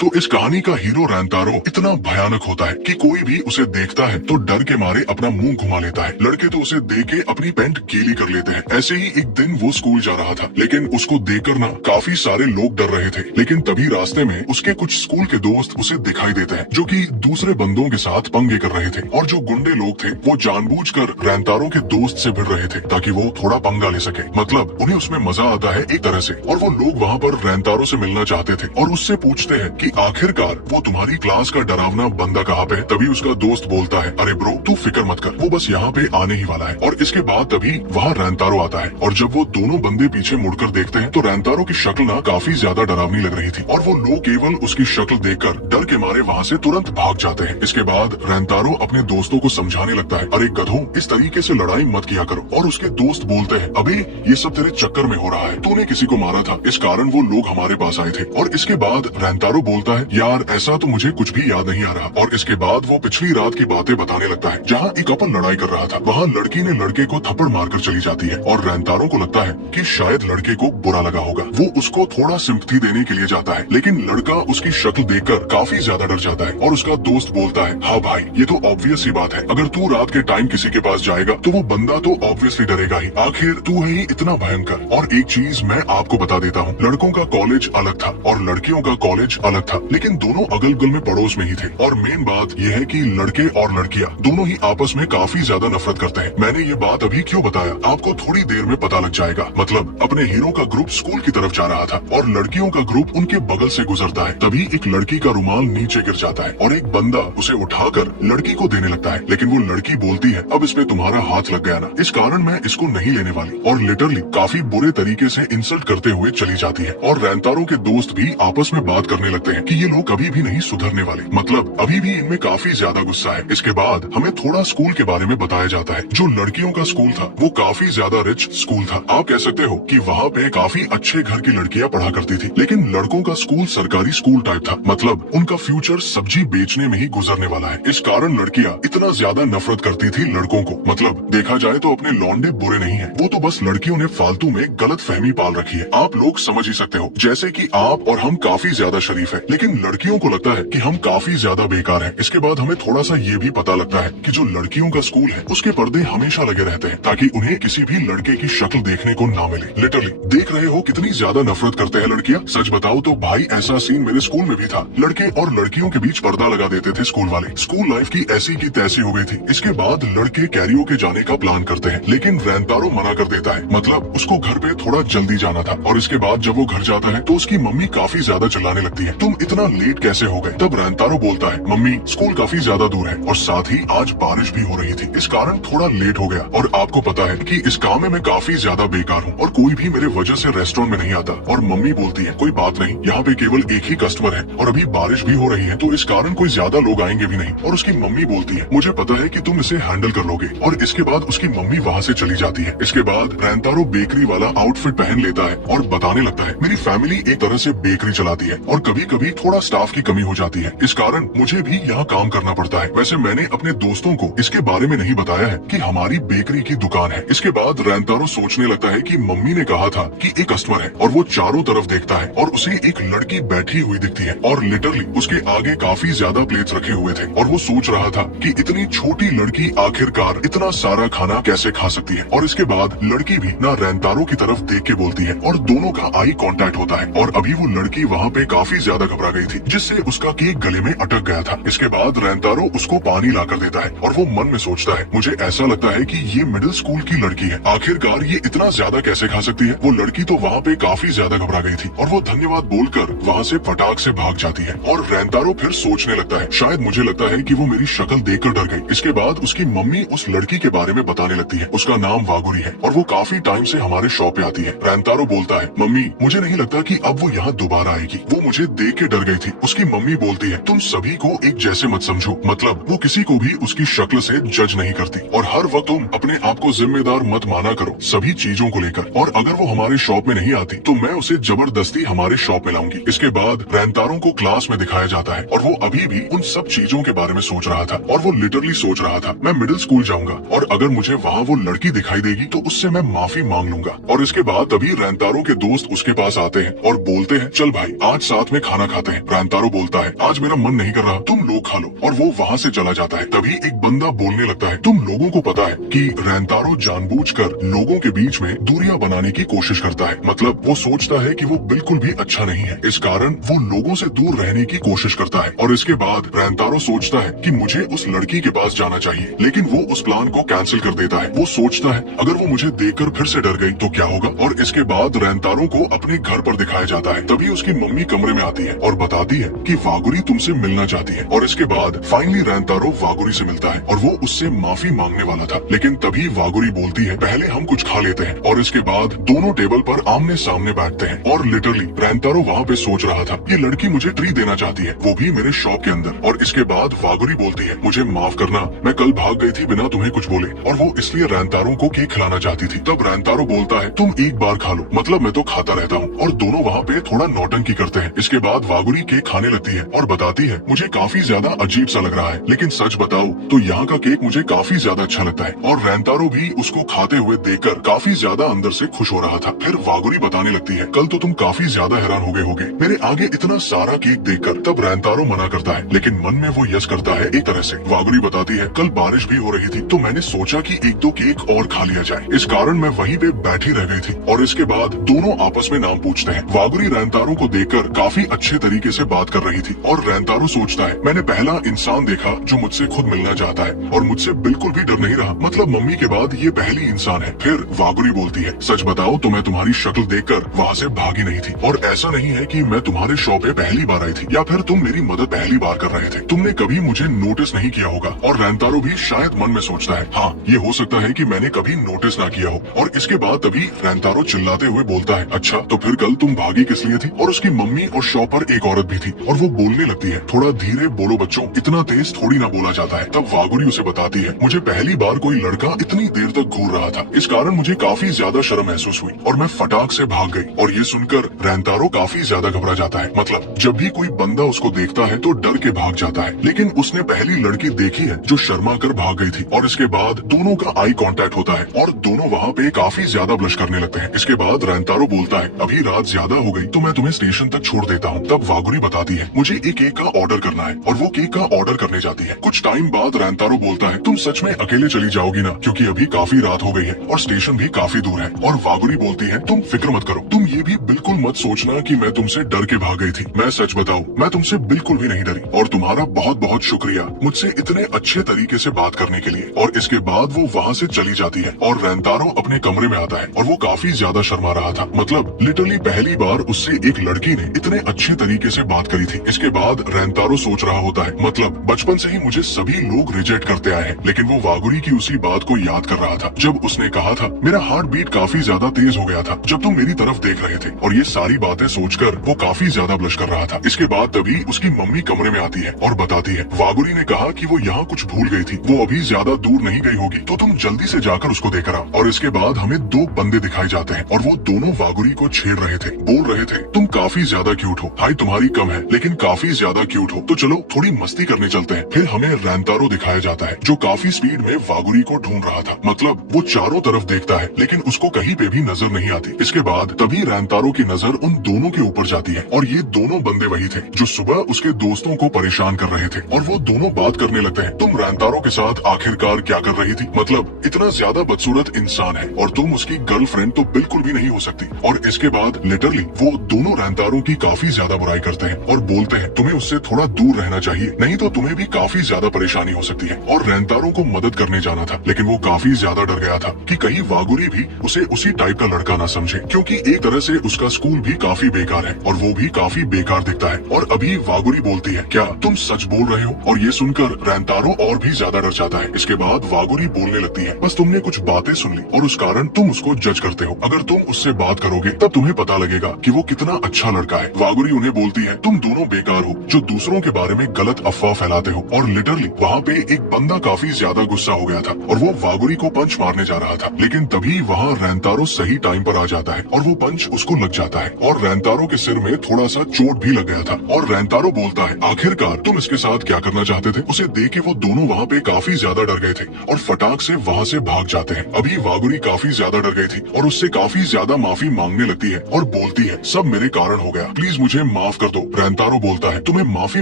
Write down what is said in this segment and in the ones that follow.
तो इस कहानी का हीरो रैंतारो इतना भयानक होता है कि कोई भी उसे देखता है तो डर के मारे अपना मुंह घुमा लेता है। लड़के तो उसे देख के अपनी पैंट गीली कर लेते हैं। ऐसे ही एक दिन वो स्कूल जा रहा था, लेकिन उसको देखकर ना काफी सारे लोग डर रहे थे। लेकिन तभी रास्ते में उसके कुछ स्कूल के दोस्त उसे दिखाई देते हैं, जो कि दूसरे बंदों के साथ पंगे कर रहे थे। और जो गुंडे लोग थे वो जानबूझकर रैंतारो के दोस्त से भिड़ रहे थे ताकि वो थोड़ा पंगा ले सके। मतलब उन्हें उसमें मजा आता है एक तरह से। और वो लोग वहाँ पर रैंतारो से मिलना चाहते थे और उससे पूछते हैं कि आखिरकार वो तुम्हारी क्लास का डरावना बंदा कहाँ पे है। तभी उसका दोस्त बोलता है, अरे ब्रो तू फिक्र मत कर, वो बस यहाँ पे आने ही वाला है। और इसके बाद तभी वहाँ रैंतारो आता है और जब वो दोनों बंदे पीछे मुड़कर देखते हैं तो रैंतारो की शक्ल ना काफी ज्यादा डरावनी लग रही थी और वो लोग केवल उसकी शक्ल देखकर डर के मारे वहाँ से तुरंत भाग जाते हैं। इसके बाद रैंतारो अपने दोस्तों को समझाने लगता है, अरे गधों इस तरीके से लड़ाई मत किया करो। और उसके दोस्त बोलते हैं, अबे ये सब तेरे चक्कर में हो रहा है, तूने किसी को मारा था, इस कारण वो लोग हमारे पास आए थे। और इसके बाद रैंतारो बोलता है, यार ऐसा तो मुझे कुछ भी याद नहीं आ रहा। और इसके बाद वो पिछली रात की बातें बताने लगता है, जहाँ एक कपल लड़ाई कर रहा था। वहाँ लड़की ने लड़के को थप्पड़ मारकर चली जाती है और रैंतारो को लगता है कि शायद लड़के को बुरा लगा होगा। वो उसको थोड़ा सिंपैथी देने के लिए जाता है, लेकिन लड़का उसकी शक्ल देखकर काफी ज्यादा डर जाता है। और उसका दोस्त बोलता है, हाँ भाई ये तो ऑब्वियस सी बात है, अगर तू रात के टाइम किसी के पास जाएगा तो वो बंदा तो ऑब्वियसली डरेगा ही, आखिर तू है ही इतना भयंकर। और एक चीज मैं आपको बता देता हूँ, लड़कों का कॉलेज अलग था और लड़कियों का कॉलेज अलग था, लेकिन दोनों अगल बगल में पड़ोस में ही थे। और मेन बात यह है कि लड़के और लड़कियां दोनों ही आपस में काफी ज्यादा नफरत करते हैं। मैंने ये बात अभी क्यों बताया आपको थोड़ी देर में पता लग जाएगा। मतलब अपने हीरो का ग्रुप स्कूल की तरफ जा रहा था और लड़कियों का ग्रुप उनके बगल से गुजरता है। तभी एक लड़की का रुमाल नीचे गिर जाता है और एक बंदा उसे उठाकर लड़की को देने लगता है, लेकिन वो लड़की बोलती है, अब इसमें तुम्हारा हाथ लग गया ना, इस कारण मैं इसको नहीं लेने वाली। और लिटरली काफी बुरे तरीके से इंसल्ट करते हुए चली जाती है। और रैंतारो के दोस्त भी आपस में बात करने लगते हैं कि ये लोग कभी भी नहीं सुधरने वाले, मतलब अभी भी इनमें काफी ज्यादा गुस्सा है। इसके बाद हमें थोड़ा स्कूल के बारे में बताया जाता है। जो लड़कियों का स्कूल था वो काफी ज्यादा रिच स्कूल था। आप कह सकते हो कि वहाँ पे काफी अच्छे घर की लड़कियां पढ़ा करती थी, लेकिन लड़कों का स्कूल सरकारी स्कूल टाइप था। मतलब उनका फ्यूचर सब्जी बेचने में ही गुजरने वाला है। इस कारण लड़कियां इतना ज्यादा नफरत करती थी लड़कों को। मतलब देखा जाए तो अपने लौंडे बुरे नहीं है, वो तो बस लड़कियों ने फालतू में गलत फहमी पाल रखी है। आप लोग समझ ही सकते हो, जैसे कि आप और हम काफी ज्यादा शरीफ है, लेकिन लड़कियों को लगता है कि हम काफी ज्यादा बेकार है। इसके बाद हमें थोड़ा सा ये भी पता लगता है कि जो लड़कियों का स्कूल है उसके पर्दे हमेशा लगे रहते हैं ताकि उन्हें किसी भी लड़के की शक्ल देखने को ना मिले। लिटरली देख रहे हो कितनी ज्यादा नफरत करते हैं लड़कियां। सच बताओ तो भाई ऐसा सीन मेरे स्कूल में भी था। लड़के और लड़कियों के बीच पर्दा लगा देते थे स्कूल वाले। स्कूल लाइफ की ऐसी की तैसी हो गई थी। इसके बाद लड़के कैरियोके जाने का प्लान करते हैं, लेकिन रैंतारो मना कर देता है। मतलब उसको घर पे थोड़ा जल्दी जाना था। और इसके बाद जब वो घर जाता है तो उसकी मम्मी काफी ज्यादा चिल्लाने लगती है, तुम इतना लेट कैसे हो गए। तब रैंतारो बोलता है, मम्मी स्कूल काफी ज्यादा दूर है और साथ ही आज बारिश भी हो रही थी, इस कारण थोड़ा लेट हो गया। और आपको पता है कि इस काम में मैं काफी ज्यादा बेकार हूँ और कोई भी मेरे वजह से रेस्टोरेंट में नहीं आता। और मम्मी बोलती है, कोई बात नहीं, यहाँ पे केवल एक ही कस्टमर है और अभी बारिश भी हो रही है तो इस कारण कोई ज्यादा लोग आएंगे भी नहीं। और उसकी मम्मी बोलती है, मुझे पता है कि तुम इसे हैंडल कर लोगे। और इसके बाद उसकी मम्मी वहाँ से चली जाती है। इसके बाद रैंतारो बेकरी वाला आउटफिट पहन लेता है और बताने लगता है, मेरी फैमिली एक तरह से बेकरी चलाती है और कभी कभी थोड़ा स्टाफ की कमी हो जाती है, इस कारण मुझे भी यहाँ काम करना पड़ता है। वैसे मैंने अपने दोस्तों को इसके बारे में नहीं बताया है कि हमारी बेकरी की दुकान है। इसके बाद रैंतारो सोचने लगता है कि मम्मी ने कहा था कि एक कस्टमर है और वो चारों तरफ देखता है और उसे एक लड़की बैठी हुई दिखती है और लिटरली उसके आगे काफी ज्यादा प्लेट्स रखे हुए थे। और वो सोच रहा था कि इतनी छोटी लड़की आखिरकार इतना सारा खाना कैसे खा सकती है। और इसके बाद लड़की भी ना रैंतारो की तरफ देख के बोलती है और दोनों का आई कांटेक्ट होता है। और अभी वो लड़की वहाँ पे काफी ज्यादा घबरा गई थी, जिससे उसका केक गले में अटक गया था। इसके बाद रैंतारो उसको पानी ला कर देता है और वो मन में सोचता है, मुझे ऐसा लगता है कि ये मिडिल स्कूल की लड़की है, आखिरकार ये इतना ज्यादा कैसे खा सकती है। वो लड़की तो वहाँ पे काफी ज्यादा घबरा गई थी और वो धन्यवाद बोलकर वहाँ से फटाक से भाग जाती है। और रैंतारो फिर सोचने लगता है, शायद मुझे लगता है कि वो मेरी शक्ल देखकर डर गई। इसके बाद उसकी मम्मी उस लड़की के बारे में बताने लगती है, उसका नाम वागुरी है और वो काफी टाइम से हमारे शॉप पे आती है। रैंतारो बोलता है, मम्मी मुझे नहीं लगता कि अब वो यहाँ दोबारा आएगी, वो मुझे देख के डर गई थी। उसकी मम्मी बोलती है, तुम सभी को एक जैसे मत समझो, मतलब वो किसी को भी उसकी शक्ल से जज नहीं करती और हर वक्त तुम अपने आप को जिम्मेदार मत माना करो सभी चीजों को लेकर। और अगर वो हमारे शॉप में नहीं आती तो मैं उसे जबरदस्ती हमारे शॉप में लाऊंगी। इसके बाद रैंतारो को क्लास में दिखाया जाता है और वो अभी भी उन सब चीजों के बारे में सोच रहा था और वो लिटरली सोच रहा था, मैं मिडिल स्कूल जाऊंगा और अगर मुझे वहाँ वो लड़की दिखाई देगी तो उससे मैं माफी मांग लूंगा। और इसके बाद तभी रैंतारो के दोस्त उसके पास आते हैं और बोलते हैं, चल भाई आज साथ में खाना खाते हैं। रैंतारो बोलता है आज मेरा मन नहीं कर रहा, तुम लोग खा लो, और वो वहाँ से चला जाता है। तभी एक बंदा बोलने लगता है तुम लोगों को पता है कि रैंतारो जानबूझकर लोगों के बीच में दूरियां बनाने की कोशिश करता है। मतलब वो सोचता है कि वो बिल्कुल भी अच्छा नहीं है, इस कारण वो लोगों से दूर रहने की कोशिश करता है। और इसके बाद रैंतारो सोचता है कि मुझे उस लड़की के पास जाना चाहिए, लेकिन वो उस प्लान को कैंसिल कर देता है। वो सोचता है अगर वो मुझे देखकर फिर से डर गई तो क्या होगा। और इसके बाद रैंतारो को अपने घर पर दिखाया जाता है। तभी उसकी मम्मी कमरे में आती है और बताती है कि वागुरी तुमसे मिलना चाहती है। और इसके बाद फाइनली रैंतारो वागुरी से मिलता है और वो उससे माफी मांगने वाला था, लेकिन तभी वागुरी बोलती है पहले हम कुछ खा लेते हैं। और इसके बाद दोनों टेबल पर आमने सामने बैठते हैं और लिटरली रैंतारो वहाँ पे सोच रहा था ये लड़की मुझे ट्री देना चाहती है, वो भी मेरे शॉप के अंदर। और इसके बाद वागुरी बोलती है मुझे माफ करना, मैं कल भाग गई थी बिना तुम्हें कुछ बोले, और वो इसलिए रैंतारो को केक खिलाना चाहती थी। तब रैंतारो बोलता है तुम एक बार खा लो, मतलब मैं तो खाता रहता हूँ। और दोनों वहाँ पे थोड़ा नौटंकी करते हैं। इसके बाद वागुरी केक खाने लगती है और बताती है मुझे काफी ज्यादा अजीब सा लग रहा है, लेकिन सच बताओ तो यहाँ का केक मुझे काफी ज्यादा अच्छा लगता है। और रैंतारो भी उसको खाते हुए देखकर काफी ज्यादा अंदर से खुश हो रहा था। फिर वागुरी बताने लगती है कल तो तुम काफी ज्यादा हैरान हो गए होगे मेरे आगे इतना सारा केक देखकर। तब रैंतारो मना करता है, लेकिन मन में वो यस करता है एक तरह से। वागुरी बताती है कल बारिश भी हो रही थी तो मैंने सोचा कि एक दो केक और खा लिया जाए, इस कारण मैं वहीं पे बैठी रह गई थी। और इसके बाद दोनों आपस में नाम पूछते हैं। वागुरी रैंतारो को देखकर काफी अच्छे तरीके से बात कर रही थी और रैंतारो सोचता है मैंने पहला इंसान देखा जो मुझसे खुद मिलना चाहता है और मुझसे बिल्कुल भी डर नहीं रहा, मतलब मम्मी के बाद ये पहली इंसान है। फिर वागुरी बोलती है सच बताओ तो मैं तुम्हारी शक्ल देखकर वहाँ से भागी नहीं थी, और ऐसा नहीं है कि मैं तुम्हारे शॉप पे पहली बार आई थी या फिर तुम मेरी मदद पहली बार कर रहे थे, तुमने कभी मुझे नोटिस नहीं किया होगा। और रैंतारो भी शायद मन में सोचता है हाँ ये हो सकता है कि मैंने कभी नोटिस ना किया हो। और इसके बाद तभी रैंतारो चिल्लाते हुए बोलता है अच्छा तो फिर कल तुम भागी किस लिए थी। और उसकी मम्मी और शॉप पर एक औरत भी थी और वो बोलने लगती है थोड़ा धीरे बोलो बच्चों, इतना तेज थोड़ी ना बोला जाता है। तब वागुरी उसे बताती है मुझे पहली बार कोई लड़का इतनी देर तक घूर रहा था, इस कारण मुझे काफी ज्यादा शर्म महसूस हुई और मैं फटाक से भाग गई। और ये सुनकर रैंतारो काफी ज्यादा घबरा जाता है, मतलब जब भी कोई बंदा उसको देखता है तो डर के भाग जाता है, लेकिन उसने पहली लड़की देखी है जो शर्मा कर भाग गई थी। और इसके बाद दोनों का आई कांटेक्ट होता है और दोनों वहाँ पे काफी ज्यादा ब्लश करने लगते हैं। इसके बाद रैंतारो बोलता है अभी रात ज्यादा हो गई तो मैं तुम्हें स्टेशन तक छोड़ देता हूँ। तब वागुरी बताती है मुझे एक केक का ऑर्डर करना है और वो केक का ऑर्डर करने जाती है। कुछ टाइम बाद रैंतारो बोलता है तुम सच में अकेले चली जाओगी ना, क्योंकि अभी काफी रात हो गई है और स्टेशन भी काफी दूर है। और वागुरी बोलती है तुम फिक्र मत करो, तुम ये भी बिल्कुल मत सोचना कि मैं तुमसे डर के भाग गई थी, मैं सच बताऊं मैं तुमसे बिल्कुल भी नहीं डरी और तुम्हारा बहुत बहुत शुक्रिया मुझसे इतने अच्छे तरीके से बात करने के लिए। और इसके बाद वो वहाँ से चली जाती है और रैंतारो अपने कमरे में आता है और वो काफी ज्यादा शर्मा रहा था, मतलब लिटरली पहली बार उससे एक लड़की ने इतने अच्छे तरीके से बात करी थी। इसके बाद रैंतारो सोच रहा होता है मतलब बचपन से ही मुझे सभी लोग रिजेक्ट करते आए हैं, लेकिन वो वागुरी की उसी बात को याद कर रहा था जब उसने कहा था मेरा हार्ट बीट काफी ज्यादा तेज हो गया था जब तुम मेरी तरफ देख रहे थे। और ये सारी बातें सोचकर वो काफी ज्यादा ब्लश कर रहा था। इसके बाद तभी उसकी मम्मी कमरे में आती है और बताती है वागुरी ने कहा कि वो यहाँ कुछ भूल गई थी, वो अभी ज्यादा दूर नहीं गई होगी तो तुम जल्दी से जाकर उसको देकर आओ। और इसके बाद हमें दो बंदे दिखाई जाते हैं और वो दोनों वागुरी को छेड़ रहे थे, बोल रहे थे तुम काफी ज्यादा क्यूट हो, हाइट तुम्हारी कम है लेकिन काफी ज्यादा क्यूट हो, तो चलो थोड़ी मस्ती करने चलते हैं। फिर हमें रैंतारो दिखाया जाता है जो काफी स्पीड में वागुरी को ढूंढ रहा था, मतलब वो चारों तरफ देखता है लेकिन उसको कहीं पे भी नजर नहीं आती। इसके बाद तभी रैंतारो की नजर उन दोनों के ऊपर जाती है और ये दोनों बंदे वही थे जो सुबह उसके दोस्तों को परेशान कर रहे थे। और वो दोनों बात करने लगते हैं तुम रैंतारो के साथ आखिरकार क्या कर रही थी, मतलब इतना ज्यादा बदसूरत इंसान है और तुम उसकी गर्लफ्रेंड तो बिल्कुल भी नहीं हो सकती। और इसके बाद लिटरली वो दोनों रैंतारो की काफी ज्यादा बुराई करते हैं और बोलते हैं तुम्हें उससे थोड़ा दूर रहना चाहिए, नहीं तो तुम्हें भी काफी ज्यादा परेशानी हो सकती है। और रैंतारो को मदद करने जाना था लेकिन वो काफी ज्यादा डर गया था कि कहीं वागुरी भी उसे उसी टाइप का लड़का ना समझे, क्योंकि एक तरह से उसका स्कूल भी काफी बेकार है और वो भी काफी बेकार दिखता है। और अभी वागुरी बोलती है क्या तुम सच बोल रहे हो, और ये सुनकर रैंतारो और भी ज्यादा डर जाता है। इसके बाद वागुरी बोलने लगती है बस तुमने कुछ बातें सुन ली और उस कारण तुम उसको जज करते हो, अगर तुम उससे बात करोगे तब तुम्हें पता लगेगा कि वो कितना अच्छा लड़का है। वागुरी उन्हें बोलती है तुम दोनों बेकार हो जो दूसरों के बारे में गलत अफवाह फैलाते हो। और लिटरली वहाँ पे एक बंदा काफी ज्यादा गुस्सा हो गया था और वो वागुरी को पंच मारने जा रहा था, लेकिन तभी वहाँ रैंतारो सही टाइम पर आ जाता है और वो पंच उसको लग जाता है और रैंतारो के सिर में थोड़ा सा चोट भी लग गया था। और रैंतारो बोलता है आखिरकार तुम इसके साथ क्या करना चाहते थे। उसे देख के वो दोनों वहाँ पे काफी ज्यादा डर गए थे और फटाक से वहाँ से भाग जाते हैं। अभी वागुरी काफी ज्यादा डर गई थी और उससे काफी ज्यादा माफी मांगने लगती है और बोलती है सब मेरे कारण हो गया, प्लीज मुझे माफ कर दो। रेंतारो बोलता है तुम्हें माफी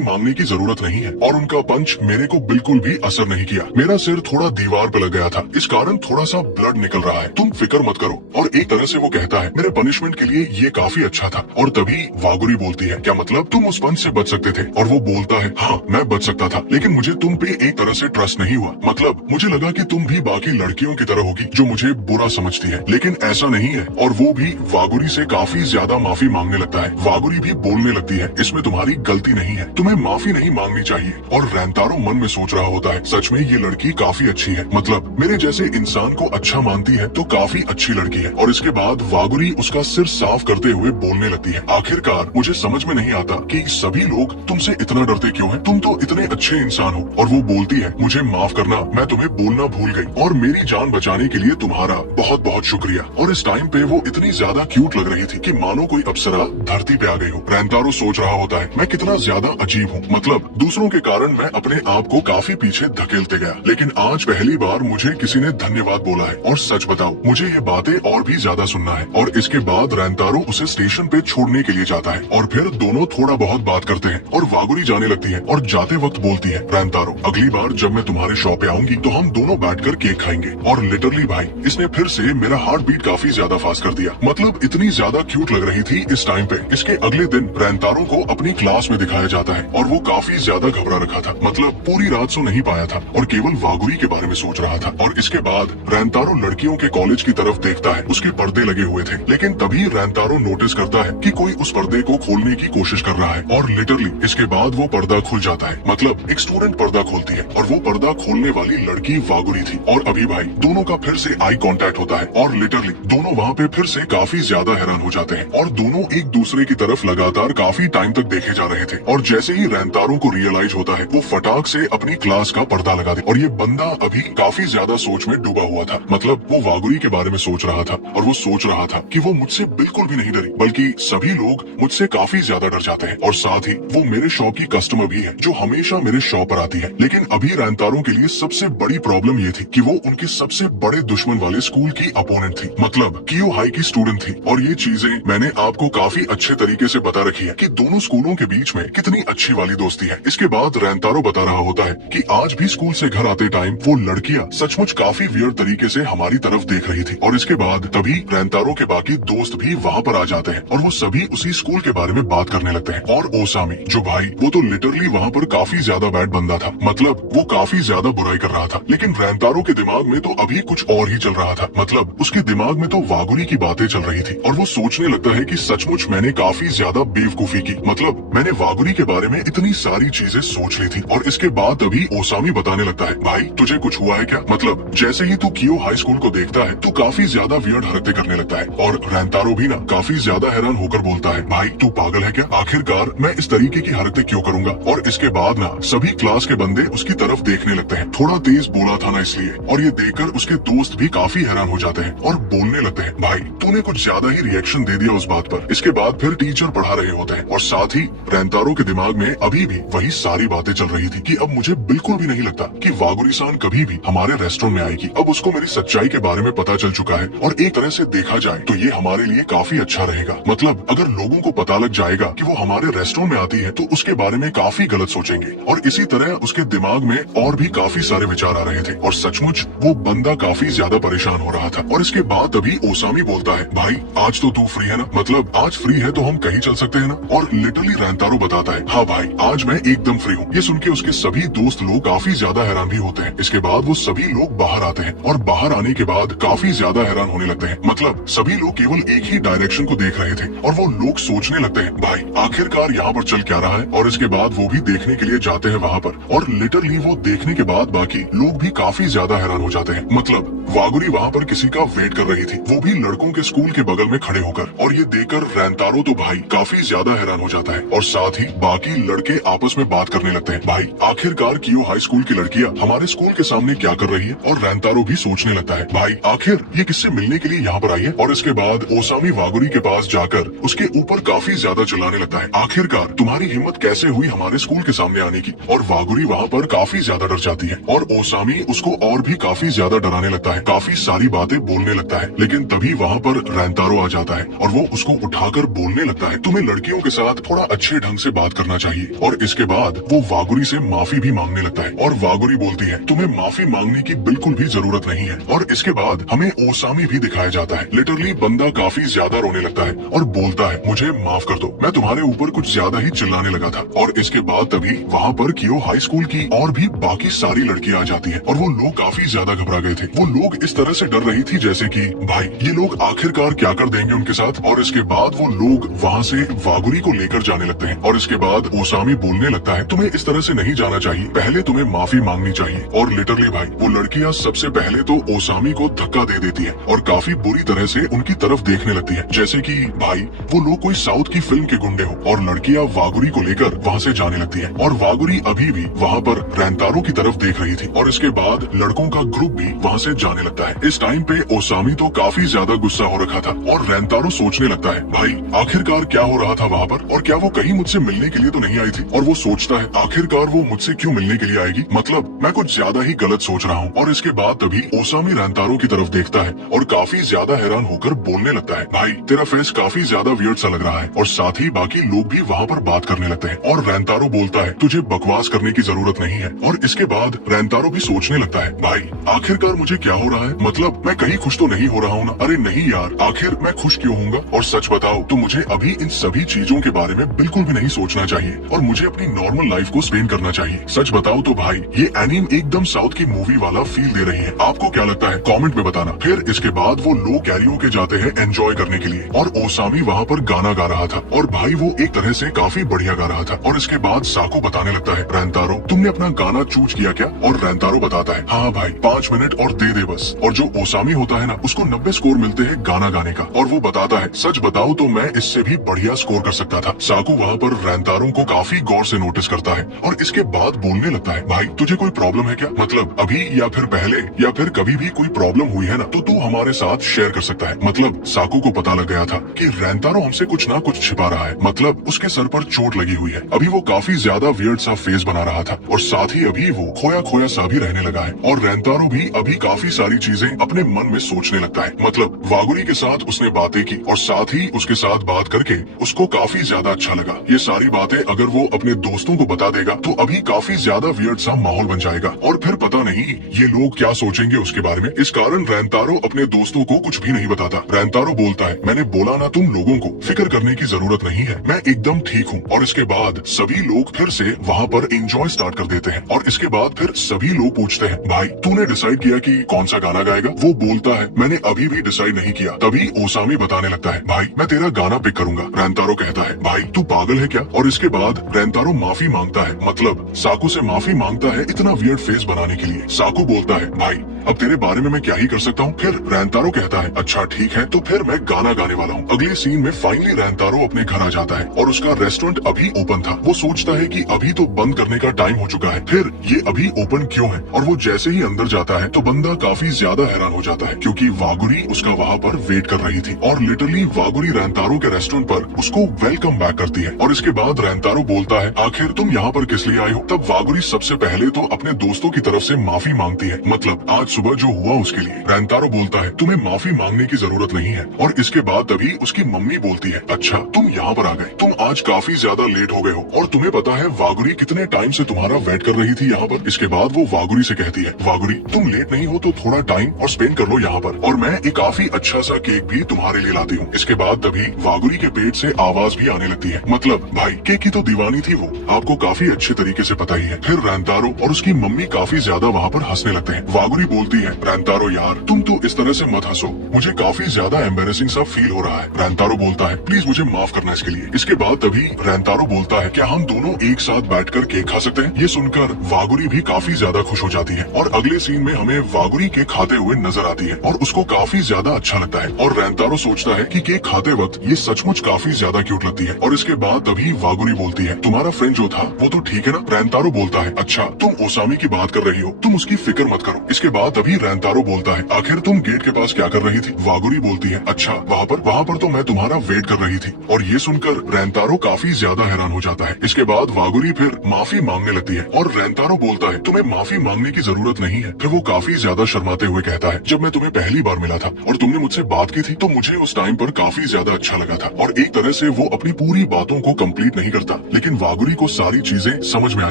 मांगने की जरूरत नहीं है और उनका पंच मेरे को बिल्कुल भी असर नहीं किया। मेरा सिर थोड़ा दीवार पे लग गया था, इस कारण थोड़ा सा ब्लड निकल रहा है, तुम फिक्र मत करो। और एक तरह से वो कहता है मेरे पनिशमेंट के लिए ये काफी अच्छा था। और तभी वागुरी बोलती है क्या मतलब तुम उस पंच से बच सकते थे? और वो बोलता है हाँ मैं बच सकता था, लेकिन मुझे तुम पे एक तरह से ट्रस्ट नहीं हुआ। मतलब मुझे लगा कि तुम भी बाकी लड़कियों की तरह होगी जो मुझे बुरा समझती है, लेकिन ऐसा नहीं है। और वो भी वागुरी से काफी ज्यादा माफी मांगने लगता है। वागुरी भी बोलने लगती है इसमें तुम्हारी गलती नहीं है, तुम्हें माफी नहीं मांगनी चाहिए। और रेंतारो मन में सोच रहा होता है सच में ये लड़की काफी अच्छी है, मतलब मेरे जैसे इंसान को अच्छा मानती है तो काफी अच्छी लड़की है। और इसके बाद वागुरी उसका सिर साफ करते हुए बोलने लगती है आखिरकार मुझे समझ में नहीं आता कि सभी लोग तुमसे इतना डरते क्यों हैं, तुम तो इतने अच्छे इंसान हो। और वो बोलती है मुझे माफ करना, मैं तुम्हें बोलना भूल गई और मेरी जान बचाने के लिए तुम्हारा बहुत बहुत शुक्रिया। और इस टाइम पे वो इतनी ज्यादा क्यूट लग रही थी कि मानो कोई अप्सरा धरती पे आ गई हो। रेंतारो सोच रहा होता है मैं कितना ज्यादा अजीब हूँ, मतलब दूसरों के कारण मैं अपने आप को काफी पीछे धकेलते गया, लेकिन आज पहली बार मुझे किसी ने धन्यवाद बोला है। और सच बताओ मुझे ये बातें और भी ज्यादा सुनना है। और इसके बाद रेंतारो उसे स्टेशन पे छोड़ने के लिए जाता है और फिर दोनों थोड़ा बहुत बात करते हैं और वागुरी जाने लगती है और जाते वक्त बोलती है रेंतारो अगली बार जब मैं तुम्हारे शॉप पे आऊंगी तो हम दोनों बैठकर केक खाएंगे। और लिटरली भाई इसने फिर से मेरा हार्ट बीट काफी ज्यादा फास्ट कर दिया, मतलब इतनी ज्यादा क्यूट लग रही थी इस टाइम पे। इसके अगले दिन रेंतारो को अपनी क्लास में दिखाया जाता है और वो काफी ज्यादा घबरा रखा था, मतलब पूरी रात सो नहीं पाया था और केवल वागुरी के बारे में सोच रहा था। और इसके बाद रेंतारो लड़कियों के कॉलेज की तरफ देखता है, उसके पर्दे लगे हुए थे, लेकिन तभी रेंतारो नोटिस करता है कि कोई उस पर्दे को खोलने की कोशिश कर रहा है। और लिटरली इसके बाद वो पर्दा खुल जाता है, मतलब एक स्टूडेंट पर्दा खोलती है और वो पर्दा खोलने वाली लड़की वागुरी थी। और अभी भाई दोनों का फिर से आई कांटेक्ट होता है और लिटरली दोनों वहाँ पे फिर से काफी ज्यादा हैरान हो जाते हैं और दोनों एक दूसरे की तरफ लगातार काफी टाइम तक देखे जा रहे थे। और जैसे ही रेंतारो को रियलाइज होता है वो फटाक से अपनी क्लास का पर्दा लगा दे। और ये बंदा अभी काफी ज्यादा सोच में डूबा हुआ था, मतलब वो वागुरी के बारे में सोच रहा था और वो सोच रहा था कि वो मुझसे बिल्कुल भी नहीं डरी, बल्कि सभी लोग मुझसे काफी ज्यादा डर जाते हैं। और साथ ही वो मेरे शॉप की कस्टमर भी है जो हमेशा मेरे शॉप पर आती है। लेकिन अभी रेंतारो के लिए सबसे बड़ी प्रॉब्लम ये थी कि वो उनके सबसे बड़े दुश्मन वाले स्कूल की अपोनेंट थी, मतलब कीयो हाई की स्टूडेंट थी। और ये चीजें मैंने आपको काफी अच्छे तरीके से बता रखी है कि दोनों स्कूलों के बीच में कितनी अच्छी वाली दोस्ती है। इसके बाद रेंतारो बता रहा होता है कि आज भी स्कूल से घर आते टाइम वो लड़कियां सचमुच काफी वियर्ड तरीके से हमारी तरफ देख रही थी। और इसके बाद तभी रेंतारो के बाकी दोस्त भी वहाँ पर आ जाते हैं और वो सभी उसी स्कूल के बारे में बात करने लगते हैं। और ओसामी जो भाई वो तो लिटरली वहाँ पर काफी ज्यादा बैड बंदा था, मतलब वो काफी ज्यादा बुराई कर रहा था। लेकिन रेंतारो के दिमाग में तो अभी कुछ और ही चल रहा था, मतलब उसके दिमाग में तो वागुरी की बातें चल रही थी। और वो सोचने लगता है कि सचमुच मैंने काफी ज्यादा बेवकूफी की, मतलब मैंने वागुरी के बारे में इतनी सारी चीजें सोच ली थी। और इसके बाद अभी ओसामी बताने लगता है भाई तुझे कुछ हुआ है क्या, मतलब जैसे ही तू कीयो हाई स्कूल को देखता है तो काफी ज्यादा वियर्ड हरकतें करने लगता है। और रेंतारो भी ना काफी ज्यादा हैरान होकर बोलता है भाई तू पागल है क्या, आखिरकार मैं इस तरीके की हरकतें क्यों करूंगा। और इसके बाद ना सभी क्लास के बंदे उसकी तरफ देखने लगते हैं, थोड़ा तेज बोला था ना इसलिए। और ये देखकर उसके दोस्त भी काफी हैरान हो जाते हैं और बोलने लगते हैं भाई तूने कुछ ज्यादा ही रिएक्शन दे दिया उस बात पर। इसके बाद फिर टीचर पढ़ा रहे होते हैं और साथ ही रेंतारो के दिमाग में अभी भी वही सारी बातें चल रही थी कि अब मुझे बिल्कुल भी नहीं लगता कि वागुरी-सान कभी भी हमारे रेस्टोरेंट में आएगी। अब उसको मेरी सच्चाई के बारे में पता चल चुका है और एक तरह से देखा जाए तो ये हमारे लिए काफी अच्छा रहेगा, मतलब अगर लोगों को पता लग जाएगा कि वो हमारे रेस्टोरेंट में आती है तो उसके बारे में काफी गलत सोचेंगे। और इसी तरह उसके दिमाग में और भी काफी सारे विचार आ रहे थे और सचमुच वो बंदा काफी ज्यादा परेशान हो रहा था। और इसके बाद अभी ओसामी बोलता है भाई आज तो तू फ्री है ना, मतलब आज फ्री है तो हम कहीं चल सकते हैं ना। और लिटरली रेंतारो बताता है हाँ भाई आज मैं एकदम फ्री हूँ। ये सुन के उसके सभी दोस्त लोग काफी ज्यादा हैरान भी होते हैं। इसके बाद वो सभी लोग बाहर आते हैं और बाहर आने के बाद काफी ज्यादा हैरान होने लगते हैं, मतलब सभी लोग केवल एक ही डायरेक्शन को देख रहे थे और वो लोग सोचने लगते हैं भाई आखिरकार यहाँ पर चल क्या रहा है। और इसके बाद वो भी देखने के लिए जाते हैं वहाँ पर और लिटरली वो देखने के बाद बाकी लोग भी काफी ज्यादा हैरान हो जाते हैं, मतलब वागुरी वहाँ पर किसी का वेट कर रही थी, वो भी लड़कों के स्कूल के बगल में खड़े होकर। और ये देखकर रेंतारो तो भाई काफी ज्यादा हैरान हो जाता है और साथ ही बाकी लड़के आपस में बात करने लगते हैं भाई आखिरकार कीयो हाई स्कूल की लड़कियां हमारे स्कूल के सामने क्या कर रही है। और रेंतारो भी सोचने लगता है भाई आखिर ये किससे मिलने के लिए यहाँ पर आई है। और इसके बाद ओसामी वागुरी के पास जाकर उसके ऊपर काफी ज्यादा चिल्लाने लगता है आखिरकार तुम्हारी हिम्मत कैसे हुई हमारे स्कूल के सामने आने की। और वागुरी वहाँ पर काफी ज्यादा डर जाती है और ओसामी उसको और भी काफी ज्यादा डराने लगता है, काफी सारी बातें बोलने लगता है। लेकिन तभी वहाँ पर रेंतारो आ जाता है और वो उसको उठाकर बोलने लगता है तुम्हें लड़की लड़कियों के साथ थोड़ा अच्छे ढंग से बात करना चाहिए। और इसके बाद वो वागुरी से माफी भी मांगने लगता है और वागुरी बोलती है तुम्हें माफी मांगने की बिल्कुल भी जरूरत नहीं है। और इसके बाद हमें ओसामी भी दिखाया जाता है। लिटरली बंदा काफी ज्यादा रोने लगता है और बोलता है मुझे माफ कर दो, मैं तुम्हारे ऊपर कुछ ज्यादा ही चिल्लाने लगा था। और इसके बाद तभी वहाँ पर कियो हाई स्कूल की और भी बाकी सारी लड़कियां आ जाती है और वो लोग काफी ज्यादा घबरा गए थे। वो लोग इस तरह से डर रही थी जैसे कि भाई ये लोग आखिरकार क्या कर देंगे उनके साथ। और इसके बाद वो लोग वहाँ से वागुरी को लेकर जाने लगते हैं और इसके बाद ओसामी बोलने लगता है तुम्हें इस तरह से नहीं जाना चाहिए, पहले तुम्हें माफी मांगनी चाहिए। और लिटरली भाई वो लड़कियां सबसे पहले तो ओसामी को धक्का दे देती है और काफी बुरी तरह से उनकी तरफ देखने लगती है जैसे कि भाई वो लोग कोई साउथ की फिल्म के गुंडे हो। और लड़कियां वागुरी को लेकर वहाँ से जाने लगती है और वागुरी अभी भी वहाँ पर रेंतारो की तरफ देख रही थी। और इसके बाद लड़कों का ग्रुप भी वहाँ से जाने लगता है। इस टाइम पे ओसामी तो काफी ज्यादा गुस्सा हो रखा था और रेंतारो सोचने लगता है भाई आखिरकार क्या हो रहा था वहाँ पर, और क्या वो कहीं मुझसे मिलने के लिए तो नहीं आई थी। और वो सोचता है आखिरकार वो मुझसे क्यों मिलने के लिए आएगी, मतलब मैं कुछ ज्यादा ही गलत सोच रहा हूँ। और इसके बाद तभी ओसामी रेंतारो की तरफ देखता है और काफी ज्यादा हैरान होकर बोलने लगता है भाई तेरा फेस काफी ज्यादा वियर्ड सा लग रहा है। और साथ ही बाकी लोग भी वहाँ पर बात करने लगते हैं और रेंतारो बोलता है तुझे बकवास करने की जरूरत नहीं है। और इसके बाद रेंतारो भी सोचने लगता है भाई आखिरकार मुझे क्या हो रहा है, मतलब मैं कहीं खुश तो नहीं हो रहा हूँ ना। अरे नहीं यार, आखिर मैं खुश क्यों होऊंगा। और सच बताओ तो मुझे अभी इन सभी चीजों के बारे में बिल्कुल भी नहीं सोचना चाहिए और मुझे अपनी नॉर्मल लाइफ को स्पेंड करना चाहिए। सच बताओ तो भाई ये एनीम एकदम साउथ की मूवी वाला फील दे रही है। आपको क्या लगता है कमेंट में बताना। फिर इसके बाद वो लोग कैरियोके जाते हैं एंजॉय करने के लिए और ओसामी वहाँ पर गाना गा रहा था और भाई वो एक तरह से काफी बढ़िया गा रहा था। और इसके बाद साको बताने लगता है रेंतारो तुमने अपना गाना चूज किया क्या। और रेंतारो बताता है हाँ भाई 5 मिनट और दे दे बस। और जो ओसामी होता है ना उसको 90 स्कोर मिलते हैं गाना गाने का। और वो बताता है सच बताओ तो मैं इससे भी बढ़िया स्कोर कर सकता था। साकू वहाँ पर रेंतारो को काफी गौर से नोटिस करता है और इसके बाद बोलने लगता है भाई तुझे कोई प्रॉब्लम है क्या, मतलब अभी या फिर पहले या फिर कभी भी कोई प्रॉब्लम हुई है ना तो तू हमारे साथ शेयर कर सकता है। मतलब साकू को पता लग गया था कि रेंतारो हमसे कुछ ना कुछ छिपा रहा है, मतलब उसके सर पर चोट लगी हुई है। अभी वो काफी ज्यादा वियर्ड सा फेस बना रहा था और साथ ही अभी वो खोया खोया सा भी रहने लगा है। और रेंतारो भी अभी काफी सारी चीजें अपने मन में सोचने लगता है। मतलब वागुरी के साथ उसने बातें की और साथ ही उसके साथ बात करके उसको काफी ज्यादा अच्छा लगा। ये सारी बातें अगर वो अपने दोस्तों को बता देगा तो अभी काफी ज्यादा वियर्ड सा माहौल बन जाएगा और फिर पता नहीं ये लोग क्या सोचेंगे उसके बारे में। इस कारण रेंतारो अपने दोस्तों को कुछ भी नहीं बताता। रेंतारो बोलता है मैंने बोला ना तुम लोगों को फिक्र करने की जरूरत नहीं है, मैं एकदम ठीक हूँ। और इसके बाद सभी लोग फिर से वहाँ पर एंजॉय स्टार्ट कर देते हैं और इसके बाद फिर सभी लोग पूछते हैं भाई तूने डिसाइड किया कि कौन सा गाना गाएगा। वो बोलता है मैंने अभी भी डिसाइड नहीं किया। तभी ओसामी बताने लगता है भाई मैं तेरा गाना पिक करूंगा। रेंतारो कहता है भाई तू पागल है क्या। और इसके बाद रेंतारो माफी मांगता है, मतलब साकू से माफी मांगता है इतना वियर्ड फेस बनाने के लिए। साकू बोलता है भाई अब तेरे बारे में मैं क्या ही कर सकता हूँ। फिर रेंतारो कहता है अच्छा ठीक है तो फिर मैं गाना गाने वाला हूँ। अगले सीन में फाइनली रेंतारो अपने घर आ जाता है और उसका रेस्टोरेंट अभी ओपन था। वो सोचता है कि अभी तो बंद करने का टाइम हो चुका है, फिर ये अभी ओपन क्यों है। और वो जैसे ही अंदर जाता है तो बंदा काफी ज्यादा हैरान हो जाता है क्योंकि वागुरी उसका वहाँ पर वेट कर रही थी और लिटरली वागुरी रेंतारो के रेस्टोरेंट पर उसको वेलकम बैक करती है। और इसके बाद रेंतारो बोलता है आखिर तुम यहाँ पर किस लिए आए हो। तब वागुरी सबसे पहले तो अपने दोस्तों की तरफ से माफी मांगती है, मतलब आज सुबह जो हुआ उसके लिए। रेंतारो बोलता है तुम्हें माफी मांगने की जरूरत नहीं है। और इसके बाद तभी उसकी मम्मी बोलती है अच्छा तुम यहाँ पर आ गए, तुम आज काफी ज्यादा लेट हो गए हो और तुम्हें पता है वागुरी कितने टाइम से तुम्हारा वेट कर रही थी यहाँ पर। इसके बाद वो वागुरी से कहती है वागुरी तुम लेट नहीं हो तो थोड़ा टाइम और स्पेंड कर लो यहाँ पर और मैं एक काफी अच्छा सा केक भी तुम्हारे लिए लाती हूँ। इसके बाद तभी वागुरी के पेट से आवाज भी आने लगती है, मतलब भाई केक की तो दीवानी थी वो, आपको काफी अच्छे तरीके से पता ही है। फिर रेंतारो और उसकी मम्मी काफी ज्यादा वहाँ पर हंसने लगते हैं। वागुरी बोलती है रेंतारो यार तुम तो इस तरह से मत हंसो, मुझे काफी ज्यादा एम्बेरसिंग सा फील हो रहा है। रेंतारो बोलता है प्लीज मुझे माफ करना इसके लिए। इसके बाद तभी रेंतारो बोलता है क्या हम दोनों एक साथ बैठकर केक खा सकते हैं। ये सुनकर वागुरी भी काफी ज्यादा खुश हो जाती है और अगले सीन में हमें वागुरी केक खाते हुए नजर आती है और उसको काफी ज्यादा अच्छा लगता है। और रेंतारो सोचता है कि केक खाते वक्त ये सचमुच काफी ज्यादा क्यूट लगती है। और इसके बाद तभी वागुरी बोलती है तुम्हारा फ्रेंड जो था वो तो ठीक है ना। रेंतारो बोलता है अच्छा तुम ओसामी की बात कर रही हो, तुम उसकी फिक्र मत करो। इसके बाद बाद तभी रैंतारो बोलता है, आखिर तुम गेट के पास क्या कर रही थी? वागुरी बोलती है, अच्छा वहाँ पर तो मैं तुम्हारा वेट कर रही थी। और ये सुनकर रैंतारो काफी ज्यादा हैरान हो जाता है। इसके बाद वागुरी फिर माफी मांगने लगती है और रैंतारो बोलता है, तुम्हें माफी मांगने की जरूरत नहीं है। फिर वो काफी ज्यादा शर्माते हुए कहता है, जब मैं तुम्हें पहली बार मिला था और तुमने मुझसे बात की थी तो मुझे उस टाइम पर काफी ज्यादा अच्छा लगा था। और एक तरह से वो अपनी पूरी बातों को कंप्लीट नहीं करता, लेकिन वागुरी को सारी चीजें समझ में आ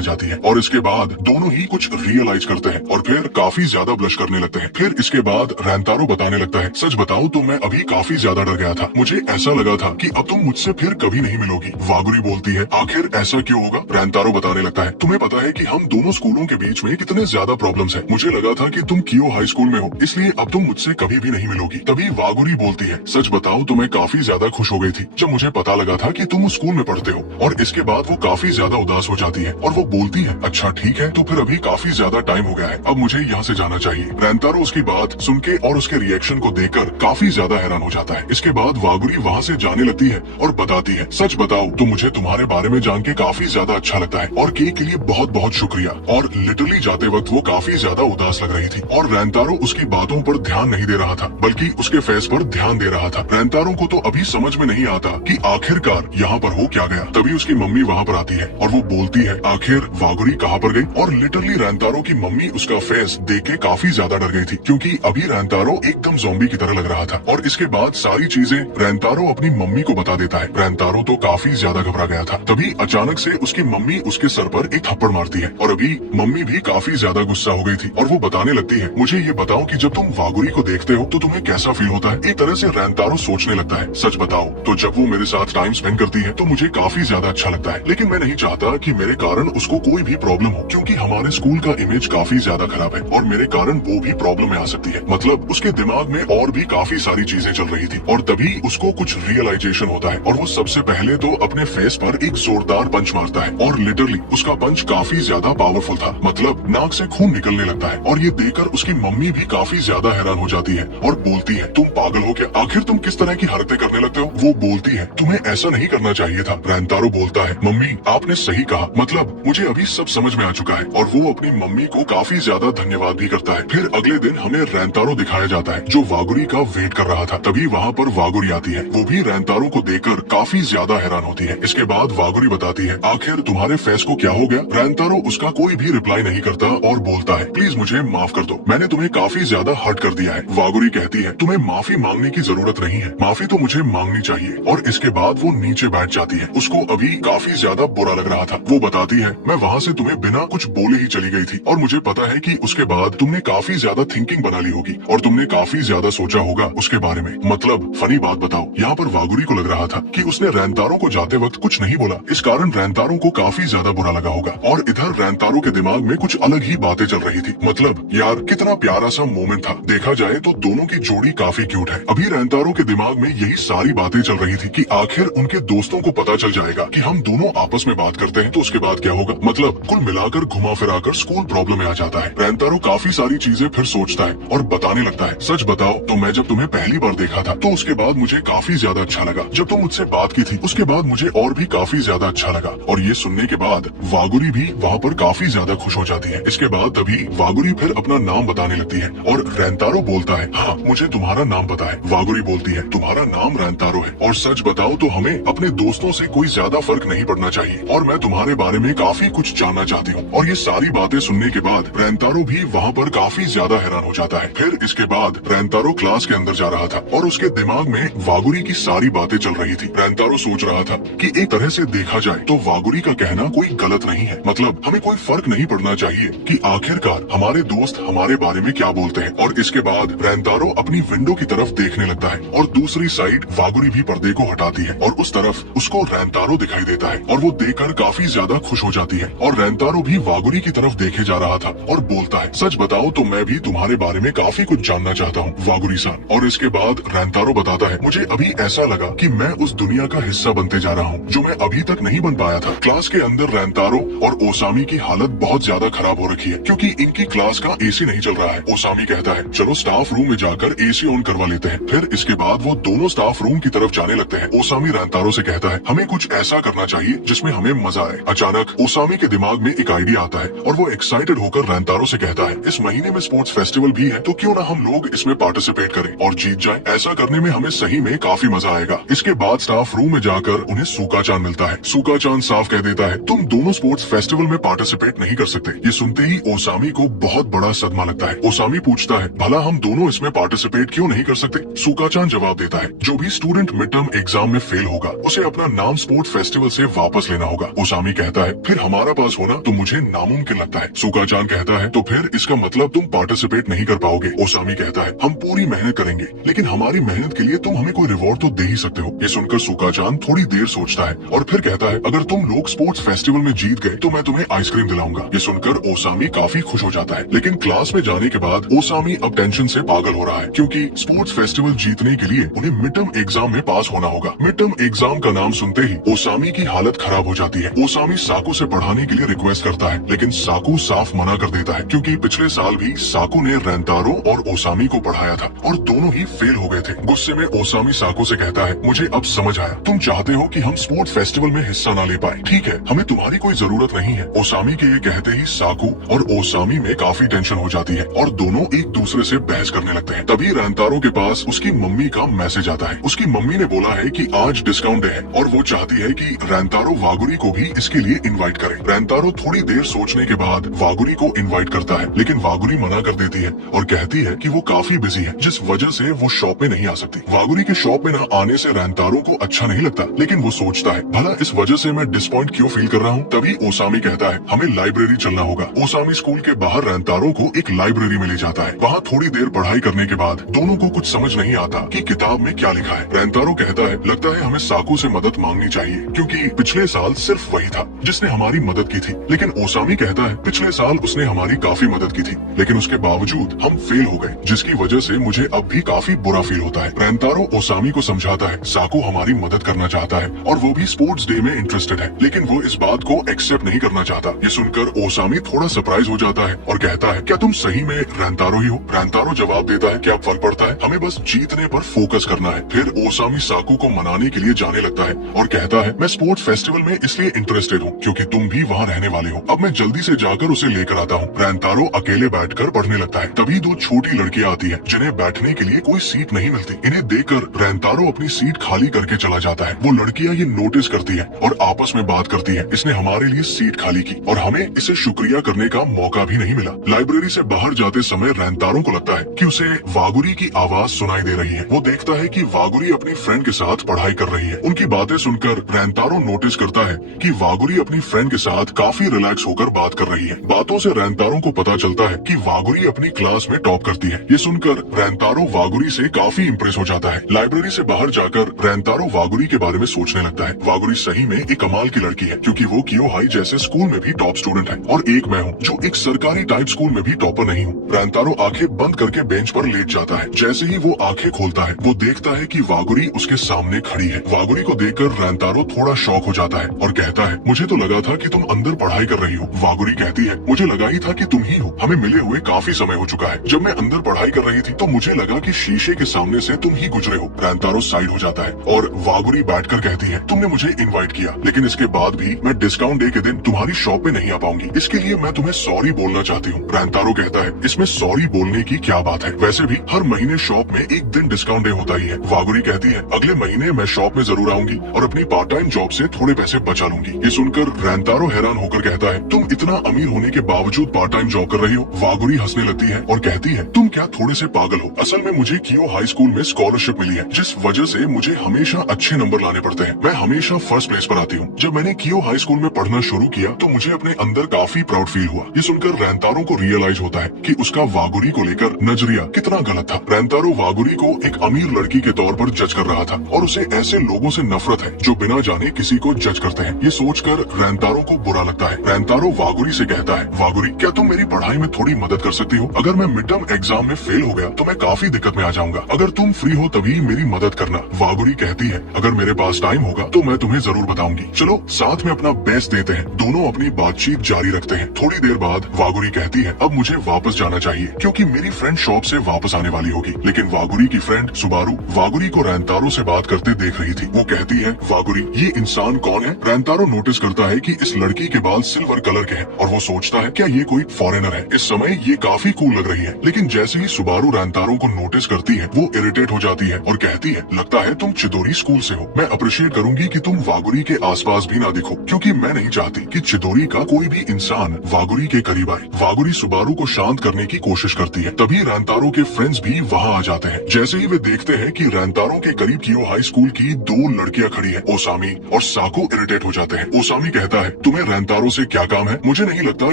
जाती है और इसके बाद दोनों ही कुछ रियलाइज करते हैं और फिर काफी ज्यादा ब्लश करने लगते हैं। फिर इसके बाद रैंतारो बताने लगता है, सच बताऊं तो मैं अभी काफी ज्यादा डर गया था। मुझे ऐसा लगा था कि अब तुम मुझसे फिर कभी नहीं मिलोगी। वागुरी बोलती है, आखिर ऐसा क्यों होगा? रैंतारो बताने लगता है, तुम्हें पता है कि हम दोनों स्कूलों के बीच में कितने ज्यादा प्रॉब्लम्स हैं। मुझे लगा था कि तुम कियो हाई स्कूल में हो, इसलिए अब तुम मुझसे कभी भी नहीं मिलोगी। तभी वागुरी बोलती है, सच बताऊं तो मैं काफी ज्यादा खुश हो गई थी जब मुझे पता लगा था कि तुम उस स्कूल में पढ़ते हो। और इसके बाद वो काफी ज्यादा उदास हो जाती है और वो बोलती है, अच्छा ठीक है, तो फिर अभी काफी ज्यादा टाइम हो गया है, अब मुझे यहाँ से जाना चाहिए। रैंतारो उसकी बात सुन के और उसके रिएक्शन को देखकर काफी ज्यादा हैरान हो जाता है। इसके बाद वागुरी वहाँ से जाने लगती है और बताती है, सच बताओ तो मुझे तुम्हारे बारे में जान के काफी ज्यादा अच्छा लगता है और केक के लिए बहुत बहुत शुक्रिया। और लिटरली जाते वक्त वो काफी ज्यादा उदास लग रही थी और रैंतारो उसकी बातों पर ध्यान नहीं दे रहा था, बल्कि उसके फेस पर ध्यान दे रहा था। रैंतारो को तो अभी समझ में नहीं आता कि आखिरकार यहाँ पर हो क्या गया। तभी उसकी मम्मी वहाँ पर आती है और वो बोलती है, आखिर वागुरी कहाँ पर गई? और लिटरली रैंतारो की मम्मी उसका फेस देख के काफी ज्यादा डर गई थी, क्योंकि अभी रैंतारो एकदम ज़ॉम्बी की तरह लग रहा था। और इसके बाद सारी चीजें रैंतारो अपनी मम्मी को बता देता है। रैंतारो तो काफी ज्यादा घबरा गया था। तभी अचानक से उसकी मम्मी उसके सर पर एक थप्पड़ मारती है और अभी मम्मी भी काफी ज्यादा गुस्सा हो गई थी और वो बताने लगती है, मुझे ये बताओ कि जब तुम वागुरी को देखते हो तो तुम्हें कैसा फील होता है? एक तरह से रैंतारो सोचने लगता है, सच बताओ तो जब वो मेरे साथ टाइम स्पेंड करती है तो मुझे काफी ज्यादा अच्छा लगता है, लेकिन मैं नहीं चाहता कि मेरे कारण उसको कोई भी प्रॉब्लम हो, क्योंकि हमारे स्कूल का इमेज काफी ज्यादा खराब है और मेरे कारण वो भी प्रॉब्लम में आ सकती है। मतलब उसके दिमाग में और भी काफी सारी चीजें चल रही थी और तभी उसको कुछ रियलाइजेशन होता है और वो सबसे पहले तो अपने फेस पर एक जोरदार पंच मारता है और लिटरली उसका पंच काफी ज्यादा पावरफुल था। मतलब नाक से खून निकलने लगता है और ये देखकर उसकी मम्मी भी काफी ज्यादा हैरान हो जाती है और बोलती है, तुम पागल हो क्या? आखिर तुम किस तरह की हरकतें करने लगते हो? वो बोलती है, तुम्हें ऐसा नहीं करना चाहिए था। रैंतारो बोलता है, मम्मी आपने सही कहा, मतलब मुझे अभी सब समझ में आ चुका है। और वो अपनी मम्मी को काफी ज्यादा धन्यवाद भी करता है। फिर अगले दिन हमें रैंतारो दिखाया जाता है जो वागुरी का वेट कर रहा था। तभी वहाँ पर वागुरी आती है, वो भी रैंतारो को देखकर काफी ज्यादा हैरान होती है। इसके बाद वागुरी बताती है, आखिर तुम्हारे फेस को क्या हो गया? रैंतारो उसका कोई भी रिप्लाई नहीं करता और बोलता है, प्लीज मुझे माफ कर दो, मैंने तुम्हें काफी ज्यादा हर्ट कर दिया है। वागुरी कहती है, तुम्हें माफी मांगने की जरूरत नहीं है, माफी तो मुझे मांगनी चाहिए। और इसके बाद वो नीचे बैठ जाती है। उसको अभी काफी ज्यादा बुरा लग रहा था। वो बताती है, मैं वहाँ से तुम्हें बिना कुछ बोले ही चली गई थी और मुझे पता है कि उसके बाद तुमने काफी ज्यादा थिंकिंग बना ली होगी और तुमने काफी ज्यादा सोचा होगा उसके बारे में। मतलब फनी बात बताओ, यहाँ पर वागुरी को लग रहा था कि उसने रैंतारो को जाते वक्त कुछ नहीं बोला, इस कारण रैंतारो को काफी ज्यादा बुरा लगा होगा। और इधर रैंतारो के दिमाग में कुछ अलग ही बातें चल रही थी। मतलब यार कितना प्यारा सा मोमेंट था, देखा जाए तो दोनों की जोड़ी काफी क्यूट है। अभी रैंतारो के दिमाग में यही सारी बातें चल रही थी कि आखिर उनके दोस्तों को पता चल जाएगा कि हम दोनों आपस में बात करते हैं तो उसके बाद क्या होगा। मतलब कुल मिलाकर घुमा फिराकर स्कूल प्रॉब्लम में आ जाता है। रैंतारो काफी सारी चीजें फिर सोचता है और बताने लगता है, सच बताओ तो मैं जब तुम्हें पहली बार देखा था तो उसके बाद मुझे काफी ज्यादा अच्छा लगा। जब तुम मुझसे बात की थी उसके बाद मुझे और भी काफी ज्यादा अच्छा लगा। और ये सुनने के बाद वागुरी भी वहाँ पर काफी ज्यादा खुश हो जाती है। इसके बाद तभी वागुरी फिर अपना नाम बताने लगती है और रैंतारो बोलता है, हाँ मुझे तुम्हारा नाम पता है। वागुरी बोलती है, तुम्हारा नाम रैंतारो है और सच बताओ तो हमें अपने दोस्तों से कोई ज्यादा फर्क नहीं पड़ना चाहिए और मैं तुम्हारे बारे में काफी कुछ जानना चाहती हूँ। और ये सारी बातें सुनने के बाद रैंतारो भी वहाँ पर काफी ज्यादा हैरान हो जाता है। फिर इसके बाद रैंतारो क्लास के अंदर जा रहा था और उसके दिमाग में वागुरी की सारी बातें चल रही थी। रैंतारो सोच रहा था कि एक तरह से देखा जाए तो वागुरी का कहना कोई गलत नहीं है। मतलब हमें कोई फर्क नहीं पड़ना चाहिए कि आखिरकार हमारे दोस्त हमारे बारे में क्या बोलते हैं। और इसके बाद रैंतारो अपनी विंडो की तरफ देखने लगता है और दूसरी साइड वागुरी भी पर्दे को हटाती है और उस तरफ उसको रैंतारो दिखाई देता है और वो देखकर काफी ज्यादा खुश हो जाती है। और रैंतारो भी वागुरी की तरफ देखे जा रहा था और बोलता है, सच बताओ तो मैं भी तुम्हारे बारे में काफी कुछ जानना चाहता हूँ वागुरी सान। और इसके बाद रैंतारो बताता है, मुझे अभी ऐसा लगा कि मैं उस दुनिया का हिस्सा बनते जा रहा हूँ जो मैं अभी तक नहीं बन पाया था। क्लास के अंदर रैंतारो और ओसामी की हालत बहुत ज्यादा खराब हो रखी है क्योंकि इनकी क्लास का एसी नहीं चल रहा है। ओसामी कहता है, चलो स्टाफ रूम में जाकर एसी ऑन करवा लेते हैं। फिर इसके बाद वो दोनों स्टाफ रूम की तरफ जाने लगते हैं। ओसामी रैंतारो से कहता है, हमें कुछ ऐसा करना चाहिए जिसमें हमें मजा आए। अचानक ओसामी के दिमाग में एक आइडिया आता है और वो एक्साइटेड होकर रैंतारो से कहता है, इस महीने महीने में स्पोर्ट्स फेस्टिवल भी है, तो क्यों ना हम लोग इसमें पार्टिसिपेट करें और जीत जाएं। ऐसा करने में हमें सही में काफी मजा आएगा। इसके बाद स्टाफ रूम में जाकर उन्हें सूका चांद मिलता है। सूका चांद साफ कह देता है, तुम दोनों स्पोर्ट्स फेस्टिवल में पार्टिसिपेट नहीं कर सकते। ये सुनते ही ओसामी को बहुत बड़ा सदमा लगता है। ओसामी पूछता है, भला हम दोनों इसमें पार्टिसिपेट क्यों नहीं कर सकते? सूका चांद जवाब देता है, जो भी स्टूडेंट मिड टर्म एग्जाम में फेल होगा उसे अपना नाम स्पोर्ट्स फेस्टिवल से वापस लेना होगा। ओसामी कहता है, फिर हमारा पास होना तो मुझे नामुमकिन लगता है। सूका चांद कहता है, तो फिर इसका मतलब तुम पार्टिसिपेट नहीं कर पाओगे। ओसामी कहता है, हम पूरी मेहनत करेंगे, लेकिन हमारी मेहनत के लिए तुम हमें कोई रिवॉर्ड तो दे ही सकते हो। ये सुनकर सूका चांद थोड़ी देर सोचता है और फिर कहता है, अगर तुम लोग स्पोर्ट्स फेस्टिवल में जीत गए तो मैं तुम्हें आइसक्रीम दिलाऊंगा। ये सुनकर ओसामी काफी खुश हो जाता है, लेकिन क्लास में जाने के बाद ओसामी अब टेंशन से पागल हो रहा है, क्योंकि स्पोर्ट्स फेस्टिवल जीतने के लिए उन्हें मिड टर्म एग्जाम में पास होना होगा। मिड टर्म एग्जाम का नाम सुनते ही ओसामी की हालत खराब हो जाती है। ओसामी साकू से पढ़ाने के लिए रिक्वेस्ट करता है, लेकिन साकू साफ मना कर देता है, क्योंकि पिछले साल भी साकू ने रेंतारो और ओसामी को पढ़ाया था और दोनों ही फेल हो गए थे। गुस्से में ओसामी साकू से कहता है, मुझे अब समझ आया, तुम चाहते हो कि हम स्पोर्ट्स फेस्टिवल में हिस्सा ना ले पाए। ठीक है, हमें तुम्हारी कोई जरूरत नहीं है। ओसामी के ये कहते ही साकू और ओसामी में काफी टेंशन हो जाती है और दोनों एक दूसरे से बहस करने लगते हैं। तभी रेंतारो के पास उसकी मम्मी का मैसेज आता है। उसकी मम्मी ने बोला है कि आज डिस्काउंट डे है और वो चाहती है कि रेंतारो वागुरी को भी इसके लिए इनवाइट करे। रेंतारो थोड़ी देर सोचने के बाद वागुरी को इनवाइट करता है, लेकिन वागुरी मना कर देती है और कहती है कि वो काफी बिजी है, जिस वजह से वो शॉप में नहीं आ सकती। वागुरी के शॉप में न आने से रेंतारो को अच्छा नहीं लगता, लेकिन वो सोचता है, भला इस वजह से मैं डिसपॉइंट क्यों फील कर रहा हूँ। तभी ओसामी कहता है, हमें लाइब्रेरी चलना होगा। ओसामी स्कूल के बाहर रेंतारो को एक लाइब्रेरी में ले जाता है। वहाँ थोड़ी देर पढ़ाई करने के बाद दोनों को कुछ समझ नहीं आता कि किताब में क्या लिखा है। रेंतारो कहता है, लगता है हमें साकू से मदद मांगनी चाहिए, क्योंकि पिछले साल सिर्फ वही था जिसने हमारी मदद की थी। लेकिन ओसामी कहता है, पिछले साल उसने हमारी काफी मदद की थी, लेकिन उसके बावजूद हम फेल हो गए, जिसकी वजह से मुझे अब भी काफी बुरा फील होता है। रेंतारो ओसामी को समझाता है, साकू हमारी मदद करना चाहता है और वो भी स्पोर्ट्स डे में इंटरेस्टेड है, लेकिन वो इस बात को एक्सेप्ट नहीं करना चाहता। ये सुनकर ओसामी थोड़ा सरप्राइज हो जाता है और कहता है, क्या तुम सही में रेंतारो ही हो? रेंतारो जवाब देता है, क्या फर्क पड़ता है, हमें बस जीतने पर फोकस करना है। फिर ओसामी साकू को मनाने के लिए जाने लगता है और कहता है, मैं स्पोर्ट्स फेस्टिवल में इसलिए इंटरेस्टेड हूँ क्योंकि तुम भी वहाँ रहने वाले हो। अब मैं जल्दी से जाकर उसे लेकर आता हूँ। रेंतारो अकेले बैठकर पढ़ने लगता है। तभी दो छोटी लड़कियाँ आती है जिन्हें बैठने के लिए कोई सीट नहीं मिलती। इन्हें देखकर रेंतारो अपनी सीट खाली करके चला जाता है। वो लड़कियाँ ये नोटिस करती है और आपस में बात करती है, इसने हमारे लिए सीट खाली की और हमें इसे शुक्रिया करने का मौका भी नहीं मिला। लाइब्रेरी से बाहर जाते समय रेंतारो को लगता है कि उसे वागुरी की आवाज सुनाई दे रही है। वो देखता है कि वागुरी अपनी फ्रेंड के साथ पढ़ाई कर रही है। उनकी बातें सुनकर रेंतारो नोटिस करता है कि वागुरी अपनी फ्रेंड के साथ काफी रिलैक्स होकर बात कर रही है। बातों से रेंतारो को पता चलता है कि वागुरी अपनी क्लास में टॉप करती है। ये सुनकर रेंतारो वागुरी से काफी इम्प्रेस हो जाता है। लाइब्रेरी से बाहर जाकर रेंतारो वागुरी के बारे में सोचने लगता है। वागुरी सही में एक कमाल की लड़की है, क्योंकि वो कियोहाई जैसे स्कूल में भी टॉप स्टूडेंट है और एक मैं हूँ जो एक सरकारी टाइप स्कूल में भी टॉपर नहीं हूँ। रेंतारो आंखें बंद करके बेंच पर लेट जाता है। जैसे ही वो आंखें खोलता है, वो देखता है कि वागुरी उसके सामने खड़ी है। वागुरी को देखकर रेंतारो थोड़ा शॉक हो जाता है और कहता है, मुझे तो लगा था कि तुम अंदर पढ़ाई कर रही हो। वागुरी कहती है, मुझे लगा ही था कि तुम ही हो, हमें मिले हुए काफी समय हो चुका है। जब मैं अंदर पढ़ाई कर रही थी तो मुझे लगा कि शीशे के सामने से तुम ही गुजरे हो। रेंतारो साइड हो जाता है और वागुरी बैठकर कहती है, तुमने मुझे इनवाइट किया, लेकिन इसके बाद भी मैं डिस्काउंट डे के दिन तुम्हारी शॉप में नहीं आ पाऊंगी। इसके लिए मैं तुम्हें सॉरी बोलना चाहती हूँ। रेंतारो कहता है, इसमें सॉरी बोलने की क्या बात है, वैसे भी हर महीने शॉप में एक दिन डिस्काउंट डे होता ही है। वागुरी कहती है, अगले महीने मैं शॉप में जरूर आऊंगी और अपनी पार्ट टाइम जॉब से थोड़े पैसे बचा लूंगी। ये सुनकर रेंतारो हैरान होकर कहता है, तुम इतना अमीर होने के बावजूद पार्ट टाइम जॉब कर रही हो? वागुरी हंसने लगती है और कहती है, तुम क्या थोड़े से पागल हो? असल में मुझे कियोहाई स्कूल में स्कॉलरशिप मिली है, जिस वजह से मुझे हमेशा अच्छे नंबर लाने पड़ते हैं। मैं हमेशा फर्स्ट प्लेस पर आती हूँ। जब मैंने कियोहाई स्कूल में पढ़ना शुरू किया तो मुझे अपने अंदर काफी प्राउड फील हुआ। ये सुनकर रेंतारो को रियलाइज होता है कि उसका वागुरी को लेकर नजरिया कितना गलत था। रेंतारो वागुरी को एक अमीर लड़की के तौर पर जज कर रहा था और उसे ऐसे लोगों से नफरत है जो बिना जाने किसी को जज करते हैं। ये सोचकर रेंतारो को बुरा लगता है। रेंतारो वागुरी से कहता है, वागुरी क्या तुम मेरी पढ़ाई में थोड़ी मदद कर सकती हो? अगर मैं मिड टर्म एग्जाम में फेल हो गया तो मैं काफी दिक्कत में आ जाऊंगा। अगर तुम फ्री हो तभी मेरी मदद करना। वागुरी कहती है, अगर मेरे पास टाइम होगा तो मैं तुम्हें जरूर बताऊंगी। चलो साथ में अपना बेस्ट देते हैं। दोनों अपनी बातचीत जारी रखते हैं। थोड़ी देर बाद वागुरी कहती है, अब मुझे वापस जाना चाहिए क्योंकि मेरी फ्रेंड शॉप से वापस आने वाली होगी। लेकिन वागुरी की फ्रेंड सुबारू वागुरी को रेंतारो से बात करते देख रही थी। वो कहती है, वागुरी ये इंसान कौन है? रेंतारो नोटिस करता है कि इस लड़की के बाल सिल्वर कलर के हैं और वो सोचता है क्या ये कोई फॉरेनर है। इस समय ये काफी कूल लग रही है। लेकिन जैसे ही सुबारू रैंतारो को नोटिस करती है वो इरिटेट हो जाती है और कहती है, लगता है तुम चिदोरी स्कूल से हो। मैं अप्रिशिएट करूंगी कि तुम वागुरी के आसपास भी ना दिखो, क्योंकि मैं नहीं चाहती कि चिदोरी का कोई भी इंसान वागुरी के करीब आए। वागुरी सुबारू को शांत करने की कोशिश करती है। तभी रैंतारो के फ्रेंड्स भी वहाँ आ जाते हैं। जैसे ही वे देखते हैं कि रैंतारो के करीब कियो हाई स्कूल की 2 लड़कियां खड़ी है, ओसामी और साको इरिटेट हो जाते हैं। ओसामी कहता है, तुम्हें रैंतारो से क्या काम है? मुझे नहीं लगता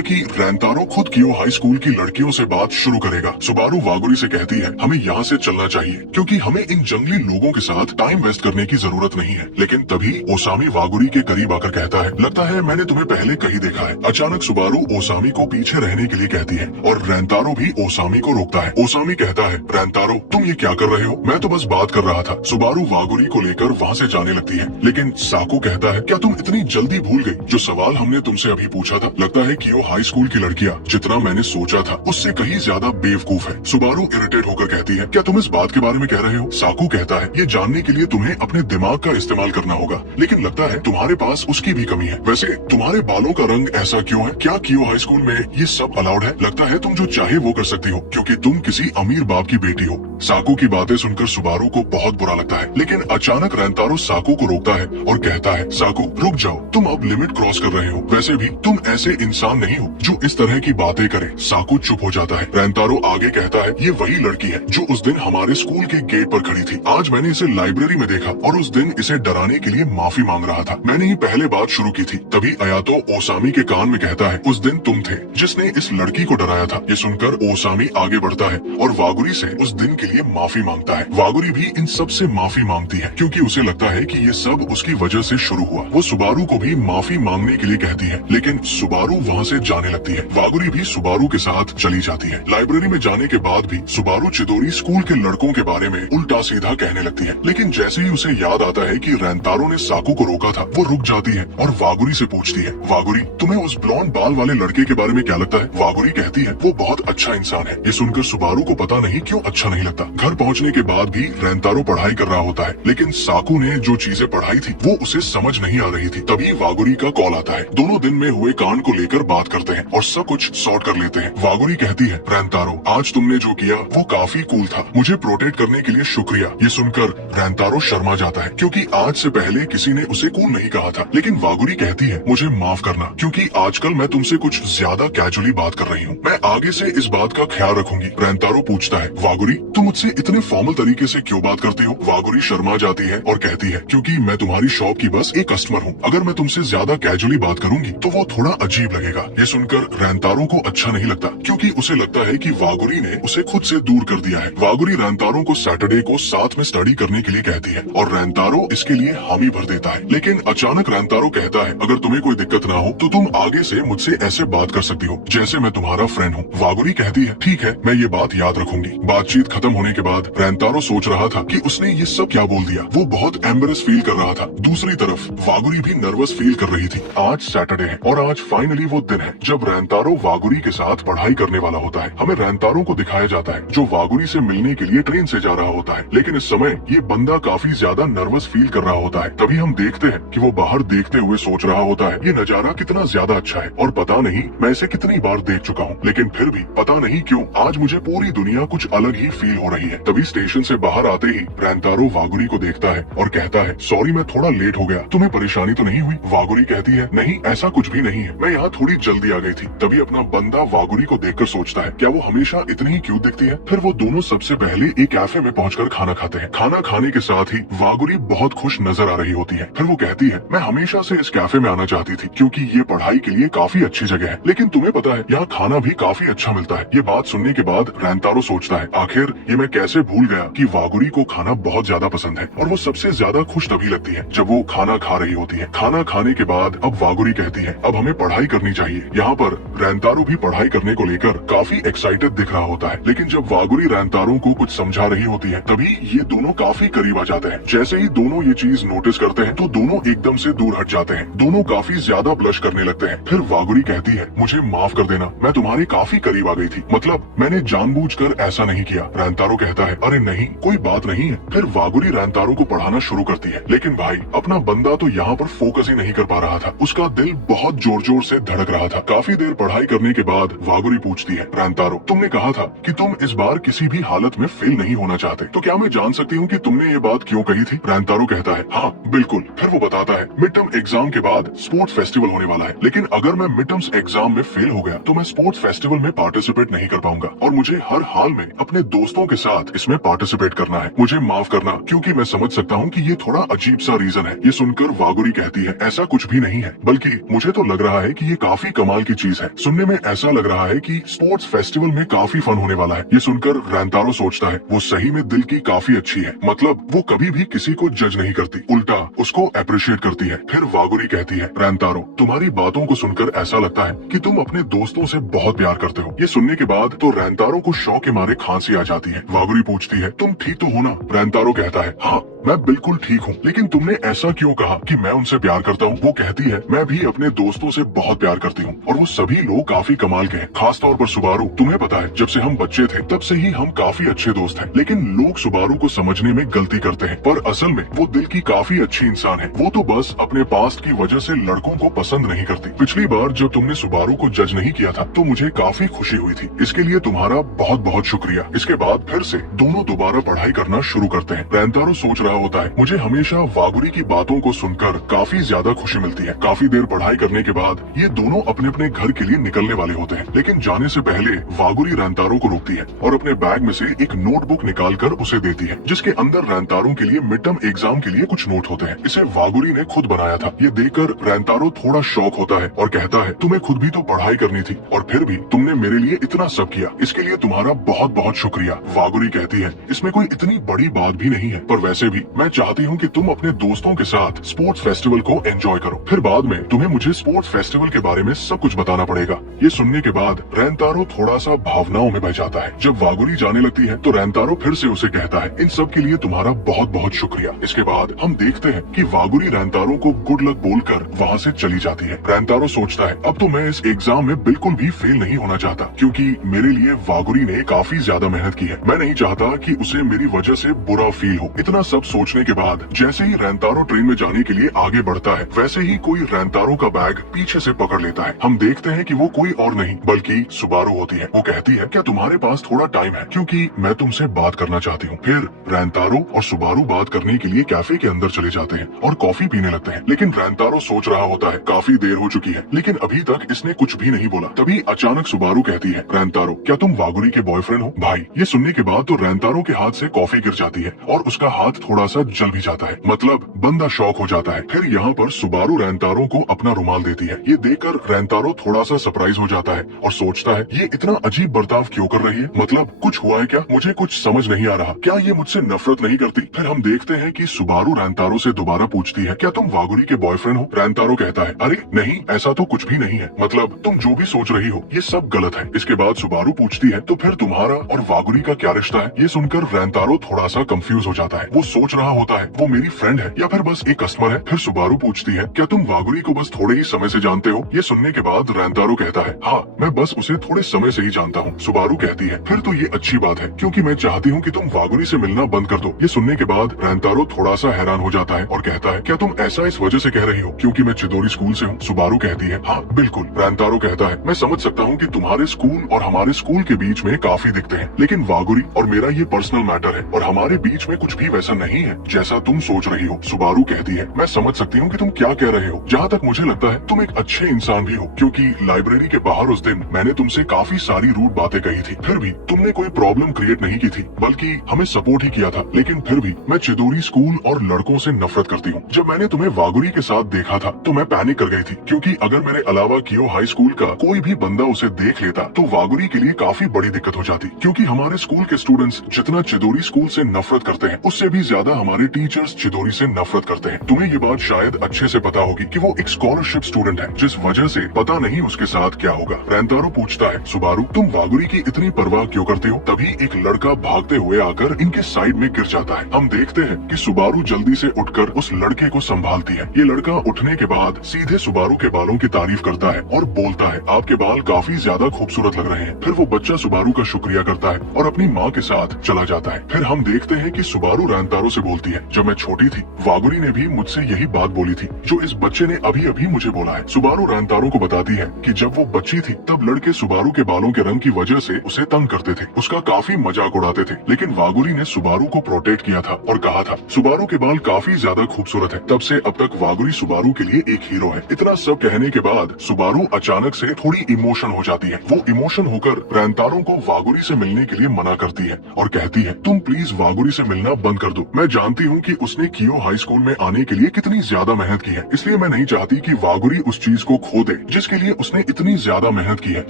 कि रैंतारो खुद कियो हाई स्कूल की लड़कियों से बात शुरू करेगा। सुबारू वागुरी से कहती है, हमें यहाँ से चलना चाहिए, क्योंकि हमें इन जंगली लोगों के साथ टाइम वेस्ट करने की जरूरत नहीं है। लेकिन तभी ओसामी वागुरी के करीब आकर कहता है, लगता है मैंने तुम्हें पहले कहीं देखा है। अचानक सुबारू ओसामी को पीछे रहने के लिए कहती है और रैंतारो भी ओसामी को रोकता है। ओसामी कहता है, रैंतारो तुम ये क्या कर रहे हो? मैं तो बस बात कर रहा था। सुबारू वागुरी को लेकर वहाँ से जाने लगती है। लेकिन साको कहता है, क्या तुम इतनी जल्दी भूल गई जो सवाल हमने तुमसे अभी पूछा था? लगता है कि वो हाई स्कूल की लड़कियां जितना मैंने सोचा था उससे कहीं ज्यादा बेवकूफ है। सुबारू इरिटेट होकर कहती है, क्या तुम इस बात के बारे में कह रहे हो? साको कहता है, ये जानने के लिए तुम्हें अपने दिमाग का इस्तेमाल करना होगा, लेकिन लगता है तुम्हारे पास उसकी भी कमी है। वैसे तुम्हारे बालों का रंग ऐसा क्यों है? क्या कियो हाई स्कूल में ये सब अलाउड है? लगता है तुम जो चाहे वो कर सकती हो, क्योंकि तुम किसी अमीर बाप की बेटी हो। साको की बातें सुनकर सुबारू को बहुत बुरा लगता है, लेकिन अचानक रैंतारो साको को रोकता है और कहता है, साको रुक जाओ, तुम अब लिमिट क्रॉस कर रहे हो। वैसे भी तुम ऐसे इंसान नहीं हो जो इस तरह की बातें करे। साको चुप हो जाता है। रैंतारो आगे कहता है, ये वही लड़की है जो उस दिन हमारे स्कूल के गेट पर खड़ी थी। आज मैंने इसे लाइब्रेरी में देखा और उस दिन इसे डराने के लिए माफी मांग रहा था। मैंने ही पहले बात शुरू की थी। तभी अयातो ओसामी के कान में कहता है, उस दिन तुम थे जिसने इस लड़की को डराया था। ये सुनकर ओसामी आगे बढ़ता है और वागुरी से उस दिन के लिए माफी मांगता है। वागुरी भी इन सब से माफी मांगती है, क्योंकि उसे लगता है कि ये सब उसकी वजह से शुरू हुआ। वो सुबारू को भी माफी मांगने के लिए कहती है, लेकिन सुबारू वहाँ से जाने लगती है। वागुरी भी सुबारू के साथ चली जाती है। लाइब्रेरी में जाने के बाद भी सुबारू चिदोरी स्कूल के लड़कों के बारे में उल्टा सीधा कहने लगती है। लेकिन जैसे ही उसे याद आता है कि रैंतारो ने साको को रोका था, वो रुक जाती है और वागुरी से पूछती है, वागुरी तुम्हें उस ब्लॉन्ड बाल वाले लड़के के बारे में क्या लगता है? वागुरी कहती है, वो बहुत अच्छा इंसान है। ये सुनकर सुबारू को पता नहीं क्यों अच्छा नहीं लगता। घर पहुँचने के बाद भी रैंतारो पढ़ाई कर रहा होता है, लेकिन साको ने जो चीजें पढ़ाई थी वो उसे समझ नहीं आ रही थी। तभी वागुरी का कॉल आता है। दोनों दिन में हुए कांड को लेकर बात करते हैं और सब कुछ सॉर्ट कर लेते हैं। वागुरी कहती है, रैंतारो आज तुमने जो किया वो काफी कूल था, मुझे प्रोटेक्ट करने के लिए शुक्रिया। ये सुनकर रैंतारो शर्मा जाता है, क्योंकि आज से पहले किसी ने उसे कूल नहीं कहा था। लेकिन वागुरी कहती है, मुझे माफ करना, क्योंकि आजकल मैं तुमसे कुछ ज्यादा कैजुअली बात कर रही हूँ। मैं आगे से इस बात का ख्याल रखूंगी। रैंतारो पूछता है, वागुरी तुम मुझसे इतने फॉर्मल तरीके से क्यों बात करती हो? वागुरी शर्मा जाती है और कहती है, क्योंकि मैं तुम्हारी शॉप की बस एक कस्टमर हूँ। अगर मैं तुमसे ज्यादा कैजुअली बात करूंगी तो वो थोड़ा अजीब लगेगा। ये सुनकर रैंतारो को अच्छा नहीं लगता, क्योंकि उसे लगता है कि वागुरी ने उसे खुद से दूर कर दिया है। वागुरी रैंतारो को सैटरडे को साथ में स्टडी करने के लिए कहती है और रैंतारो इसके लिए हामी भर देता है। लेकिन अचानक रैंतारो कहता है, अगर तुम्हें कोई दिक्कत ना हो तो तुम आगे से मुझसे ऐसे बात कर सकती हो जैसे मैं तुम्हारा फ्रेंड हूँ। वागुरी कहती है, ठीक है, मैं ये बात याद रखूंगी। बातचीत खत्म होने के बाद रैंतारो सोच रहा था कि उसने ये सब क्या बोल दिया। वो बहुत एम्बेरस फील कर रहा था। दूसरी तरफ वागुरी भी नर्वस फील कर रही थी। आज सैटरडे है और आज फाइनली वो दिन है जब रैंतारो वागुरी के साथ पढ़ाई करने वाला होता है। हमें रैंतारो को दिखाया जाता है जो वागुरी से मिलने के लिए ट्रेन से जा रहा होता है, लेकिन इस समय ये बंदा काफी ज्यादा नर्वस फील कर रहा होता है। तभी हम देखते हैं कि वो बाहर देखते हुए सोच रहा होता है, ये नजारा कितना ज्यादा अच्छा है और पता नहीं मैं इसे कितनी बार देख चुका हूँ, लेकिन फिर भी पता नहीं क्यों आज मुझे पूरी दुनिया कुछ अलग ही फील हो रही है। तभी स्टेशन से बाहर आते ही रैंतारो वागुरी को देखता है और कहता है, सॉरी मैं थोड़ा लेट हो गया, तुम्हें परेशानी तो नहीं हुई? वागुरी कहती है, नहीं ऐसा कुछ भी नहीं है, मैं यहाँ थोड़ी जल्दी आ गई थी। तभी अपना बंदा वागुरी को देखकर सोचता है, क्या वो हमेशा इतनी ही क्यूट दिखती है? फिर वो दोनों सबसे पहले एक कैफे में पहुंचकर खाना खाते हैं। खाना खाने के साथ ही वागुरी बहुत खुश नजर आ रही होती है। फिर वो कहती है, मैं हमेशा से इस कैफे में आना चाहती थी, क्योंकि ये पढ़ाई के लिए काफी अच्छी जगह है, लेकिन तुम्हें पता है यहाँ खाना भी काफी अच्छा मिलता है। ये बात सुनने के बाद रैंतारो सोचता है, आखिर ये मैं कैसे भूल गया कि वागुरी को खाना बहुत ज्यादा पसंद है और वो सबसे ज्यादा खुश तभी लगती है जब वो खाना खा रही होती है। खाना खाने के बाद अब वागुरी कहती है, अब हमें पढ़ाई करनी चाहिए। यहाँ पर रैंतारो भी पढ़ाई करने को लेकर काफी एक्साइटेड दिख रहा होता है, लेकिन जब वागुरी रैंतारो को कुछ समझा रही होती है तभी ये दोनों काफी करीब आ जाते हैं। जैसे ही दोनों ये चीज नोटिस करते हैं तो दोनों एकदम से दूर हट जाते हैं। दोनों काफी ज्यादा ब्लश करने लगते हैं। फिर वागुरी कहती है, मुझे माफ कर देना, मैं तुम्हारे काफी करीब आ गई थी, मतलब मैंने जानबूझकर ऐसा नहीं किया। रैंतारो कहता है, अरे नहीं कोई बात नहीं है। फिर वागुरी रैंतारो को पढ़ाना शुरू करती है, लेकिन भाई अपना बंदा तो यहाँ पर फोकस ही नहीं कर पा रहा था। उसका दिल बहुत जोर जोर से धड़क रहा था। काफी देर पढ़ाई करने के बाद वागुरी वागुरी पूछती है, रैंतारो तुमने कहा था कि तुम इस बार किसी भी हालत में फेल नहीं होना चाहते, तो क्या मैं जान सकती हूँ कि तुमने ये बात क्यों कही थी? रैंतारो कहता है, हाँ बिल्कुल। फिर वो बताता है, मिड टर्म एग्जाम के बाद स्पोर्ट्स फेस्टिवल होने वाला है, लेकिन अगर मैं मिड टर्म्स एग्जाम में फेल हो गया तो मैं स्पोर्ट्स फेस्टिवल में पार्टिसिपेट नहीं कर पाऊंगा और मुझे हर हाल में अपने दोस्तों के साथ इसमें पार्टिसिपेट करना है। मुझे माफ करना, क्योंकि मैं समझ सकता हूँ कि ये थोड़ा अजीब सा रीजन है। ये सुनकर वागुरी कहती है, ऐसा कुछ भी नहीं है, बल्कि मुझे तो लग रहा है कि ये काफी कमाल की चीज है। सुनने में ऐसा लग रहा है कि स्पोर्ट्स फेस्टिवल में काफी फन होने वाला है। ये सुनकर रैंतारो सोचता है, वो सही में दिल की काफी अच्छी है, मतलब वो कभी भी किसी को जज नहीं करती, उल्टा उसको अप्रिशिएट करती है। फिर वागुरी कहती है, रैंतारो तुम्हारी बातों को सुनकर ऐसा लगता है कि तुम अपने दोस्तों से बहुत प्यार करते हो। ये सुनने के बाद तो रैंतारो को शौक के मारे खांसी आ जाती है। वागुरी पूछती है, तुम ठीक तो हो ना? रैंतारो कहता है, हाँ मैं बिल्कुल ठीक हूँ, लेकिन तुमने ऐसा क्यों कहा कि मैं उनसे प्यार करता हूँ? वो कहती है, मैं भी अपने दोस्तों से बहुत प्यार करती हूँ और वो सभी लोग काफी कमाल के हैं, खास तौर पर सुबारू। तुम्हें पता है, जब से हम बच्चे थे तब से ही हम काफी अच्छे दोस्त हैं, लेकिन लोग सुबारू को समझने में गलती करते हैं, पर असल में वो दिल की काफी अच्छी इंसान है। वो तो बस अपने पास्ट की वजह से लड़कों को पसंद नहीं करती। पिछली बार जब तुमने सुबारू को जज नहीं किया था तो मुझे काफी खुशी हुई थी, इसके लिए तुम्हारा बहुत बहुत शुक्रिया। इसके बाद फिर से दोनों दोबारा पढ़ाई करना शुरू करते हैं। रैंतारो सोच रहा होता है, मुझे हमेशा वागुरी की बातों को सुनकर काफी ज्यादा खुशी मिलती है। काफी देर पढ़ाई करने के बाद ये दोनों अपने अपने घर के लिए निकलने वाले होते हैं, लेकिन जाने से पहले वागुरी रैंतारो को रोकती है और अपने बैग में से एक नोटबुक निकालकर उसे देती है, जिसके अंदर रैंतारो के लिए मिड टर्म एग्जाम के लिए कुछ नोट होते हैं। इसे वागुरी ने खुद बनाया था। ये देखकर रैंतारो थोड़ा शॉक होता है और कहता है, तुम्हें खुद भी तो पढ़ाई करनी थी और फिर भी तुमने मेरे लिए इतना सब किया, इसके लिए तुम्हारा बहुत बहुत शुक्रिया। वागुरी कहती है, इसमें कोई इतनी बड़ी बात भी नहीं है, पर वैसे भी मैं चाहती हूँ कि तुम अपने दोस्तों के साथ स्पोर्ट्स फेस्टिवल को एंजॉय करो, फिर बाद में तुम्हें मुझे स्पोर्ट्स फेस्टिवल के बारे में सब कुछ बताना पड़ेगा। ये सुनने के बाद रैंतारो थोड़ा सा भावनाओं में बह जाता है। जब वागुरी जाने लगती है तो रैंतारो फिर से उसे कहता है, इन सब के लिए तुम्हारा बहुत बहुत शुक्रिया। इसके बाद हम देखते हैं कि वागुरी रैंतारो को गुड लक बोलकर वहाँ से चली जाती है। रैंतारो सोचता है, अब तो मैं इस एग्जाम में बिल्कुल भी फेल नहीं होना चाहता, क्योंकि मेरे लिए वागुरी ने काफी ज्यादा मेहनत की है। मैं नहीं चाहता कि उसे मेरी वजह से बुरा फील हो। इतना सब सोचने के बाद जैसे ही रैंतारो ट्रेन में जाने के लिए आगे बढ़ता है, वैसे ही कोई रैंतारो का बैग पीछे से पकड़ लेता है। हम देखते हैं कि वो कोई और नहीं बल्कि सुबारू होती है। वो कहती है, क्या तुम्हारे पास थोड़ा टाइम है, क्योंकि मैं तुमसे बात करना चाहती हूँ। फिर रैंतारो और सुबारू बात करने के लिए कैफे के अंदर चले जाते हैं और कॉफी पीने लगते हैं, लेकिन रैंतारो सोच रहा होता है, काफी देर हो चुकी है, लेकिन अभी तक इसने कुछ भी नहीं बोला। तभी अचानक सुबारू कहती है, रैंतारो क्या तुम वागुरी के बॉयफ्रेंड हो? भाई ये सुनने के बाद तो रैंतारो के हाथ से कॉफी गिर जाती है और उसका हाथ थोड़ा सा जल भी जाता है, मतलब बंदा शॉक हो जाता है। फिर यहाँ पर सुबारू रैंतारो को अपना रुमाल देती है। ये देखकर रैंतारो थोड़ा सा सरप्राइज हो जाता है और सोचता है, ये इतना अजीब बर्ताव क्यों कर रही है, मतलब कुछ हुआ है क्या? मुझे कुछ समझ नहीं आ रहा, क्या ये मुझसे नफरत नहीं करती? फिर हम देखते हैं कि सुबारू रैंतारो से दोबारा पूछती है, क्या तुम वागुरी के बॉयफ्रेंड हो? रैंतारो कहता है, अरे नहीं, ऐसा तो कुछ भी नहीं है, मतलब तुम जो भी सोच रही हो ये सब गलत है। इसके बाद सुबारू पूछती है, तो फिर तुम्हारा और वागुरी का क्या रिश्ता है? ये सुनकर रैंतारो थोड़ा सा कंफ्यूज हो जाता है। वो सोच रहा होता है, वो मेरी फ्रेंड है या फिर बस एक कस्टमर है। फिर सुबारू पूछती है, क्या तुम वागुरी को बस थोड़े ही समय से जानते हो? ये सुनने के बाद रैंतारो कहता है, हाँ मैं बस उसे थोड़े समय से ही जानता हूँ। सुबारू कहती है, फिर तो ये अच्छी बात है, क्योंकि मैं चाहती हूँ कि तुम वागुरी से मिलना बंद कर दो। ये सुनने के बाद रैंतारो थोड़ा सा हैरान हो जाता है और कहता है, क्या तुम ऐसा इस वजह से कह रही हो क्योंकि मैं चिदोरी स्कूल से हूँ? सुबारू कहती है, हाँ बिल्कुल। रैंतारो कहता है, मैं समझ सकता हूँ कि तुम्हारे स्कूल और हमारे स्कूल के बीच में काफी दिखते हैं, लेकिन वागुरी और मेरा ये पर्सनल मैटर है और हमारे बीच में कुछ भी वैसा नहीं है जैसा तुम सोच रही हो। सुबारू कहती है, मैं समझ सकती हूँ कि तुम क्या कह रहे हो। जहाँ तक मुझे लगता है तुम एक अच्छे इंसान भी हो, क्योंकि लाइब्रेरी के बाहर उस दिन मैंने तुमसे काफी सारी रूड बातें कही थी, फिर भी तुमने कोई प्रॉब्लम क्रिएट नहीं की थी, बल्कि हमें सपोर्ट ही किया था। लेकिन फिर भी मैं चिदोरी स्कूल और लड़कों से नफरत करती हूँ। जब मैंने तुम्हें वागुरी के साथ देखा था तो मैं पैनिक कर गई थी, क्योंकि अगर मेरे अलावा कियो हाई स्कूल का कोई भी बंदा उसे देख लेता तो वागुरी के लिए काफी बड़ी दिक्कत हो जाती, क्योंकि हमारे स्कूल के स्टूडेंट्स जितना चिदोरी स्कूल से नफरत करते हैं उससे भी ज्यादा हमारे टीचर्स चिदोरी से नफरत करते हैं। तुम्हें ये बात शायद अच्छे से पता होगी कि वो एक स्कॉलरशिप स्टूडेंट है, जिस वजह से पता नहीं उसके साथ क्या होगा। रैंतारो पूछता है, सुबारू तुम वागुरी की इतनी परवाह क्यों करते हो? तभी एक लड़का भागते हुए आकर इनके साइड में गिर जाता है। हम देखते हैं कि सुबारू जल्दी से उठकर उस लड़के को संभालती है। ये लड़का उठने के बाद सीधे सुबारू के बालों की तारीफ करता है और बोलता है, आपके बाल काफी ज्यादा खूबसूरत लग रहे हैं। फिर वो बच्चा सुबारू का शुक्रिया करता है और अपनी माँ के साथ चला जाता है। फिर हम देखते हैं कि सुबारू रैंतारो से बोलती है, जब मैं छोटी थी वागुरी ने भी मुझसे यही बात बोली थी जो इस बच्चे ने अभी अभी मुझे बोला है। सुबारू रैंतारो को बताती है कि जब वो बच्ची थी तब लड़के लड़के सुबारू के बालों के रंग की वजह से उसे तंग करते थे, उसका काफी मजाक उड़ाते थे, लेकिन वागुरी ने सुबारू को प्रोटेक्ट किया था और कहा था सुबारू के बाल काफी ज्यादा खूबसूरत है। तब से अब तक वागुरी सुबारू के लिए एक हीरो है। इतना सब कहने के बाद सुबारू अचानक से थोड़ी इमोशन हो जाती है। वो इमोशन होकर रैंतारो को वागुरी से मिलने के लिए मना करती है और कहती है तुम प्लीज वागुरी से मिलना बंद कर दो। मैं जानती हूँ कि उसने कियो हाई स्कूल में आने के लिए कितनी ज्यादा मेहनत की है, इसलिए मैं नहीं चाहती कि वागुरी उस चीज को खो दे जिसके लिए उसने इतनी ज्यादा मेहनत की है।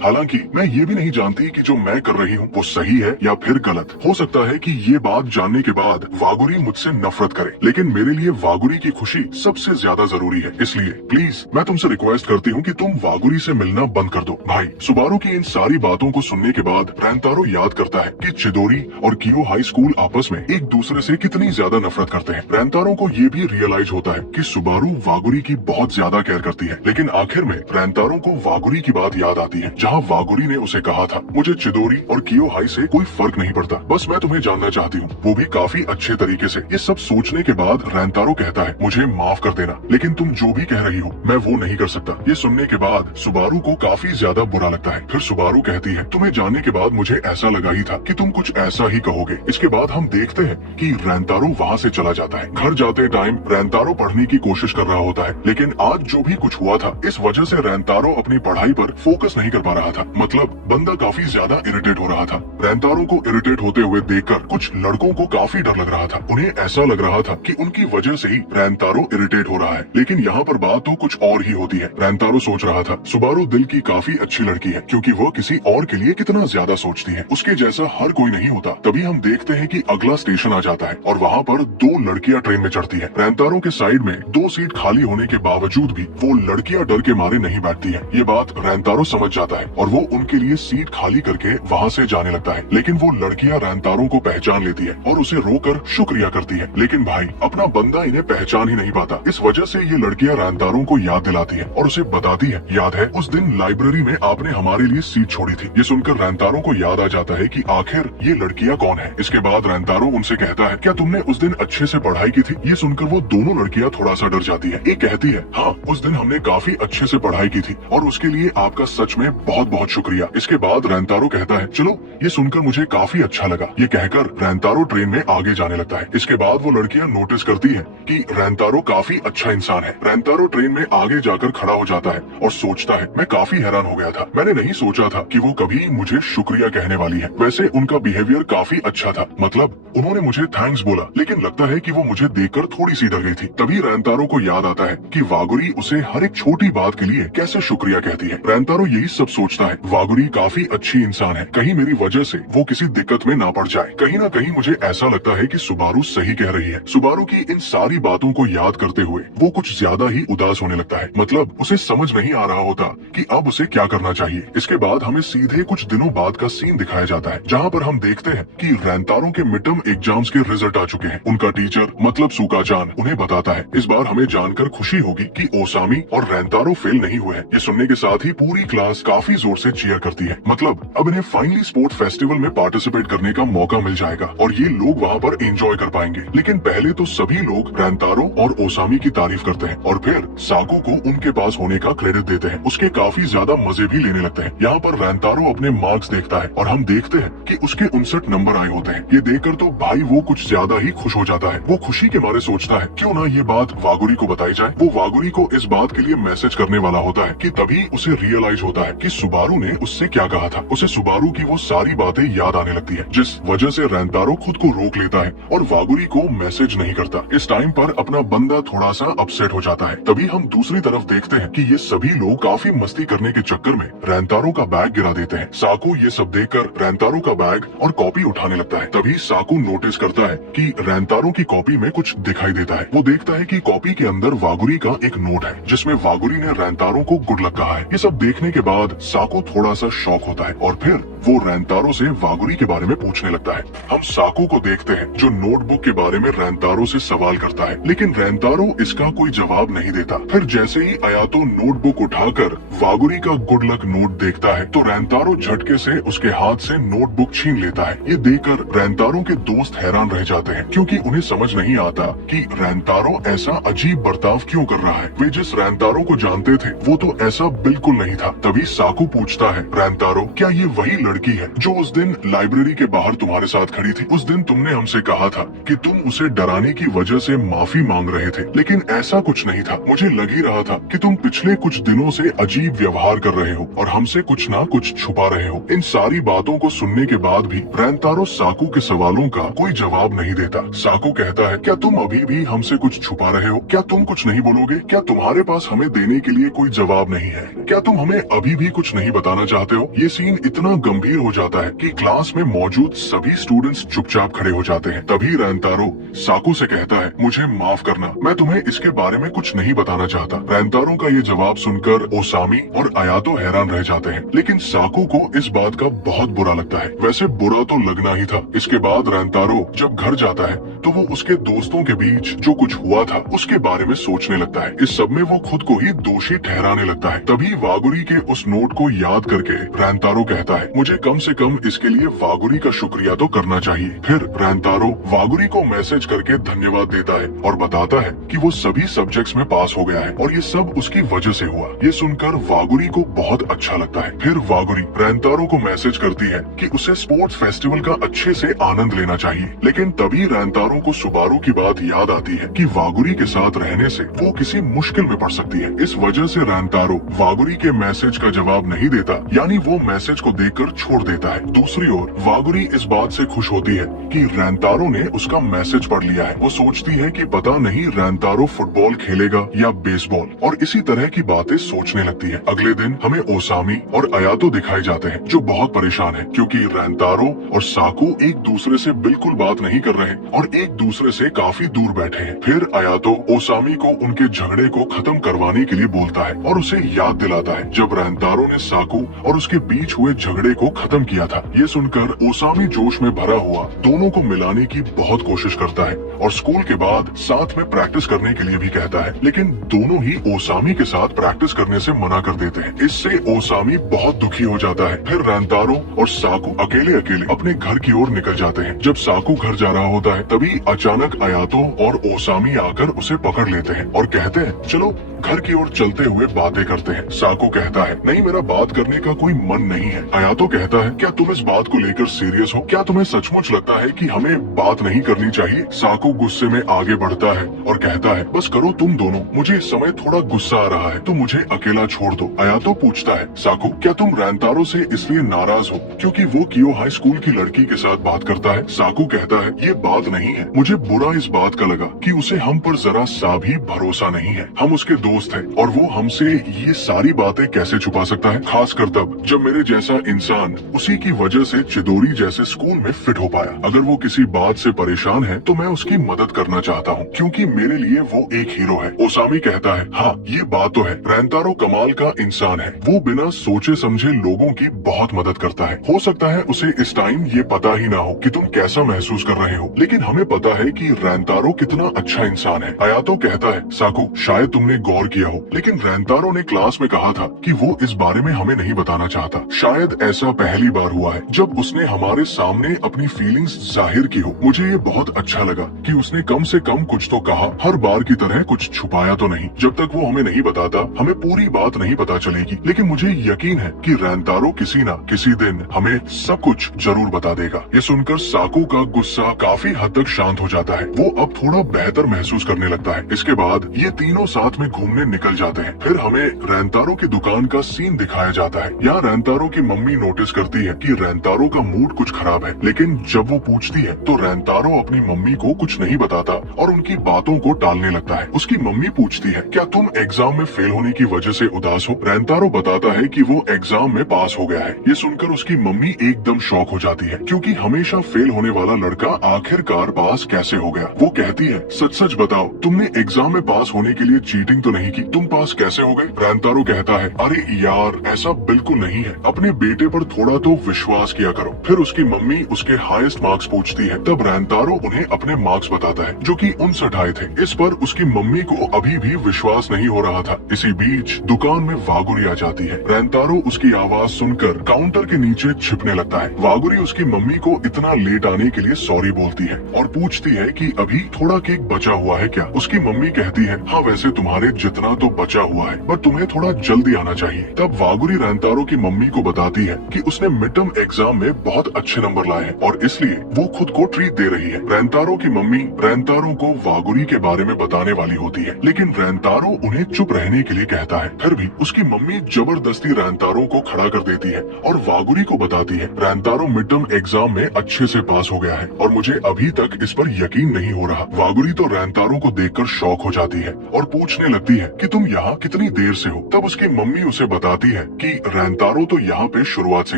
हालांकि मैं ये भी नहीं जानती कि जो मैं कर रही हूँ वो सही है या फिर गलत। हो सकता है कि ये बात जानने के बाद वागुरी मुझसे नफरत करे, लेकिन मेरे लिए वागुरी की खुशी सबसे ज्यादा जरूरी है। इसलिए प्लीज मैं तुमसे रिक्वेस्ट करती हूँ कि तुम वागुरी से मिलना बंद कर दो। भाई सुबारू की इन सारी बातों को सुनने के बाद रैंतारो याद करता है कि चिदोरी और कियो हाई स्कूल आपस में एक दूसरे से कितनी ज्यादा नफरत करते हैं। रैंतारो को ये भी रियलाइज होता है कि सुबारू वागुरी की बहुत ज्यादा केयर करती है, लेकिन आखिर में रैंतारो को वागुरी की बात याद आती है जहाँ वागुरी ने उसे कहा था मुझे चिदोरी और कियो हाई से कोई फर्क नहीं पड़ता, बस मैं तुम्हें जानना चाहती हूँ, वो भी काफी अच्छे तरीके से। ये सब सोचने के बाद रैंतारो कहता है मुझे माफ कर देना, लेकिन तुम जो भी कह रही हो मैं वो नहीं कर सकता। ये सुनने के बाद सुबारू को काफी ज्यादा बुरा लगता है। फिर सुबारू कहती है तुम्हें जानने के बाद मुझे ऐसा लगा ही था कि तुम कुछ ऐसा ही कहोगे। इसके बाद हम देखते हैं कि रैंतारो वहाँ से चला जाता है। घर जाते टाइम रैंतारो पढ़ने की कोशिश कर रहा होता है, लेकिन आज जो भी कुछ हुआ था इस वजह से रैंतारो अपनी पढ़ाई पर फोकस नहीं कर पा रहा था। मतलब बंदा काफी ज्यादा इरिटेट हो रहा था। रैंतारो को इरिटेट होते हुए देखकर कुछ लड़कों को काफी डर लग रहा था। उन्हें ऐसा लग रहा था कि उनकी वजह से ही रैंतारो इरिटेट हो रहा है, लेकिन यहाँ पर बात तो कुछ और ही होती है। रैंतारो सोच रहा था सुबारू दिल की काफी अच्छी लड़की है, क्योंकि वो किसी और के लिए कितना ज्यादा सोचती है, उसके जैसा हर कोई नहीं होता। तभी हम देखते हैं कि अगला स्टेशन आ जाता है और वहाँ पर दो लड़कियां ट्रेन में चढ़ती है। रैंतारो के साइड में दो सीट खाली होने के बावजूद भी वो लड़कियां डर के मारे नहीं बैठती है। ये बात रैंतारो समझ जाता है और वो उनके लिए सीट खाली करके वहाँ से जाने लगता है, लेकिन वो लड़कियां रैंतारो को पहचान लेती है और उसे रोकर शुक्रिया करती है। लेकिन भाई अपना बंदा इन्हें पहचान ही नहीं पाता। इस वजह से ये लड़कियां रैंतारो को याद दिलाती है और उसे बताती है याद है उस दिन लाइब्रेरी में आपने हमारे लिए सीट छोड़ी थी। ये सुनकर रैंतारो को याद आ जाता है कि आखिर ये लड़कियां कौन है। इसके बाद रैंतारो उनसे कहता है क्या तुमने उस दिन अच्छे से पढ़ाई की थी। ये सुनकर वो दोनों लड़कियां थोड़ा सा डर जाती है। एक कहती है हाँ उस दिन हमने काफी अच्छे से पढ़ाई की थी और उसके लिए आपका सच में बहुत बहुत शुक्रिया। इसके बाद रैंतारो कहता है चलो ये सुनकर मुझे काफी अच्छा लगा। ये कहकर रैंतारो ट्रेन में आगे जाने लगता है। इसके बाद वो लड़कियां नोटिस करती है कि रैंतारो काफी अच्छा इंसान है। रैंतारो ट्रेन में आगे जाकर खड़ा हो जाता है और सोचता है मैं काफी हैरान हो गया था, मैंने नहीं सोचा था कि वो कभी मुझे शुक्रिया कहने वाली है। वैसे उनका बिहेवियर काफी अच्छा था, मतलब उन्होंने मुझे थैंक्स बोला, लेकिन लगता है कि वो मुझे देखकर थोड़ी सी डर गई थी। तभी रैंतारो को याद आता है कि वागुरी उसे हर एक छोटी बात के लिए कैसे शुक्रिया कहती है। रैंतारो यही सब सोचता है वागुरी काफी अच्छी इंसान है, कहीं मेरी वजह से वो किसी दिक्कत में ना पड़ जाए। कहीं ना कहीं मुझे ऐसा लगता है कि सुबारू सही कह रही है। सुबारू की इन सारी बातों को याद करते हुए वो कुछ ज्यादा ही उदास होने लगता है, मतलब उसे समझ नहीं आ रहा होता कि अब उसे क्या करना चाहिए। इसके बाद हमें सीधे कुछ दिनों बाद का सीन दिखाया जाता है, जहाँ पर हम देखते हैं कि रैंतारो के मिड टर्म एग्जाम्स के रिजल्ट आ चुके हैं। उनका टीचर मतलब सुकाचान उन्हें बताता है। इस बार हमें जानकर खुशी होगी कि ओसामी और रैंतारो फेल नहीं हुए हैं। ये सुनने के साथ ही पूरी क्लास काफी जोर से चीयर करती है, मतलब अब इन्हें फाइनली स्पोर्ट फेस्टिवल में पार्टिसिपेट करने का मौका मिल जाएगा और ये लोग वहाँ पर एंजॉय कर पाएंगे। लेकिन पहले तो सभी लोग रैंतारो और ओसामी की तारीफ करते हैं और फिर साकू को उनके पास होने का क्रेडिट देते हैं, उसके काफी ज्यादा मजे भी लेने लगते हैं। यहाँ पर रैंतारो अपने मार्क्स देखता है और हम देखते हैं कि उसके 59 नंबर आए होते हैं। ये देखकर तो भाई वो कुछ ज्यादा ही खुश हो जाता है। वो खुशी के मारे सोचता है क्यों ना ये बात वागुरी को बताई जाए। वो वागुरी को इस बात के लिए मैसेज करने वाला होता है कि तभी उसे रियलाइज होता है कि सुबारू ने उससे क्या कहा था। उसे सुबारू की वो सारी बातें याद आने लगती है, जिस वजह से रैंतारो खुद को रोक लेता है और वागुरी को मैसेज नहीं करता। इस टाइम पर अपना बंदा थोड़ा सा अपसेट हो जाता है। तभी हम दूसरी तरफ देखते हैं कि ये सभी लोग काफी मस्ती करने के चक्कर में रैंतारो का बैग गिरा देते हैं। साकू ये सब देखकर रैंतारो का बैग और कॉपी उठाने लगता है। तभी साकू नोटिस करता है कि रैंतारो की कॉपी में कुछ दिखाई देता है। वो देखता है कि कॉपी के अंदर वागुरी का एक नोट है जिसमें वागुरी ने रैंतारो को गुड लक कहा है। ये सब देखने के बाद साकू थोड़ा सा शॉक होता है और फिर वो रैंतारो से वागुरी के बारे में पूछने लगता है। हम साकू को देखते हैं जो नोटबुक के बारे में रैंतारो से सवाल करता है, लेकिन रैंतारो इसका कोई जवाब नहीं देता। फिर जैसे ही अयातो नोटबुक उठाकर वागुरी का गुड लक नोट देखता है तो रैंतारो झटके से उसके हाथ से नोटबुक छीन लेता है। ये देखकर रैंतारो के दोस्त हैरान रह जाते हैं, क्योंकि उन्हें समझ नहीं आता कि रैंतारो ऐसा अजीब बर्ताव क्यों कर रहा है। वे जिस रैंतारो को जानते थे वो तो ऐसा बिल्कुल नहीं था। तभी साकू पूछता है, रैंतारो क्या ये वही लड़की है जो उस दिन लाइब्रेरी के बाहर तुम्हारे साथ खड़ी थी? उस दिन तुमने हमसे कहा था कि तुम उसे डराने की वजह से माफी मांग रहे थे, लेकिन ऐसा कुछ नहीं था। मुझे लग ही रहा था कि तुम पिछले कुछ दिनों से अजीब व्यवहार कर रहे हो और हमसे कुछ ना कुछ छुपा रहे हो। इन सारी बातों को सुनने के बाद भी रैंतारो साकू के सवालों का कोई जवाब नहीं देता। साकू कहता है, क्या तुम अभी भी हमसे कुछ छुपा रहे हो? क्या तुम कुछ नहीं बोलोगे? क्या तुम्हारे पास हमें देने के लिए कोई जवाब नहीं है? क्या तुम हमें अभी भी कुछ नहीं बताना चाहते हो? ये सीन इतना गंभीर हो जाता है कि क्लास में मौजूद सभी स्टूडेंट्स चुपचाप खड़े हो जाते हैं। तभी रैंतारो साकू से कहता है, मुझे माफ करना, मैं तुम्हें इसके बारे में कुछ नहीं बताना चाहता। रैंतारो का ये जवाब सुनकर ओसामी और अयातो हैरान रह जाते हैं, लेकिन साकू को इस बात का बहुत बुरा लगता है। वैसे बुरा तो लगना ही था। इसके बाद रैंतारो जब घर जाता है तो वो उसके दोस्तों के बीच जो कुछ हुआ था उसके बारे में सोचने लगता है। इस सब में वो खुद को ही दोषी ठहराने लगता है। तभी वागुरी के उस नोट को याद करके रैंतारो कहता है, मुझे कम से कम इसके लिए वागुरी का शुक्रिया तो करना चाहिए। फिर रैंतारो वागुरी को मैसेज करके धन्यवाद देता है और बताता है कि वो सभी सब्जेक्ट्स में पास हो गया है और ये सब उसकी वजह से हुआ। ये सुनकर वागुरी को बहुत अच्छा लगता है। फिर वागुरी रैंतारो को मैसेज करती है कि उसे स्पोर्ट्स फेस्टिवल का अच्छे से आनंद लेना चाहिए, लेकिन तभी रैंतारो को सुबारू की बात याद आती है कि वागुरी के साथ रहने से वो किसी मुश्किल में पड़ सकती है। इस वजह से रैंतारो वागुरी के मैसेज का जवाब नहीं देता, यानी वो मैसेज को देखकर छोड़ देता है। दूसरी ओर वागुरी इस बात से खुश होती है कि रैंतारो ने उसका मैसेज पढ़ लिया है। वो सोचती है कि पता नहीं रैंतारो फुटबॉल खेलेगा या बेसबॉल, और इसी तरह की बातें सोचने लगती है। अगले दिन हमें ओसामी और अयातो दिखाए जाते हैं जो बहुत परेशान है क्योंकि रैंतारो और साकू एक दूसरे से बिल्कुल बात नहीं कर रहे और एक दूसरे से काफी दूर बैठे हैं। फिर अयातो ओसामी को उनके झगड़े को खत्म करवाने के लिए बोलता है और उसे याद दिलाता है जब रैंतारो ने साकू और उसके बीच हुए झगड़े को खत्म किया था। ये सुनकर ओसामी जोश में भरा हुआ दोनों को मिलाने की बहुत कोशिश करता है और स्कूल के बाद साथ में प्रैक्टिस करने के लिए भी कहता है, लेकिन दोनों ही ओसामी के साथ प्रैक्टिस करने से मना कर देते हैं। इससे ओसामी बहुत दुखी हो जाता है। फिर रैंतारो और साकू अकेले अकेले अपने घर की ओर निकल जाते हैं। जब साकू घर जा रहा होता है तभी अचानक अयातो और ओसामी आकर उसे पकड़ लेते हैं और कहते हैं, चलो घर की ओर चलते हुए बातें करते हैं। साकू कहता है, नहीं, मेरा बात करने का कोई मन नहीं है। अयातो कहता है, क्या तुम इस बात को लेकर सीरियस हो? क्या तुम्हें सचमुच लगता है कि हमें बात नहीं करनी चाहिए? साकू गुस्से में आगे बढ़ता है और कहता है, बस करो तुम दोनों, मुझे इस समय थोड़ा गुस्सा आ रहा है तो मुझे अकेला छोड़ दो। अयातो पूछता है, साकू क्या तुम रैंतारो से इसलिए नाराज हो क्योंकि वो कियो हाई स्कूल की लड़की के साथ बात करता है? साकू कहता है, ये बात नहीं है, मुझे बुरा इस बात का लगा कि उसे हम पर जरा सा भी भरोसा नहीं है। हम उसके दोस्त है और वो हमसे ये सारी बातें कैसे छुपा सकता है, खासकर तब जब मेरे जैसा इंसान उसी की वजह से चिदोरी जैसे स्कूल में फिट हो पाया। अगर वो किसी बात से परेशान है तो मैं उसकी मदद करना चाहता हूँ क्योंकि मेरे लिए वो एक हीरो है। ओसामी कहता है, हाँ ये बात तो है, रैंतारो कमाल का इंसान है, वो बिना सोचे समझे लोगों की बहुत मदद करता है। हो सकता है उसे इस टाइम ये पता ही ना हो कि तुम कैसा महसूस कर रहे हो, लेकिन हमें पता है कि रैंतारो कितना अच्छा इंसान है। अयातो कहता है, साकू शायद तुमने गौर किया हो लेकिन रैंतारो ने क्लास में कहा था कि वो इस बारे में हमें नहीं बताना चाहता। शायद ऐसा पहली बार हुआ है जब उसने हमारे सामने अपनी फीलिंग्स जाहिर की हो। मुझे ये बहुत अच्छा लगा कि उसने कम से कम कुछ तो कहा, हर बार की तरह कुछ छुपाया तो नहीं। जब तक वो हमें नहीं बताता हमें पूरी बात नहीं पता चलेगी, लेकिन मुझे यकीन है कि रैंतारो किसी न किसी दिन हमें सब कुछ जरूर बता देगा। ये सुनकर साकू का गुस्सा काफी हद तक शांत हो जाता है। वो अब थोड़ा बेहतर महसूस करने लगता है। इसके बाद ये तीनों साथ में घूमने निकल जाते हैं। फिर हमें रैंतारो की दुकान का सीन दिखाया जाता है। यहाँ रैंतारो की मम्मी नोटिस करती है कि रैंतारो का मूड कुछ खराब है, लेकिन जब वो पूछती है तो रैंतारो अपनी मम्मी को कुछ नहीं बताता और उनकी बातों को टालने लगता है। उसकी मम्मी पूछती है, क्या तुम एग्जाम में फेल होने की वजह से उदास हो? रैंतारो बताता है कि वो एग्जाम में पास हो गया है। ये सुनकर उसकी मम्मी एकदम शॉक हो जाती है क्योंकि हमेशा फेल होने वाला लड़का आखिरकार पास कैसे हो गया। वो कहती है, सच सच बताओ, तुमने एग्जाम में पास होने के लिए चीटिंग तो नहीं की? तुम पास कैसे हो गए? रैंतारो कहता है, अरे यार ऐसा बिल्कुल नहीं है, अपने बेटे पर थोड़ा तो विश्वास किया करो। फिर उसकी मम्मी उसके हाईएस्ट मार्क्स पूछती है। तब रैंतारो उन्हें अपने मार्क्स बताता है जो कि 59 आए थे। इस पर उसकी मम्मी को अभी भी विश्वास नहीं हो रहा था। इसी बीच दुकान में वागुरी आ जाती है। रैंतारो उसकी आवाज सुनकर काउंटर के नीचे छिपने लगता है। वागुरी उसकी मम्मी को इतना लेट आने के लिए सॉरी बोलती है और पूछती है कि अभी थोड़ा केक बचा हुआ है क्या? उसकी मम्मी कहती है, हाँ वैसे तुम्हारे जितना तो बचा हुआ है, बट तुम्हें थोड़ा जल्दी आना चाहिए। तब वागुरी रैंतारो की मम्मी को बताती है कि उसने मिड टर्म एग्जाम में बहुत अच्छे नंबर लाए हैं और इसलिए वो खुद को ट्रीट दे रही है। रैंतारो की मम्मी रैंतारो को वागुरी के बारे में बताने वाली होती है, लेकिन रैंतारो उन्हें चुप रहने के लिए कहता है। फिर भी उसकी मम्मी जबरदस्ती रैंतारो को खड़ा कर देती है और वागुरी को बताती है, रैंतारो मिड टर्म एग्जाम में अच्छे से पास हो गया है और मुझे अभी तक इस पर यकीन नहीं हो रहा। वागुरी तो रैंतारो को देखकर शॉक हो जाती है और पूछने लगती है कि तुम यहाँ कितनी देर से हो। तब उसकी मम्मी उसे बताती है कि रैंतारो तो यहाँ पे शुरुआत से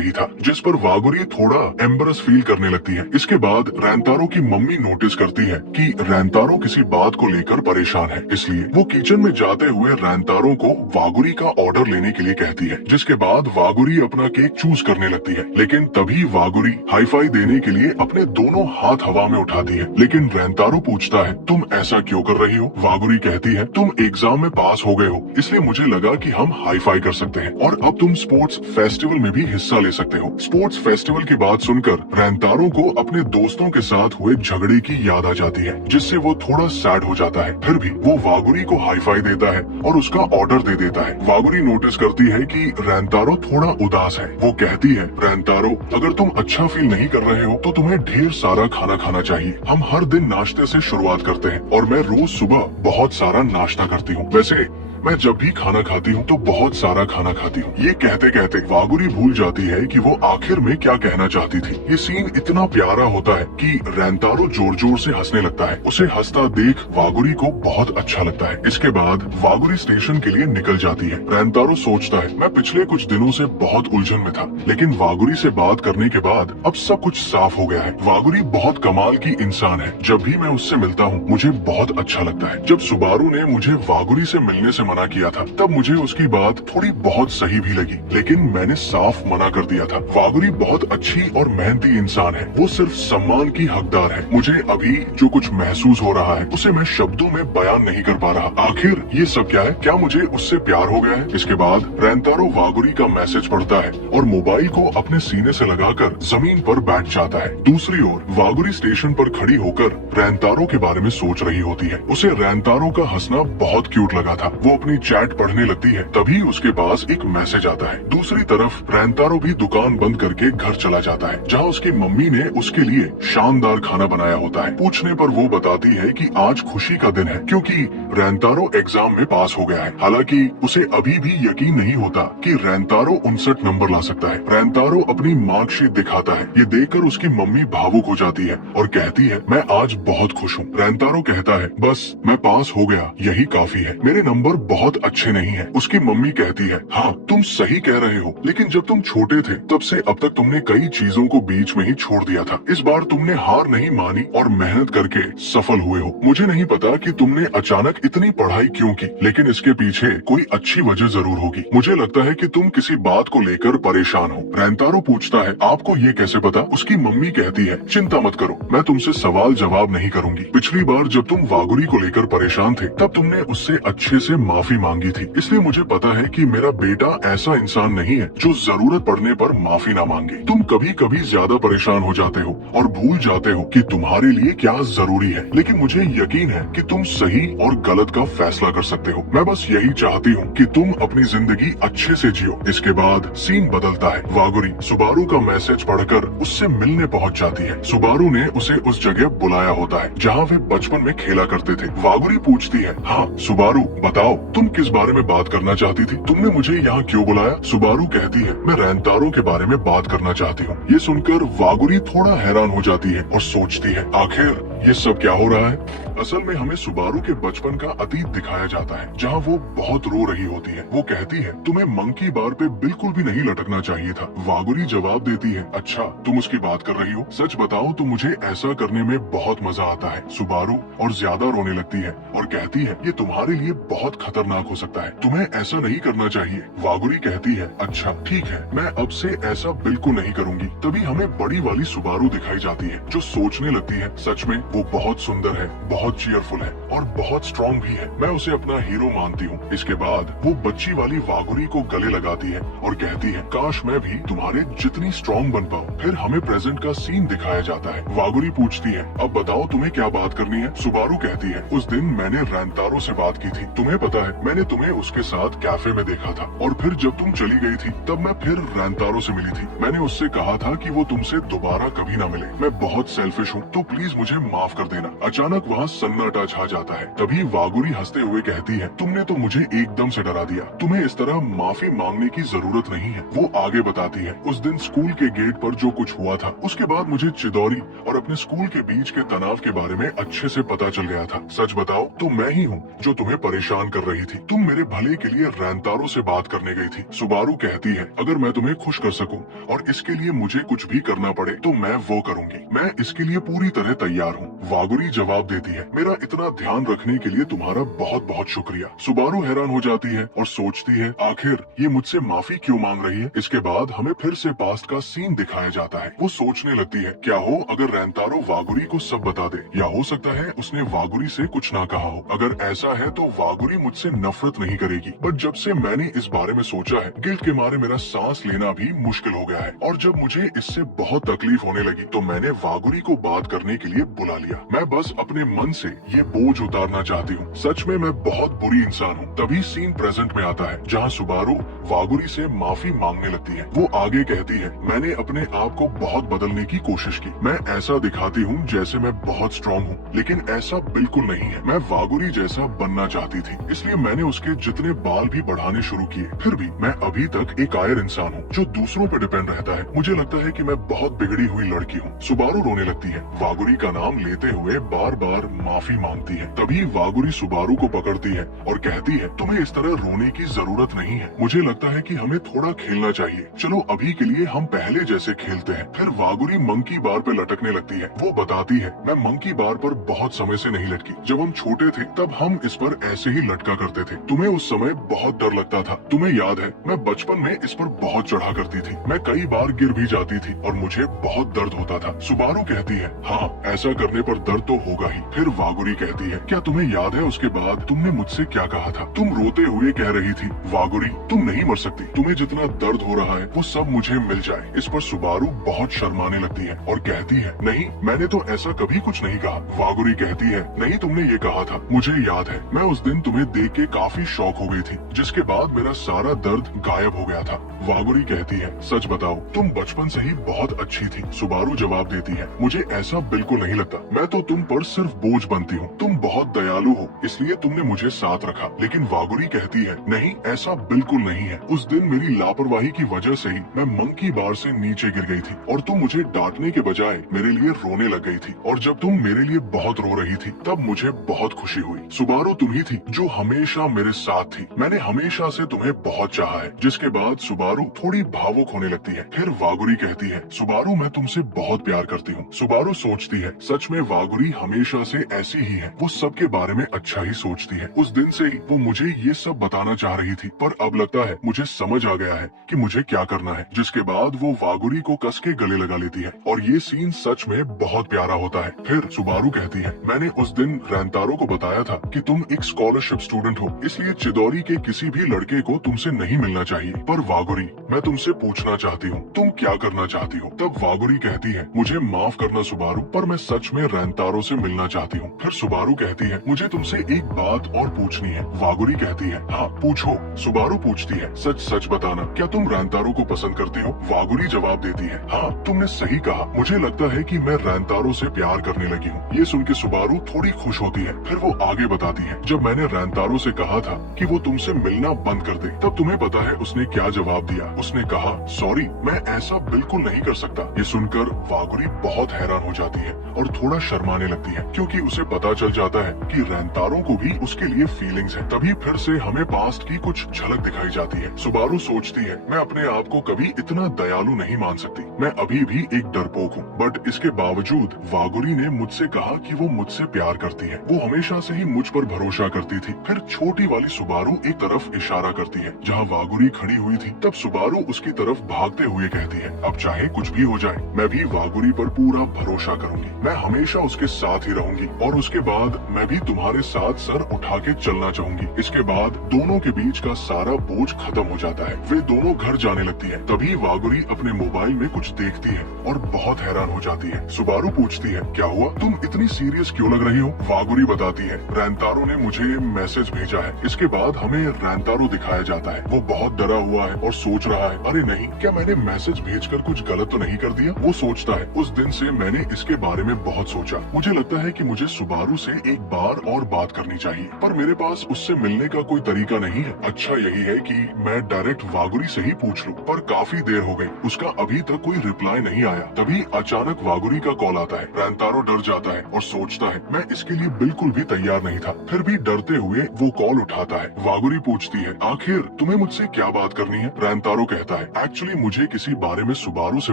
ही था, जिस पर वागुरी थोड़ा एम्बरस फील करने लगती है। इसके बाद रैंतारो की मम्मी नोटिस करती है कि रैंतारो किसी बात को लेकर परेशान है, इसलिए वो किचन में जाते हुए रैंतारो को वागुरी का ऑर्डर लेने के लिए कहती है। जिसके बाद वागुरी अपना केक चूज करने लगती है, लेकिन तभी वागुरी हाई फाई देने के लिए अपने दोनों हाथ हवा में उठाती है। लेकिन रैंतारो पूछता है, तुम ऐसा क्यों कर रही हो? वागुरी कहती है, तुम एग्जाम में पास हो गए हो, इसलिए मुझे लगा कि हम हाई फाई कर सकते हैं और अब तुम स्पोर्ट्स फेस्टिवल में भी हिस्सा ले सकते हो। स्पोर्ट्स फेस्टिवल की बात सुनकर रैंतारो को अपने दोस्तों के साथ हुए झगड़े की याद आ जाती है, जिससे वो थोड़ा सैड हो जाता है। फिर भी वो वागुरी को हाई फाई देता है और उसका ऑर्डर दे देता है। वागुरी नोटिस करती है कि रैंतारो थोड़ा उदास है। वो कहती है, रैंतारो अगर तुम अच्छा फील नहीं कर रहे हो तो तुम्हें ढेर सारा खाना खाना चाहिए। हम हर दिन नाश्ते से शुरुआत करते हैं और मैं रोज सुबह बहुत सारा नाश्ता करती हूँ। वैसे मैं जब भी खाना खाती हूँ तो बहुत सारा खाना खाती हूँ। ये कहते कहते वागुरी भूल जाती है कि वो आखिर में क्या कहना चाहती थी। ये सीन इतना प्यारा होता है कि रैंतारो जोर जोर से हंसने लगता है। उसे हंसता देख वागुरी को बहुत अच्छा लगता है। इसके बाद वागुरी स्टेशन के लिए निकल जाती है। रैंतारो सोचता है, मैं पिछले कुछ दिनों से बहुत उलझन में था, लेकिन वागुरी से बात करने के बाद अब सब कुछ साफ हो गया है। वागुरी बहुत कमाल की इंसान है। जब भी मैं उससे मिलता हूँ मुझे बहुत अच्छा लगता है। जब सुबारू ने मुझे वागुरी से मिलने से मना किया था तब मुझे उसकी बात थोड़ी बहुत सही भी लगी, लेकिन मैंने साफ मना कर दिया था। वागुरी बहुत अच्छी और मेहनती इंसान है। वो सिर्फ सम्मान की हकदार है। मुझे अभी जो कुछ महसूस हो रहा है उसे मैं शब्दों में बयान नहीं कर पा रहा। आखिर ये सब क्या है? क्या मुझे उससे प्यार हो गया है? इसके बाद रैंतारो वागुरी का मैसेज पढ़ता है और मोबाइल को अपने सीने से लगाकर जमीन पर बैठ जाता है। दूसरी ओर वागुरी स्टेशन पर खड़ी होकर रैंतारो के बारे में सोच रही होती है। उसे रैंतारो का हंसना बहुत क्यूट लगा था। वो अपनी चैट पढ़ने लगती है, तभी उसके पास एक मैसेज आता है। दूसरी तरफ रैंतारो भी दुकान बंद करके घर चला जाता है, जहाँ उसकी मम्मी ने उसके लिए शानदार खाना बनाया होता है। पूछने पर वो बताती है कि आज खुशी का दिन है क्योंकि रैंतारो एग्जाम में पास हो गया है। हालांकि उसे अभी भी यकीन नहीं होता कि रैंतारो 59 नंबर ला सकता है। रैंतारो अपनी मार्कशीट दिखाता है। ये देखकर उसकी मम्मी भावुक हो जाती है और कहती है, मैं आज बहुत खुश हूँ। रैंतारो कहता है, बस मैं पास हो गया, यही काफी है। मेरे नंबर बहुत अच्छे नहीं है। उसकी मम्मी कहती है, हाँ तुम सही कह रहे हो, लेकिन जब तुम छोटे थे तब से अब तक तुमने कई चीजों को बीच में ही छोड़ दिया था। इस बार तुमने हार नहीं मानी और मेहनत करके सफल हुए हो। मुझे नहीं पता कि तुमने अचानक इतनी पढ़ाई क्यों की, लेकिन इसके पीछे कोई अच्छी वजह जरूर होगी। मुझे लगता है कि तुम किसी बात को लेकर परेशान हो। रैंतारो पूछता है, आपको ये कैसे पता? उसकी मम्मी कहती है, चिंता मत करो, मैं तुमसे सवाल जवाब नहीं करूंगी। पिछली बार जब तुम वागुरी को लेकर परेशान थे तब तुमने उससे अच्छे से माफी मांगी थी, इसलिए मुझे पता है कि मेरा बेटा ऐसा इंसान नहीं है जो जरूरत पड़ने पर माफी ना मांगे। तुम कभी कभी ज्यादा परेशान हो जाते हो और भूल जाते हो कि तुम्हारे लिए क्या जरूरी है, लेकिन मुझे यकीन है कि तुम सही और गलत का फैसला कर सकते हो। मैं बस यही चाहती हूँ कि तुम अपनी जिंदगी अच्छे से जियो। इसके बाद सीन बदलता है। वागुरी सुबारू का मैसेज पढ़कर उससे मिलने पहुँच जाती है। सुबारू ने उसे उस जगह बुलाया होता है जहाँ वे बचपन में खेला करते थे। वागुरी पूछती है, हाँ सुबारू बताओ, तुम किस बारे में बात करना चाहती थी? तुमने मुझे यहाँ क्यों बुलाया? सुबारू कहती है, मैं रैंतारो के बारे में बात करना चाहती हूँ। ये सुनकर वागुरी थोड़ा हैरान हो जाती है और सोचती है, आखिर ये सब क्या हो रहा है? असल में हमें सुबारू के बचपन का अतीत दिखाया जाता है जहाँ वो बहुत रो रही होती है। वो कहती है, तुम्हें मंकी बार पे बिल्कुल भी नहीं लटकना चाहिए था। वागुरी जवाब देती है, अच्छा तुम उसकी बात कर रही हो? सच बताओ तो मुझे ऐसा करने में बहुत मजा आता है। सुबारू और ज्यादा रोने लगती है और कहती है, ये तुम्हारे लिए बहुत खतरनाक हो सकता है, तुम्हें ऐसा नहीं करना चाहिए। वागुरी कहती है, अच्छा ठीक है, मैं अब से ऐसा बिल्कुल नहीं करूंगी। तभी हमें बड़ी वाली सुबारू दिखाई जाती है जो सोचने लगती है, सच में वो बहुत सुंदर है, बहुत बहुत चीयरफुल है और बहुत स्ट्रॉन्ग भी है। मैं उसे अपना हीरो मानती हूँ। इसके बाद वो बच्ची वाली वागुरी को गले लगाती है और कहती है, काश मैं भी तुम्हारे जितनी स्ट्रॉन्ग बन पाऊँ। फिर हमें प्रेजेंट का सीन दिखाया जाता है। वागुरी पूछती है, अब बताओ तुम्हें क्या बात करनी है। सुबारू कहती है, उस दिन मैंने रैंतारो से बात की थी। तुम्हें पता है मैंने तुम्हें उसके साथ कैफे में देखा था और फिर जब तुम चली गई थी तब मैं फिर रैंतारो से मिली थी। मैंने उससे कहा था कि वो तुमसे दोबारा कभी ना मिले। मैं बहुत सेल्फिश हूँ तो प्लीज मुझे माफ कर देना। अचानक वहाँ सन्नाटा छा जाता है। तभी वागुरी हंसते हुए कहती है, तुमने तो मुझे एकदम से डरा दिया। तुम्हें इस तरह माफी मांगने की जरूरत नहीं है। वो आगे बताती है, उस दिन स्कूल के गेट पर जो कुछ हुआ था उसके बाद मुझे चिदौरी और अपने स्कूल के बीच के तनाव के बारे में अच्छे से पता चल गया था। सच बताओ तो मैं ही हूँ जो तुम्हें परेशान कर रही थी। तुम मेरे भले के लिए रैंतारो से बात करने गई थी। सुबारू कहती है, अगर मैं तुम्हें खुश कर सकूं और इसके लिए मुझे कुछ भी करना पड़े तो मैं वो करूंगी। मैं इसके लिए पूरी तरह तैयार हूँ। वागुरी जवाब देती है, मेरा इतना ध्यान रखने के लिए तुम्हारा बहुत बहुत शुक्रिया। सुबारू हैरान हो जाती है और सोचती है, आखिर ये मुझसे माफी क्यों मांग रही है। इसके बाद हमें फिर से पास्ट का सीन दिखाया जाता है। वो सोचने लगती है, क्या हो अगर रैंतारो वागुरी को सब बता दे, या हो सकता है उसने वागुरी से कुछ ना कहा हो। अगर ऐसा है तो वागुरी मुझसे नफरत नहीं करेगी। बट जब से मैंने इस बारे में सोचा है, गिल्ट के मारे मेरा सांस लेना भी मुश्किल हो गया है और जब मुझे इससे बहुत तकलीफ होने लगी तो मैंने वागुरी को बात करने के लिए बुला लिया। मैं बस अपने मन से ये बोझ उतारना चाहती हूँ। सच में मैं बहुत बुरी इंसान हूँ। तभी सीन प्रेजेंट में आता है जहाँ सुबारू वागुरी से माफी मांगने लगती है। वो आगे कहती है, मैंने अपने आप को बहुत बदलने की कोशिश की। मैं ऐसा दिखाती हूँ जैसे मैं बहुत स्ट्रॉन्ग हूँ, लेकिन ऐसा बिल्कुल नहीं है। मैं वागुरी जैसा बनना चाहती थी, इसलिए मैंने उसके जितने बाल भी बढ़ाने शुरू किए। फिर भी मैं अभी तक एक कायर इंसान हूँ जो दूसरों पर डिपेंड रहता है। मुझे लगता है कि मैं बहुत बिगड़ी हुई लड़की हूँ। सुबारू रोने लगती है। वागुरी का नाम लेते हुए बार बार माफी मांगती है। तभी वागुरी सुबारू को पकड़ती है और कहती है, तुम्हें इस तरह रोने की जरूरत नहीं है। मुझे लगता है कि हमें थोड़ा खेलना चाहिए। चलो अभी के लिए हम पहले जैसे खेलते हैं। फिर वागुरी मंकी बार पे लटकने लगती है। वो बताती है, मैं मंकी बार पर बहुत समय से नहीं लटकी। जब हम छोटे थे तब हम इस पर ऐसे ही लटका करते थे। तुम्हें उस समय बहुत डर लगता था। तुम्हें याद है मैं बचपन में इस पर बहुत चढ़ा करती थी। मैं कई बार गिर भी जाती थी और मुझे बहुत दर्द होता था। सुबारू कहती है, हाँ ऐसा करने पर दर्द तो होगा ही। फिर वागुरी कहती है, क्या तुम्हें याद है उसके बाद तुमने मुझसे क्या कहा था। तुम रोते हुए कह रही थी, वागुरी तुम नहीं मर सकती। तुम्हें जितना दर्द हो रहा है वो सब मुझे मिल जाए। इस पर सुबारू बहुत शर्माने लगती है और कहती है, नहीं मैंने तो ऐसा कभी कुछ नहीं कहा। वागुरी कहती है, नहीं तुमने ये कहा था, मुझे याद है। मैं उस दिन तुम्हें देख के काफी शॉक हो गई थी, जिसके बाद मेरा सारा दर्द गायब हो गया था। वागुरी कहती है, सच बताओ तुम बचपन से ही बहुत अच्छी थी। सुबारू जवाब देती है, मुझे ऐसा बिल्कुल नहीं लगता। मैं तो तुम पर सिर्फ बोझ बनती हूँ। तुम बहुत दयालु हो इसलिए तुमने मुझे साथ रखा। लेकिन वागुरी कहती है, नहीं ऐसा बिल्कुल नहीं है। उस दिन मेरी लापरवाही की वजह से ही मैं मंकी बार से नीचे गिर गई थी और तुम मुझे डांटने के बजाय मेरे लिए रोने लग गई थी। और जब तुम मेरे लिए बहुत रो रही थी तब मुझे बहुत खुशी हुई। सुबारू तुम ही थी जो हमेशा मेरे साथ थी। मैंने हमेशा से तुम्हें बहुत चाहा है। जिसके बाद सुबारू थोड़ी भावुक होने लगती है। फिर वागुरी कहती है, सुबारू मैं तुमसे बहुत प्यार करती हूँ। सुबारू सोचती है, सच में वागुरी हमेशा से ऐसी ही है। वो सबके बारे में अच्छा ही सोचती है। उस दिन से ही वो मुझे ये सब बताना चाह रही थी, पर अब लगता है मुझे समझ आ गया है कि मुझे क्या करना है। जिसके बाद वो वागुरी को कस के गले लगा लेती है और ये सीन सच में बहुत प्यारा होता है। फिर सुबारू कहती है, मैंने उस दिन रैंतारो को बताया था कि तुम एक स्कॉलरशिप स्टूडेंट हो, इसलिए चिदौरी के किसी भी लड़के को तुमसे नहीं मिलना चाहिए। पर वागुरी मैं तुमसे पूछना चाहती हूँ, तुम क्या करना चाहती हो। तब वागुरी कहती है, मुझे माफ करना सुबारू, पर मैं सच में रैंतारो से मिलना चाहती हूँ। फिर सुबारू कहती है, मुझे तुमसे एक बात और पूछनी है। वागुरी कहती है, हाँ पूछो। सुबारू पूछती है, सच सच बताना, क्या तुम रैंतारो को पसंद करती हो। वागुरी जवाब देती है, हाँ तुमने सही कहा, मुझे लगता है कि मैं रैंतारो से प्यार करने लगी हूँ। ये सुन के सुबारू थोड़ी खुश होती है। फिर वो आगे बताती है, जब मैंने रैंतारो से कहा था कि वो तुमसे मिलना बंद कर दे, तब तुम्हें पता है उसने क्या जवाब दिया। उसने कहा, सॉरी मैं ऐसा बिल्कुल नहीं कर सकता। ये सुनकर वागुरी बहुत हैरान हो जाती है और थोड़ा शर्माने लगती है, क्योंकि उसे पता चल जाता है कि रैंतारो को भी उसके लिए फीलिंग्स है। तभी फिर से हमें पास्ट की कुछ झलक दिखाई जाती है। सुबारू सोचती है, मैं अपने आप को कभी इतना दयालु नहीं मान सकती। मैं अभी भी एक डरपोक हूँ। बट इसके बावजूद वागुरी ने मुझसे कहा कि वो मुझसे प्यार करती है। वो हमेशा से ही मुझ पर भरोसा करती थी। फिर छोटी वाली सुबारू एक तरफ इशारा करती है जहाँ वागुरी खड़ी हुई थी। तब सुबारू उसकी तरफ भागते हुए कहती है, अब चाहे कुछ भी हो जाए मैं भी वागुरी पर पूरा भरोसा करूंगी। मैं हमेशा उसके साथ ही रहूंगी। और उसके बाद मैं भी तुम्हारे साथ सर उठा के चलना चाहूंगी। इसके बाद दोनों के बीच का सारा बोझ खत्म हो जाता है। वे दोनों घर जाने लगती है। तभी वागुरी अपने मोबाइल में कुछ देखती है और बहुत हैरान हो जाती है। सुबारू पूछती है, क्या हुआ, तुम इतनी सीरियस क्यों लग रही हो? वागुरी बताती है, रैंतारो ने मुझे मैसेज भेजा है। इसके बाद हमें रैंतारो दिखाया जाता है। वो बहुत डरा हुआ है और सोच रहा है, अरे नहीं, क्या मैंने मैसेज भेजकर कुछ गलत तो नहीं कर दिया? वो सोचता है, उस दिन से मैंने इसके बारे में बहुत सोचा। मुझे लगता है कि मुझे सुबारू से एक बार और बात करनी चाहिए, पर मेरे पास उससे मिलने का कोई तरीका नहीं है। अच्छा यही है कि मैं डायरेक्ट वागुरी से ही पूछ लूं, पर काफी देर हो गई, उसका अभी तक कोई रिप्लाई नहीं आया। तभी अचानक वागुरी का कॉल आता है। रैंतारो डर जाता है और सोचता है, मैं इसके लिए बिल्कुल भी तैयार नहीं था। फिर भी डरते हुए वो कॉल उठाता है। वागुरी पूछती है, आखिर तुम्हें मुझसे क्या बात करनी है? रैंतारो कहता है, एक्चुअली मुझे किसी बारे में सुबारू से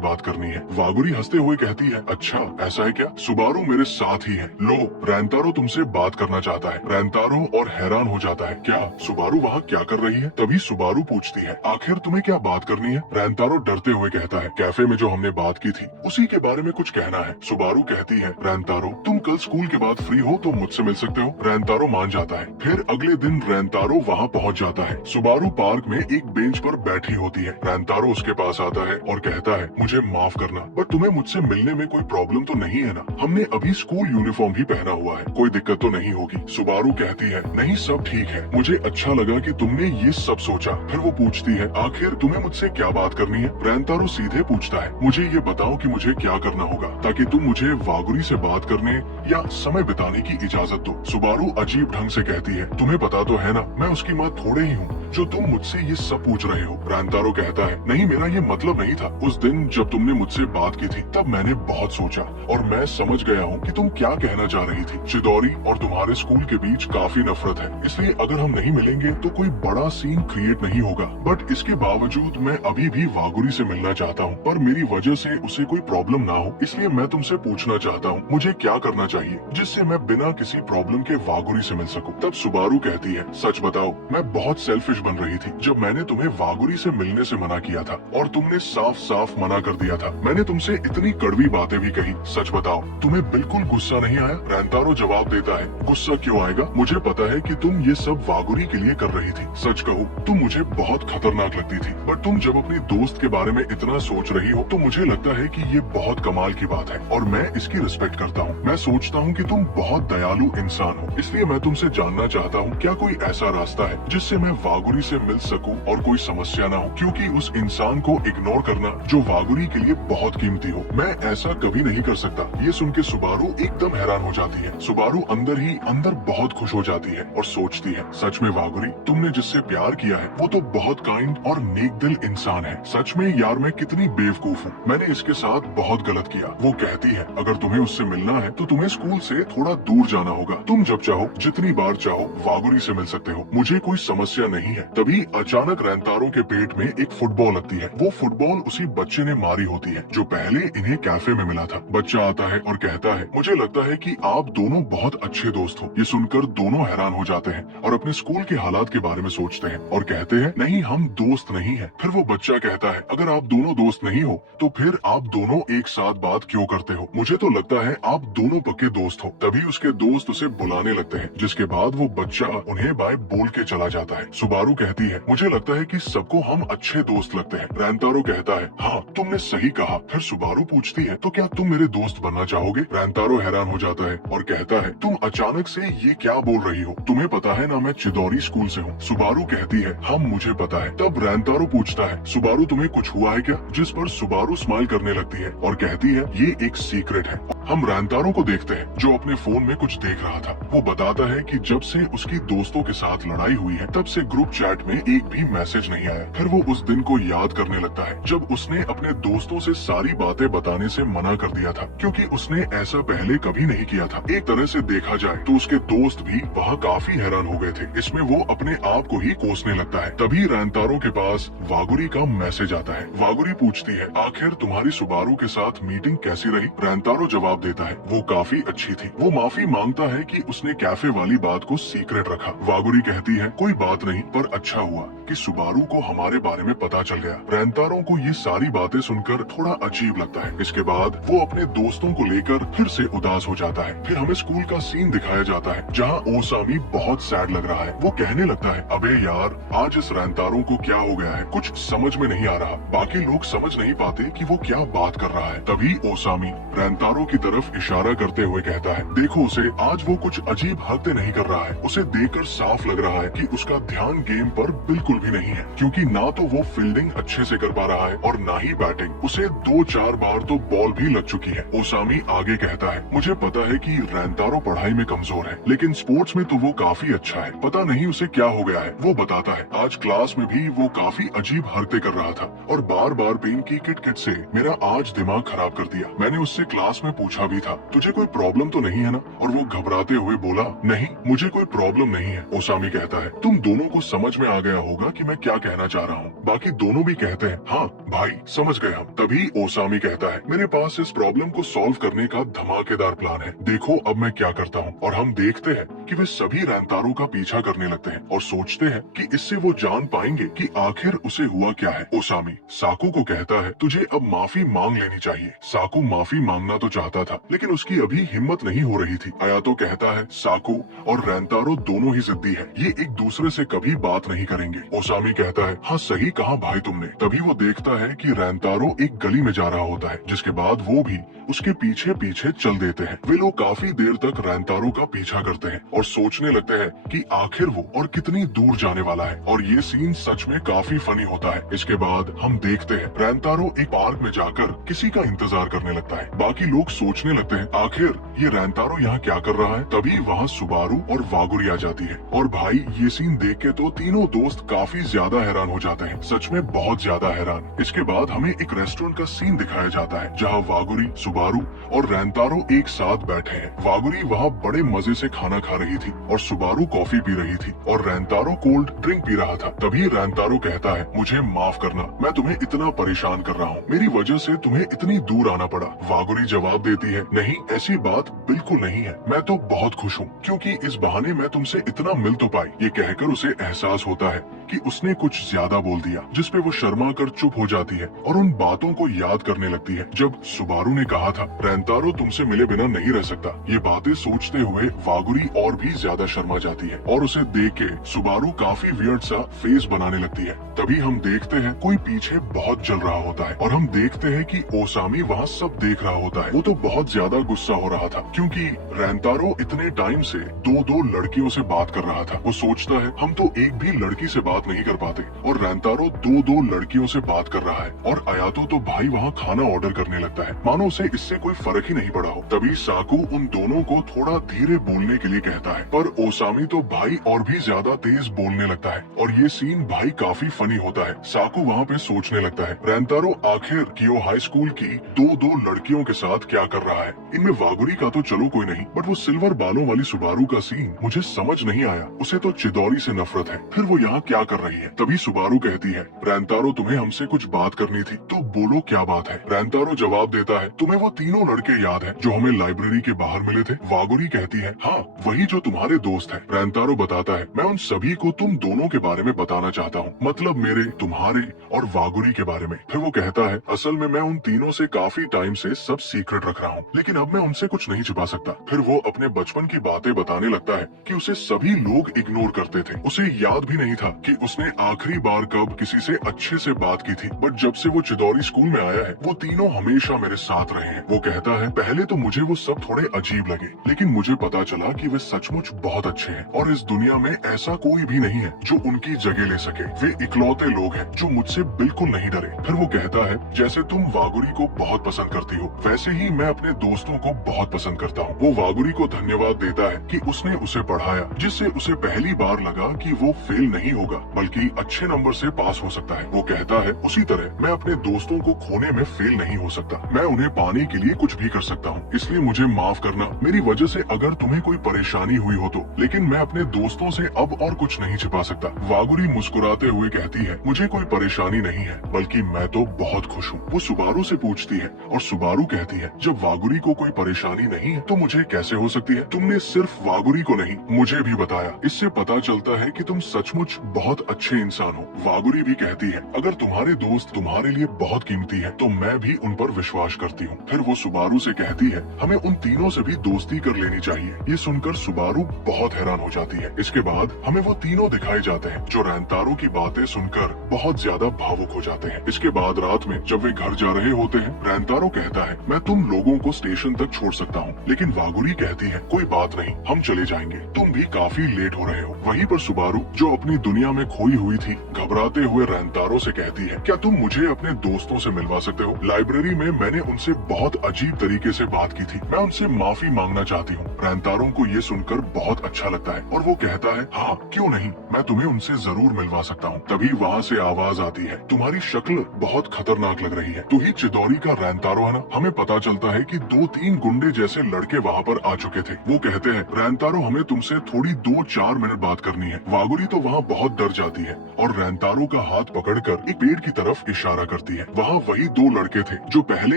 बात करनी है। वागुरी हंसते हुए कहती है, अच्छा ऐसा है क्या? सुबारू मेरे साथ ही है। लो, रैंतारो तुमसे बात करना चाहता है। रैंतारो और हैरान हो जाता है, क्या सुबारू वहाँ क्या कर रही है? तभी सुबारू पूछती है, आखिर तुम्हें क्या बात करनी है? रैंतारो डरते हुए कहता है, कैफे में जो हमने बात की थी उसी के बारे में कुछ कहना है। सुबारू कहती है, रैंतारो तुम कल स्कूल के बाद फ्री हो तो मुझसे मिल सकते हो? रैंतारो मान जाता है। फिर अगले दिन रैंतारो वहाँ पहुँच जाता है। सुबारू पार्क में एक बेंच पर बैठी होती है। रैंतारो उसके पास आता है और कहता है, मुझे माफ करना, बट तुम्हें मुझसे मिलने में कोई प्रॉब्लम तो नहीं है ना? हमने अभी स्कूल यूनिफॉर्म भी पहना हुआ है, कोई दिक्कत तो नहीं होगी? सुबारू कहती है, नहीं सब ठीक है, मुझे अच्छा लगा कि तुमने ये सब सोचा। फिर वो पूछती है, आखिर तुम्हें मुझसे क्या बात करनी है? रैंतारो सीधे पूछता है, मुझे ये बताओ कि मुझे क्या करना होगा ताकि तुम मुझे वागुरी से बात करने या समय बिताने की इजाजत दो। सुबारू अजीब ढंग से कहती है, तुम्हें पता तो है ना, मैं उसकी माँ थोड़े ही हूँ जो तुम मुझसे ये सब पूछ रहे हो। रैंतारो कहता है, नहीं, मेरा ये मतलब नहीं था। उस दिन जब तुमने मुझसे बात की थी तब मैंने बहुत सोचा और मैं समझ गया हूँ कि तुम क्या कहना चाह रही थी। चिदोरी और तुम्हारे स्कूल के बीच काफी नफरत है, इसलिए अगर हम नहीं मिलेंगे तो कोई बड़ा सीन क्रिएट नहीं होगा। बट इसके बावजूद मैं अभी भी वागुरी से मिलना चाहता हूँ, पर मेरी वजह से उसे कोई प्रॉब्लम ना हो, इसलिए मैं तुमसे पूछना चाहता हूँ, मुझे क्या करना चाहिए जिससे मैं बिना किसी प्रॉब्लम के वागुरी से मिल सकूँ? तब सुबारू कहती है, सच बताओ, मैं बहुत सेल्फिश बन रही थी जब मैंने तुम्हें वागुरी से मिलने से मना किया था और तुमने साफ साफ मना कर दिया था। मैंने तुमसे इतनी कड़वी बातें भी कही। सच बताओ, तुम्हें बिल्कुल गुस्सा नहीं आया? रैंतारो जवाब देता है, गुस्सा क्यों आएगा? मुझे पता है कि तुम ये सब वागुरी के लिए कर रही थी। सच कहूँ, तुम मुझे बहुत खतरनाक लगती थी, बट तुम जब अपनी दोस्त के बारे में इतना सोच रही हो तो मुझे लगता है कि ये बहुत कमाल की बात है और मैं इसकी रिस्पेक्ट करता हूँ। मैं सोचता हूँ कि तुम बहुत दयालु इंसान हो, इसलिए मैं तुमसे जानना चाहता हूँ, क्या कोई ऐसा रास्ता है जिससे मैं वागुरी से मिल सकूँ और कोई समस्या ना हो? क्योंकि उस इंसान को इग्नोर करना जो वागुरी के लिए बहुत कीमती हो, मैं ऐसा कभी नहीं कर सकता। ये सुन के सुबारू एकदम हैरान हो जाती है। सुबारू अंदर ही अंदर बहुत खुश हो जाती है और सोचती है, सच में वागुरी, तुमने जिससे प्यार किया है वो तो बहुत काइंड और नेक दिल इंसान है। सच में यार, मैं कितनी बेवकूफ हूँ, मैंने इसके साथ बहुत गलत किया। वो कहती है, अगर तुम्हें उससे मिलना है तो तुम्हें स्कूल से थोड़ा दूर जाना होगा। तुम जब चाहो, जितनी बार चाहो वागुरी से मिल सकते हो, मुझे कोई समस्या नहीं है। तभी अचानक रैंतारो के पेट में एक फुटबॉल लगती है। वो फुटबॉल उसी बच्चे ने मारी होती है जो पहले इन्हें कैफे में मिला था। बच्चा आता है और कहता है, मुझे लगता है कि आप दोनों बहुत अच्छे दोस्त हो। ये सुनकर दोनों हैरान हो जाते हैं और अपने स्कूल के हालात के बारे में सोचते हैं और कहते हैं, नहीं, हम दोस्त नहीं है। फिर वो बच्चा कहता है, अगर आप दोनों दोस्त नहीं हो तो फिर आप दोनों एक साथ बात क्यों करते हो? मुझे तो लगता है आप दोनों पक्के दोस्त हो। तभी उसके दोस्त उसे बुलाने लगते हैं, जिसके बाद वो बच्चा उन्हें बाय बोल के चला जाता है। सुबारू कहती है, मुझे लगता है कि सबको हम अच्छे दोस्त लगते हैं। रैंतारो कहता है, हाँ, तुमने सही कहा। फिर सुबारू पूछती है, तो क्या तुम मेरे दोस्त बनना चाहोगे? रैंतारो हैरान हो जाता है और कहता है, तुम अचानक से ये क्या बोल रही हो? तुम्हें पता है ना, मैं चिदोरी स्कूल से हूँ। सुबारू कहती है, हाँ मुझे पता है। तब रैंतारो पूछता है, सुबारू तुम्हें कुछ हुआ है क्या? जिस पर सुबारू स्माइल करने लगती है और कहती है, ये एक सीक्रेट है। हम रैंतारो को देखते हैं जो अपने फोन में कुछ देख रहा था। वो बताता है कि जब से उसकी दोस्तों के साथ लड़ाई हुई है तब से ग्रुप चैट में एक भी मैसेज नहीं आया। फिर वो उस दिन को याद करने लगता है जब उसने अपने दोस्तों से सारी बातें बताने से मना कर दिया था, क्योंकि उसने ऐसा पहले कभी नहीं किया था। एक तरह से देखा जाए तो उसके दोस्त भी वहाँ काफी हैरान हो गए थे। इसमें वो अपने आप को ही कोसने लगता है। तभी रैंतारो के पास वागुरी का मैसेज आता है। वागुरी पूछती है, आखिर तुम्हारी सुबारू के साथ मीटिंग कैसी रही? रैंतारो जवाब जवाब देता है वो काफी अच्छी थी। वो माफी मांगता है कि उसने कैफे वाली बात को सीक्रेट रखा। वागुरी कहती है कोई बात नहीं, पर अच्छा हुआ कि सुबारू को हमारे बारे में पता चल गया। रैंतारो को ये सारी बातें सुनकर थोड़ा अजीब लगता है। इसके बाद वो अपने दोस्तों को लेकर फिर से उदास हो जाता है। फिर हमें स्कूल का सीन दिखाया जाता है जहाँ ओसामी बहुत सैड लग रहा है। वो कहने लगता है अबे यार, आज इस रैंतारो को क्या हो गया है, कुछ समझ में नहीं आ रहा। बाकी लोग समझ नहीं पाते कि वो क्या बात कर रहा है। तभी ओसामी रैंतारो की तरफ इशारा करते हुए कहता है देखो उसे, आज वो कुछ अजीब हरकतें नहीं कर रहा है। उसे देखकर साफ लग रहा है कि उसका ध्यान गेम पर बिल्कुल भी नहीं है, क्योंकि ना तो वो फील्डिंग अच्छे से कर पा रहा है और ना ही बैटिंग। उसे 2-4 बार तो बॉल भी लग चुकी है। ओसामी आगे कहता है मुझे पता है कि रैंतारो पढ़ाई में कमजोर है, लेकिन स्पोर्ट्स में तो वो काफी अच्छा है। पता नहीं उसे क्या हो गया है। वो बताता है आज क्लास में भी वो काफी अजीब हरकतें कर रहा था और बार बार पेन की किटकिट से मेरा आज दिमाग खराब कर दिया। मैंने उससे क्लास में पूछा भी था तुझे कोई प्रॉब्लम तो नहीं है ना, और वो घबराते हुए बोला नहीं मुझे कोई प्रॉब्लम नहीं है। ओसामी कहता है तुम दोनों को समझ में आ गया होगा कि मैं क्या कहना चाह रहा हूँ। बाकी दोनों भी कहते हैं हाँ भाई समझ गए हम। तभी ओसामी कहता है मेरे पास इस प्रॉब्लम को सॉल्व करने का धमाकेदार प्लान है। देखो अब मैं क्या करता हूँ। और हम देखते हैं कि वे सभी रैंतारो का पीछा करने लगते हैं और सोचते हैं कि इससे वो जान पाएंगे कि आखिर उसे हुआ क्या है। ओसामी साकू को कहता है तुझे अब माफी मांग लेनी चाहिए। साकू माफी मांगना तो चाहता था, लेकिन उसकी अभी हिम्मत नहीं हो रही थी। आयातो कहता है साकू और रैंतारो दोनों ही जिद्दी है, ये एक दूसरे से कभी बात नहीं करेंगे। ओसामी कहता है हाँ सही कहा भाई तुमने। तभी वो देखता है कि रैंतारो एक गली में जा रहा होता है, जिसके बाद वो भी उसके पीछे पीछे चल देते हैं। वे लोग काफी देर तक रैंतारो का पीछा करते हैं और सोचने लगते हैं कि आखिर वो और कितनी दूर जाने वाला है। और ये सीन सच में काफी फनी होता है। इसके बाद हम देखते हैं रैंतारो एक पार्क में जाकर किसी का इंतजार करने लगता है। बाकी लोग सोचने लगते हैं आखिर ये रैंतारो यहाँ क्या कर रहा है। तभी वहाँ सुबारू और वागुरी आ जाती है और भाई ये सीन देख के तो तीनों दोस्त काफी ज्यादा हैरान हो जाते हैं, सच में बहुत ज्यादा हैरान। इसके बाद हमें एक रेस्टोरेंट का सीन दिखाया जाता है जहाँ वागुरी, सुबारू और रैंतारो एक साथ बैठे हैं। वागुरी वहाँ बड़े मजे से खाना खा रही थी और सुबारू कॉफी पी रही थी और रैंतारो कोल्ड ड्रिंक पी रहा था। तभी रैंतारो कहता है मुझे माफ करना, मैं तुम्हें इतना परेशान कर रहा हूँ, मेरी वजह से तुम्हें इतनी दूर आना पड़ा। वागुरी जवाब देती है नहीं ऐसी बात बिल्कुल नहीं है, मैं तो बहुत खुश हूँ क्योंकि इस बहाने मैं तुमसे इतना मिल तो पाई। ये कहकर उसे एहसास होता है कि उसने कुछ ज्यादा बोल दिया, जिसपे वो शर्मा कर चुप हो जाती है और उन बातों को याद करने लगती है जब सुबारू ने कहा था रैंतारो तुमसे मिले बिना नहीं रह सकता। ये बातें सोचते हुए वागुरी और भी ज्यादा शर्मा जाती है और उसे देख के सुबारू काफी वियर्ड सा फेस बनाने लगती है। तभी हम देखते हैं कोई पीछे बहुत जल रहा होता है और हम देखते हैं कि ओसामी वहाँ सब देख रहा होता है। वो तो बहुत ज्यादा गुस्सा हो रहा था क्योंकि रैंतारो इतने टाइम से दो लड़कियों से बात कर रहा था। वो सोचता है हम तो एक भी लड़की से बात नहीं कर पाते और रैंतारो दो लड़कियों से बात कर रहा है। और आयातो तो भाई वहाँ खाना ऑर्डर करने लगता है मानो उसे इससे कोई फर्क ही नहीं पड़ा हो। तभी साकू उन दोनों को थोड़ा धीरे बोलने के लिए कहता है, पर ओसामी तो भाई और भी ज्यादा तेज बोलने लगता है और ये सीन भाई काफी फनी होता है। साकू वहाँ पे सोचने लगता है रैंतारो आखिर कियो हाई स्कूल की दो लड़कियों के साथ क्या कर रहा है। इनमें वागुरी का तो चलो कोई नहीं, बट वो सिल्वर बालों वाली सुबारू का सीन मुझे समझ नहीं आया। उसे तो चिदोरी से नफरत है, फिर वो यहाँ क्या कर रही है। तभी सुबारू कहती है रैंतारो तुम्हें हमसे कुछ बात करनी थी तो बोलो क्या बात है। रैंतारो जवाब देता है तुम्हें वो तीनों लड़के याद है जो हमें लाइब्रेरी के बाहर मिले थे। वागुरी कहती है हाँ वही जो तुम्हारे दोस्त है। रैंतारो बताता है मैं उन सभी को तुम दोनों के बारे में बताना चाहता हूँ, मतलब मेरे, तुम्हारे और वागुरी के बारे में। फिर वो कहता है असल में मैं उन तीनों से काफी टाइम से सब सीक्रेट रख रहा हूँ, लेकिन अब मैं उनसे कुछ नहीं छिपा सकता। फिर वो अपने बचपन की बातें बताने लगता है कि उसे सभी लोग इग्नोर करते थे। उसे याद भी नहीं था कि उसने आखिरी बार कब किसी से अच्छे से बात की थी, बट जब से वो चिदोरी स्कूल में आया है वो तीनों हमेशा मेरे साथ रहे हैं। वो कहता है पहले तो मुझे वो सब थोड़े अजीब लगे, लेकिन मुझे पता चला कि वे सचमुच बहुत अच्छे हैं और इस दुनिया में ऐसा कोई भी नहीं है जो उनकी जगह ले सके। वे इकलौते लोग हैं जो मुझसे बिल्कुल नहीं डरे। फिर वो कहता है जैसे तुम वागुरी को बहुत पसंद करती हो वैसे ही मैं अपने दोस्तों को बहुत पसंद करता हूँ। वो वागुरी को धन्यवाद देता है कि उसने उसे पढ़ाया, जिससे उसे पहली बार लगा कि वो फेल नहीं होगा बल्कि अच्छे नंबर से पास हो सकता है। वो कहता है उसी तरह मैं अपने दोस्तों को खोने में फेल नहीं हो सकता, मैं उन्हें पाने के लिए कुछ भी कर सकता हूँ, इसलिए मुझे माफ करना मेरी वजह से अगर तुम्हें कोई परेशानी हुई हो तो, लेकिन मैं अपने दोस्तों से अब और कुछ नहीं छिपा सकता। वागुरी मुस्कुराते हुए कहती है मुझे कोई परेशानी नहीं है बल्कि मैं तो बहुत खुश हूँ। वो सुबारू से पूछती है और सुबारू कहती है जब वागुरी को कोई परेशानी नहीं है तो मुझे कैसे हो सकती है? तुमने सिर्फ वागुरी को नहीं मुझे भी बताया। इससे पता चलता है कि तुम सचमुच बहुत अच्छे इंसान हो। वागुरी भी कहती है अगर तुम्हारे दोस्त तुम्हारे लिए बहुत कीमती है तो मैं भी उन पर विश्वास करती हूँ। फिर वो सुबारू से कहती है हमें उन तीनों से भी दोस्ती कर लेनी चाहिए। ये सुनकर सुबारू बहुत हैरान हो जाती है। इसके बाद हमें वो तीनों दिखाए जाते हैं जो रैंतारो की बातें सुनकर बहुत ज्यादा भावुक हो जाते हैं। इसके बाद रात में जब वे घर जा रहे होते हैं, रैंतारो कहता है मैं तुम लोगों को स्टेशन तक छोड़ सकता हूँ, लेकिन वागुरी कहती है कोई बात नहीं, हम चले जाएंगे, तुम भी काफी लेट हो रहे हो। वहीं पर सुबारू जो अपनी दुनिया में खोई हुई थी, घबराते हुए रैंतारो से कहती है क्या तुम मुझे अपने दोस्तों से मिलवा सकते हो? लाइब्रेरी में मैंने उनसे बहुत अजीब तरीके से बात की थी, मैं उनसे माफी मांगना चाहती हूँ। रैंतारो को ये सुनकर बहुत अच्छा लगता है और वो कहता है हाँ क्यों नहीं, मैं तुम्हें उनसे जरूर मिलवा सकता हूँ। तभी वहाँ से आवाज आती है तुम्हारी शक्ल बहुत खतरनाक लग रही है, तू ही चिदौरी का रैंतारो है ना? हमें पता चलता है कि 2-3 गुंडे जैसे लड़के वहाँ पर आ चुके थे। वो कहते हैं रैंतारो हमें तुमसे थोड़ी 2-4 मिनट बात करनी है। वागुरी तो वहाँ बहुत डर जाती है और रैंतारो का हाथ पकड़कर एक पेड़ की तरफ इशारा करती है। वहाँ वही 2 लड़के थे जो पहले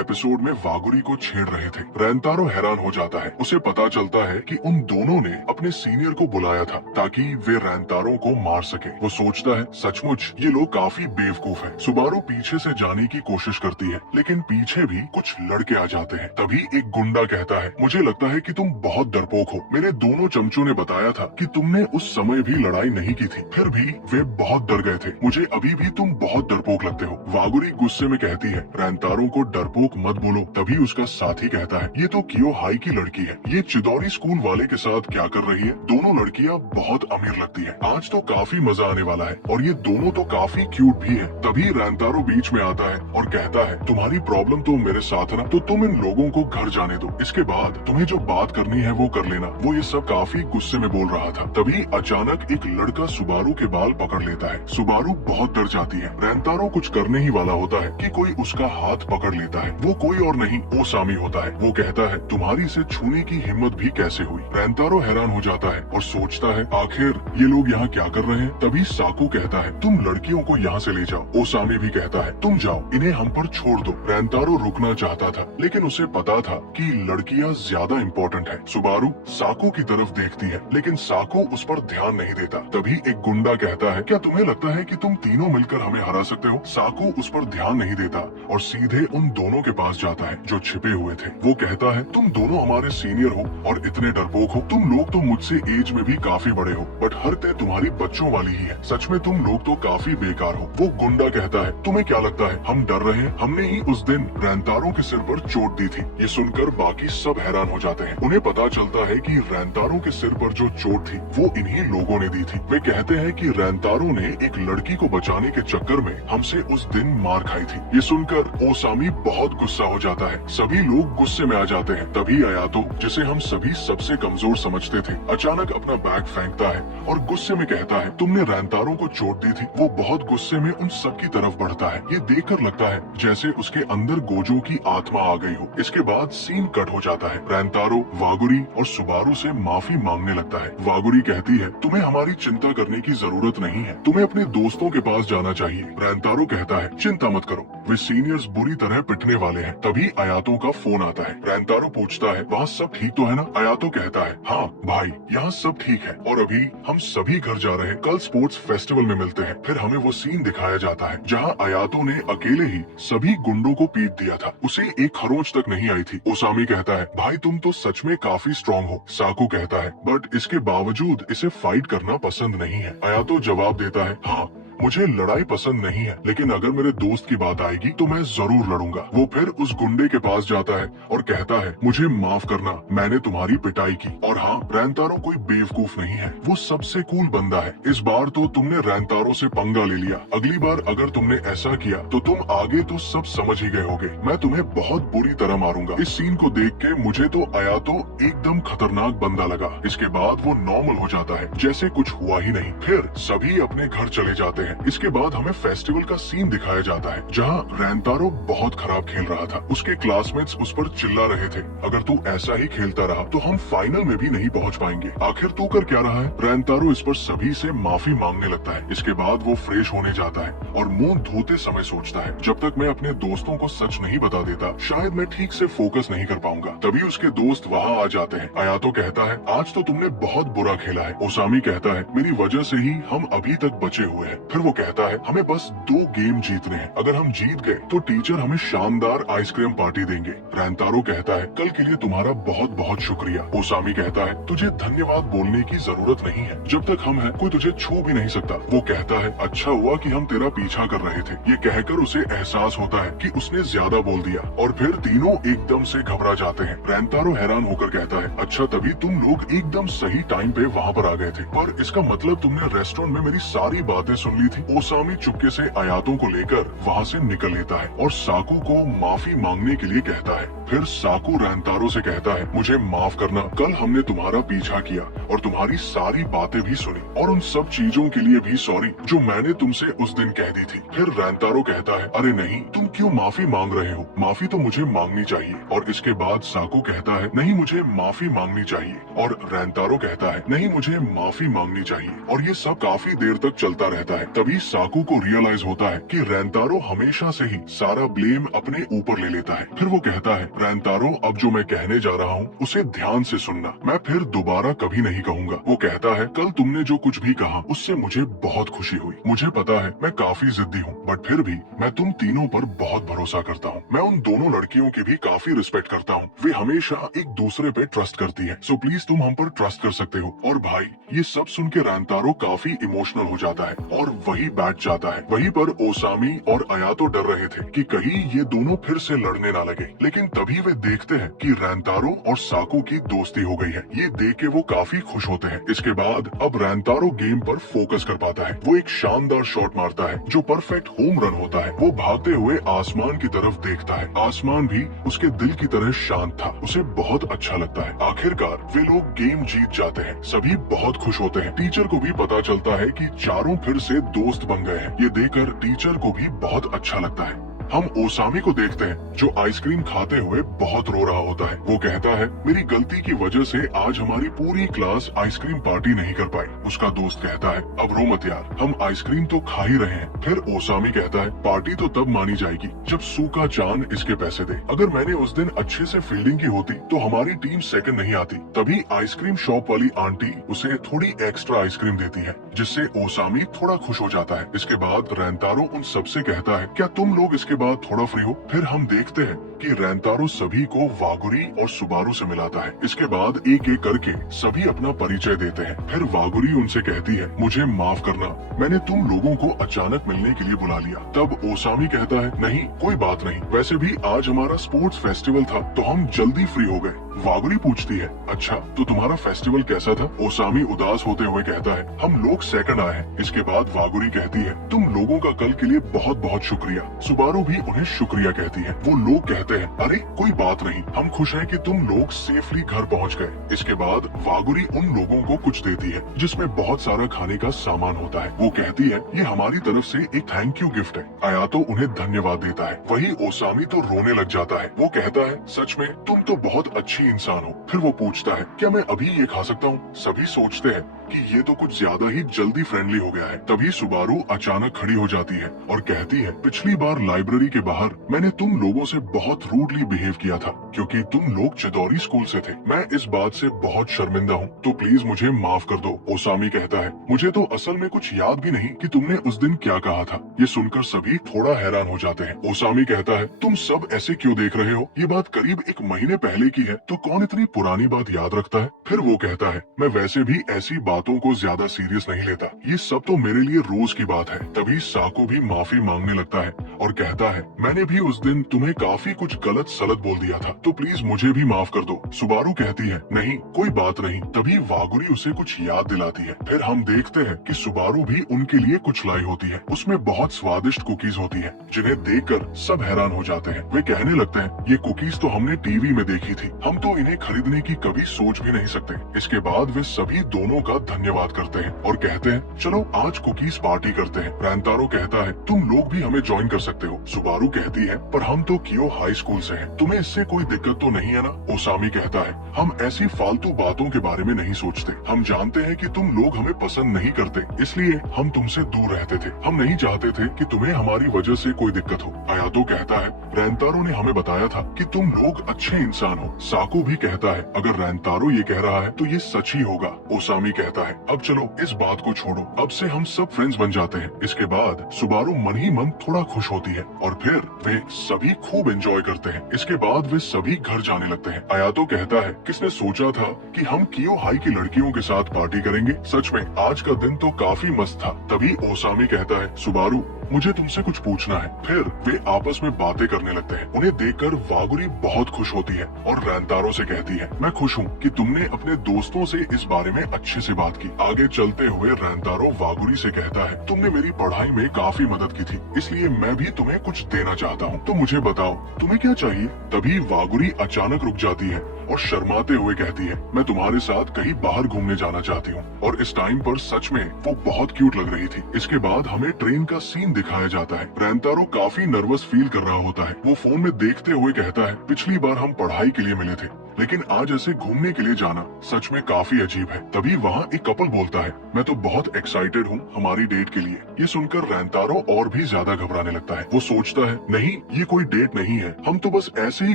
एपिसोड में वागुरी को छेड़ रहे थे। रैंतारो हैरान हो जाता है, उसे पता चलता है कि उन दोनों ने अपने सीनियर को बुलाया था ताकि वे रैंतारो को मार सके। वो सोचता है सचमुच ये लोग काफी बेवकूफ है। सुबारू पीछे से जाने की कोशिश करती है लेकिन पीछे भी कुछ लड़के आ जाते हैं। तभी एक गुंडा कहता है मुझे लगता है कि तुम बहुत डरपोक हो, मेरे दोनों चमचों ने बताया था कि तुमने उस समय भी लड़ाई नहीं की थी, फिर भी वे बहुत डर गए थे, मुझे अभी भी तुम बहुत डरपोक लगते हो। वागुरी गुस्से में कहती है रैंतारो को डरपोक मत बोलो। तभी उसका साथी कहता है ये तो कियो हाई की लड़की है, ये चिदौरी स्कूल वाले के साथ क्या कर रही है? दोनों लड़कियां बहुत अमीर लगती है, आज तो काफी मजा आने वाला है और ये दोनों तो काफी क्यूट भी है। तभी रैंतारो बीच में आता है और कहता है तुम्हारी प्रॉब्लम तो मेरे साथ है ना, तो तुम इन लोगों को घर जाने दो, इसके बाद तुम्हें जो बात करनी है वो कर लेना। वो ये सब काफी गुस्से में बोल रहा था। तभी अचानक एक लड़का सुबारू के बाल पकड़ लेता है। सुबारू बहुत डर जाती है। रैंतारो कुछ करने ही वाला होता है कि कोई उसका हाथ पकड़ लेता है। वो कोई और नहीं ओसामी होता है। वो कहता है तुम्हारी इसे छूने की हिम्मत भी कैसे हुई? रैंतारो हैरान हो जाता है और सोचता है आखिर ये लोग यहाँ क्या कर रहे हैं? तभी साकू कहता है तुम लड़कियों को यहाँ से ले जाओ। ओसामी भी कहता है तुम जाओ, इन्हें हम पर छोड़ दो। रैंतारो रुकना चाहता था लेकिन उसे पता था कि लड़कियां ज्यादा इम्पोर्टेंट है। सुबारू साकू की तरफ देखती है लेकिन साकू उस पर ध्यान नहीं देता। तभी एक गुंडा कहता है क्या तुम्हें लगता है कि तुम तीनों मिलकर हमें हरा सकते हो? साकू उस पर ध्यान नहीं देता और सीधे उन दोनों के पास जाता है जो छिपे हुए थे। वो कहता है तुम दोनों हमारे सीनियर हो और इतने डरपोक हो, तुम लोग तो मुझसे एज में भी काफी बड़े हो बट हरकतें तुम्हारी बच्चों वाली ही है, सच में तुम लोग तो काफी बेकार हो। वो गुंडा कहता है तुम्हें क्या लगता है हम डर रहे हैं? हमने ही उस दिन रैंतारो के सिर पर चोट दी थी। ये सुनकर बाकी सब हैरान हो जाते हैं। उन्हें पता चलता है कि रैंतारो के सिर पर जो चोट थी वो इन्हीं लोगों ने दी थी। वे कहते हैं कि रैंतारो ने एक लड़की को बचाने के चक्कर में हमसे उस दिन मार खाई थी। ये सुनकर ओसामी बहुत गुस्सा हो जाता है। सभी लोग गुस्से में आ जाते हैं। तभी अयातो, जिसे हम सभी सबसे कमजोर समझते थे, अचानक अपना बैग फेंकता है और गुस्से में कहता है तुमने रैंतारो को चोट दी थी। वो बहुत गुस्से में उन सब की तरफ बढ़ता है। ये देखकर लगता है जैसे उसके अंदर गोजो की आत्मा आ गई हो। इसके बाद सीन कट हो जाता है। रैंतारो वागुरी और सुबारू से माफी मांगने लगता है। वागुरी कहती है तुम्हें हमारी चिंता करने की जरूरत नहीं है, तुम्हें अपने दोस्तों के पास जाना चाहिए। रैंतारो कहता है चिंता मत करो, वे सीनियर्स बुरी तरह पिटने वाले हैं। तभी अयातो का फोन आता है। रैंतारो पूछता है वहाँ सब ठीक तो है ना? अयातो कहता है हाँ भाई यहाँ सब ठीक है और अभी हम सभी घर जा रहे हैं, कल स्पोर्ट्स फेस्टिवल में मिलते हैं। फिर हमें वो सीन दिखाया जाता है जहाँ अयातो ने अकेले ही सभी गुंडों को पीट दिया था, उसे एक खरोंच तक नहीं आई थी। ओसामी कहता है भाई तुम तो सच में काफी स्ट्रॉन्ग हो। साकू कहता है बट इसके बावजूद इसे फाइट करना पसंद नहीं है। अयातो जवाब देता है हाँ मुझे लड़ाई पसंद नहीं है लेकिन अगर मेरे दोस्त की बात आएगी तो मैं जरूर लड़ूंगा। वो फिर उस गुंडे के पास जाता है और कहता है मुझे माफ करना, मैंने तुम्हारी पिटाई की। और हाँ रैंतारो कोई बेवकूफ नहीं है, वो सबसे कूल बंदा है। इस बार तो तुमने रैंतारो से पंगा ले लिया, अगली बार अगर तुमने ऐसा किया तो तुम आगे तो सब समझ ही गए होगे, मैं तुम्हें बहुत बुरी तरह मारूंगा। इस सीन को देख के मुझे तो अयातो एकदम खतरनाक बंदा लगा। इसके बाद वो नॉर्मल हो जाता है जैसे कुछ हुआ ही नहीं। फिर सभी अपने घर चले जाते हैं हैं। इसके बाद हमें फेस्टिवल का सीन दिखाया जाता है जहाँ रैंतारो बहुत खराब खेल रहा था। उसके क्लासमेट्स उस पर चिल्ला रहे थे, अगर तू ऐसा ही खेलता रहा तो हम फाइनल में भी नहीं पहुँच पाएंगे। आखिर तू कर क्या रहा है? रैंतारो इस पर सभी से माफी मांगने लगता है। इसके बाद वो फ्रेश होने जाता है और मुंह धोते समय सोचता है, जब तक मैं अपने दोस्तों को सच नहीं बता देता शायद मैं ठीक से फोकस नहीं कर पाऊंगा। तभी उसके दोस्त वहाँ आ जाते हैं। आयातो कहता है, आज तो तुमने बहुत बुरा खेला है। ओसामी कहता है, मेरी वजह से ही हम अभी तक बचे हुए हैं। फिर वो कहता है, हमें बस 2 गेम जीतने हैं, अगर हम जीत गए तो टीचर हमें शानदार आइसक्रीम पार्टी देंगे। रैंतारो कहता है, कल के लिए तुम्हारा बहुत बहुत शुक्रिया। ओसामी कहता है, तुझे धन्यवाद बोलने की जरूरत नहीं है, जब तक हम हैं कोई तुझे छू भी नहीं सकता। वो कहता है, अच्छा हुआ कि हम तेरा पीछा कर रहे थे। ये कहकर उसे एहसास होता है कि उसने ज्यादा बोल दिया और फिर तीनों एकदम से घबरा जाते हैं। रैंतारो हैरान होकर कहता है, अच्छा तभी तुम लोग एकदम सही टाइम पे वहाँ पर आ गए थे, पर इसका मतलब तुमने रेस्टोरेंट में मेरी सारी बातें सुन ली थी। ओसामी चुपके से आयातों को लेकर वहाँ से निकल लेता है और साकू को माफी मांगने के लिए कहता है। फिर साकू रैंतारो से कहता है, मुझे माफ करना, कल हमने तुम्हारा पीछा किया और तुम्हारी सारी बातें भी सुनी और उन सब चीजों के लिए भी सॉरी जो मैंने तुमसे उस दिन कह दी थी। फिर रैंतारो कहता है, अरे नहीं, तुम क्यों माफी मांग रहे हो? माफी तो मुझे मांगनी चाहिए। और इसके बाद साकू कहता है, नहीं मुझे माफी मांगनी चाहिए। और रैंतारो कहता है, नहीं मुझे माफी मांगनी चाहिए। और ये सब काफी देर तक चलता रहता है। तभी साकू को रियलाइज होता है कि रैंतारो हमेशा से ही सारा ब्लेम अपने ऊपर ले लेता है। फिर वो कहता है, रैंतारो अब जो मैं कहने जा रहा हूँ उसे ध्यान से सुनना, मैं फिर दोबारा कभी नहीं कहूँगा। वो कहता है, कल तुमने जो कुछ भी कहा उससे मुझे बहुत खुशी हुई। मुझे पता है मैं काफी जिद्दी हूँ, बट फिर भी मैं तुम तीनों पर बहुत भरोसा करता हूँ। मैं उन दोनों लड़कियों की भी काफी रिस्पेक्ट करता हूँ, वे हमेशा एक दूसरे पे ट्रस्ट करती है, सो प्लीज तुम हम पर ट्रस्ट कर सकते हो। और भाई ये सब सुन के रैंतारो काफी इमोशनल हो जाता है और वही बैठ जाता है। वहीं पर ओसामी और आयातो डर रहे थे कि कहीं ये दोनों फिर से लड़ने ना लगे, लेकिन तभी वे देखते हैं कि रैंतारो और साकू की दोस्ती हो गई है। ये देख के वो काफी खुश होते हैं। इसके बाद अब रैंतारो गेम पर फोकस कर पाता है। वो एक शानदार शॉट मारता है जो परफेक्ट होम रन होता है। वो भागते हुए आसमान की तरफ देखता है। आसमान भी उसके दिल की तरह शांत था। उसे बहुत अच्छा लगता है। आखिरकार वे लोग गेम जीत जाते हैं। सभी बहुत खुश होते हैं। टीचर को भी पता चलता है कि चारों फिर से दोस्त बन गए हैं। ये देखकर टीचर को भी बहुत अच्छा लगता है। हम ओसामी को देखते हैं जो आइसक्रीम खाते हुए बहुत रो रहा होता है। वो कहता है, मेरी गलती की वजह से आज हमारी पूरी क्लास आइसक्रीम पार्टी नहीं कर पाई। उसका दोस्त कहता है, अब रो मत यार, हम आइसक्रीम तो खा ही रहे हैं। फिर ओसामी कहता है, पार्टी तो तब मानी जाएगी जब सूका चान इसके पैसे दे। अगर मैंने उस दिन अच्छे से फील्डिंग की होती तो हमारी टीम सेकंड नहीं आती। तभी आइसक्रीम शॉप वाली आंटी उसे थोड़ी एक्स्ट्रा आइसक्रीम देती है, जिससे ओसामी थोड़ा खुश हो जाता है। इसके बाद रैंतारो उन सबसे कहता है, क्या तुम लोग इसके बाद थोड़ा फ्री हो? फिर हम देखते हैं कि रैंतारो सभी को वागुरी और सुबारू से मिलाता है। इसके बाद एक एक करके सभी अपना परिचय देते हैं। फिर वागुरी उनसे कहती है, मुझे माफ करना, मैंने तुम लोगों को अचानक मिलने के लिए बुला लिया। तब ओसामी कहता है, नहीं कोई बात नहीं, वैसे भी आज हमारा स्पोर्ट्स फेस्टिवल था तो हम जल्दी फ्री हो गए। वागुरी पूछती है, अच्छा तो तुम्हारा फेस्टिवल कैसा था? ओसामी उदास होते हुए कहता है, हम लोग सेकंड आए हैं। इसके बाद वागुरी कहती है, तुम लोगों का कल के लिए बहुत बहुत शुक्रिया। सुबारू भी उन्हें शुक्रिया कहती है। वो लोग कहते हैं, अरे कोई बात नहीं, हम खुश हैं कि तुम लोग सेफली घर पहुंच गए। इसके बाद वागुरी उन लोगों को कुछ देती है जिसमें बहुत सारा खाने का सामान होता है। वो कहती है, ये हमारी तरफ से एक थैंक यू गिफ्ट है। आयातो उन्हें धन्यवाद देता है। वही ओसामी तो रोने लग जाता है। वो कहता है, सच में तुम तो बहुत अच्छी इंसान हो। फिर वो पूछता है, क्या मैं अभी ये खा सकता हूँ? सभी सोचते हैं कि ये तो कुछ ज्यादा ही जल्दी फ्रेंडली हो गया है। तभी सुबारू अचानक खड़ी हो जाती है और कहती है, पिछली बार लाइब्रेरी के बाहर मैंने तुम लोगों से बहुत रूडली बिहेव किया था क्योंकि तुम लोग चिदौरी स्कूल से थे। मैं इस बात से बहुत शर्मिंदा हूँ, तो प्लीज मुझे माफ कर दो। ओसामी कहता है, मुझे तो असल में कुछ याद भी नहीं कि तुमने उस दिन क्या कहा था। ये सुनकर सभी थोड़ा हैरान हो जाते हैं। ओसामी कहता है, तुम सब ऐसे क्यों देख रहे हो? ये बात करीब 1 महीने पहले की है, तो कौन इतनी पुरानी बात याद रखता है? फिर वो कहता है, मैं वैसे भी ऐसी बातों को ज्यादा सीरियस नहीं लेता, ये सब तो मेरे लिए रोज की बात है। तभी साकू भी माफी मांगने लगता है और कहता कहता है, मैंने भी उस दिन तुम्हें काफी कुछ गलत सलत बोल दिया था, तो प्लीज मुझे भी माफ कर दो। सुबारू कहती है, नहीं कोई बात नहीं। तभी वागुरी उसे कुछ याद दिलाती है। फिर हम देखते हैं कि सुबारू भी उनके लिए कुछ लाई होती है। उसमें बहुत स्वादिष्ट कुकीज होती है, जिन्हें देखकर सब हैरान हो जाते हैं। वे कहने लगते हैं, ये कुकीज तो हमने टीवी में देखी थी, हम तो इन्हें खरीदने की कभी सोच भी नहीं सकते। इसके बाद वे सभी दोनों का धन्यवाद करते हैं और कहते हैं, चलो आज कुकीज पार्टी करते हैं। रैंतारो कहता है, तुम लोग भी हमें ज्वाइन कर सकते हो। सुबारू कहती है, पर हम तो कियो हाई स्कूल से हैं, तुम्हें इससे कोई दिक्कत तो नहीं है ना? ओसामी कहता है, हम ऐसी फालतू बातों के बारे में नहीं सोचते। हम जानते हैं कि तुम लोग हमें पसंद नहीं करते, इसलिए हम तुमसे दूर रहते थे। हम नहीं चाहते थे कि तुम्हें हमारी वजह से कोई दिक्कत हो। आयातो कहता है, रैंतारो ने हमें बताया था कि तुम लोग अच्छे इंसान हो। साकू भी कहता है, अगर रैंतारो ये कह रहा है तो ये सच ही होगा। ओसामी कहता है, अब चलो इस बात को छोड़ो, अब से हम सब फ्रेंड्स बन जाते हैं। इसके बाद सुबारू मन ही मन थोड़ा खुश होती है और फिर वे सभी खूब एंजॉय करते हैं। इसके बाद वे सभी घर जाने लगते हैं। आयातो कहता है, किसने सोचा था कि हम कियो हाई की लड़कियों के साथ पार्टी करेंगे। सच में आज का दिन तो काफी मस्त था। तभी ओसामी कहता है, सुबारू मुझे तुमसे कुछ पूछना है। फिर वे आपस में बातें करने लगते हैं। उन्हें देखकर वागुरी बहुत खुश होती है और रैंतारो से कहती है, मैं खुश हूँ कि तुमने अपने दोस्तों से इस बारे में अच्छे से बात की। आगे चलते हुए रैंतारो वागुरी से कहता है, तुमने मेरी पढ़ाई में काफी मदद की थी, इसलिए मैं भी तुम्हें कुछ देना चाहता हूँ, तो मुझे बताओ तुम्हें क्या चाहिए। तभी वागुरी अचानक रुक जाती है और शर्माते हुए कहती है, मैं तुम्हारे साथ कहीं बाहर घूमने जाना चाहती हूँ। और इस टाइम पर सच में वो बहुत क्यूट लग रही थी। इसके बाद हमें ट्रेन का सीन दिखाया जाता है। रैंतारो काफी नर्वस फील कर रहा होता है। वो फोन में देखते हुए कहता है, पिछली बार हम पढ़ाई के लिए मिले थे, लेकिन आज ऐसे घूमने के लिए जाना सच में काफी अजीब है। तभी वहाँ एक कपल बोलता है, मैं तो बहुत एक्साइटेड हूँ हमारी डेट के लिए। ये सुनकर रैंतारो और भी ज्यादा घबराने लगता है। वो सोचता है, नहीं ये कोई डेट नहीं है, हम तो बस ऐसे ही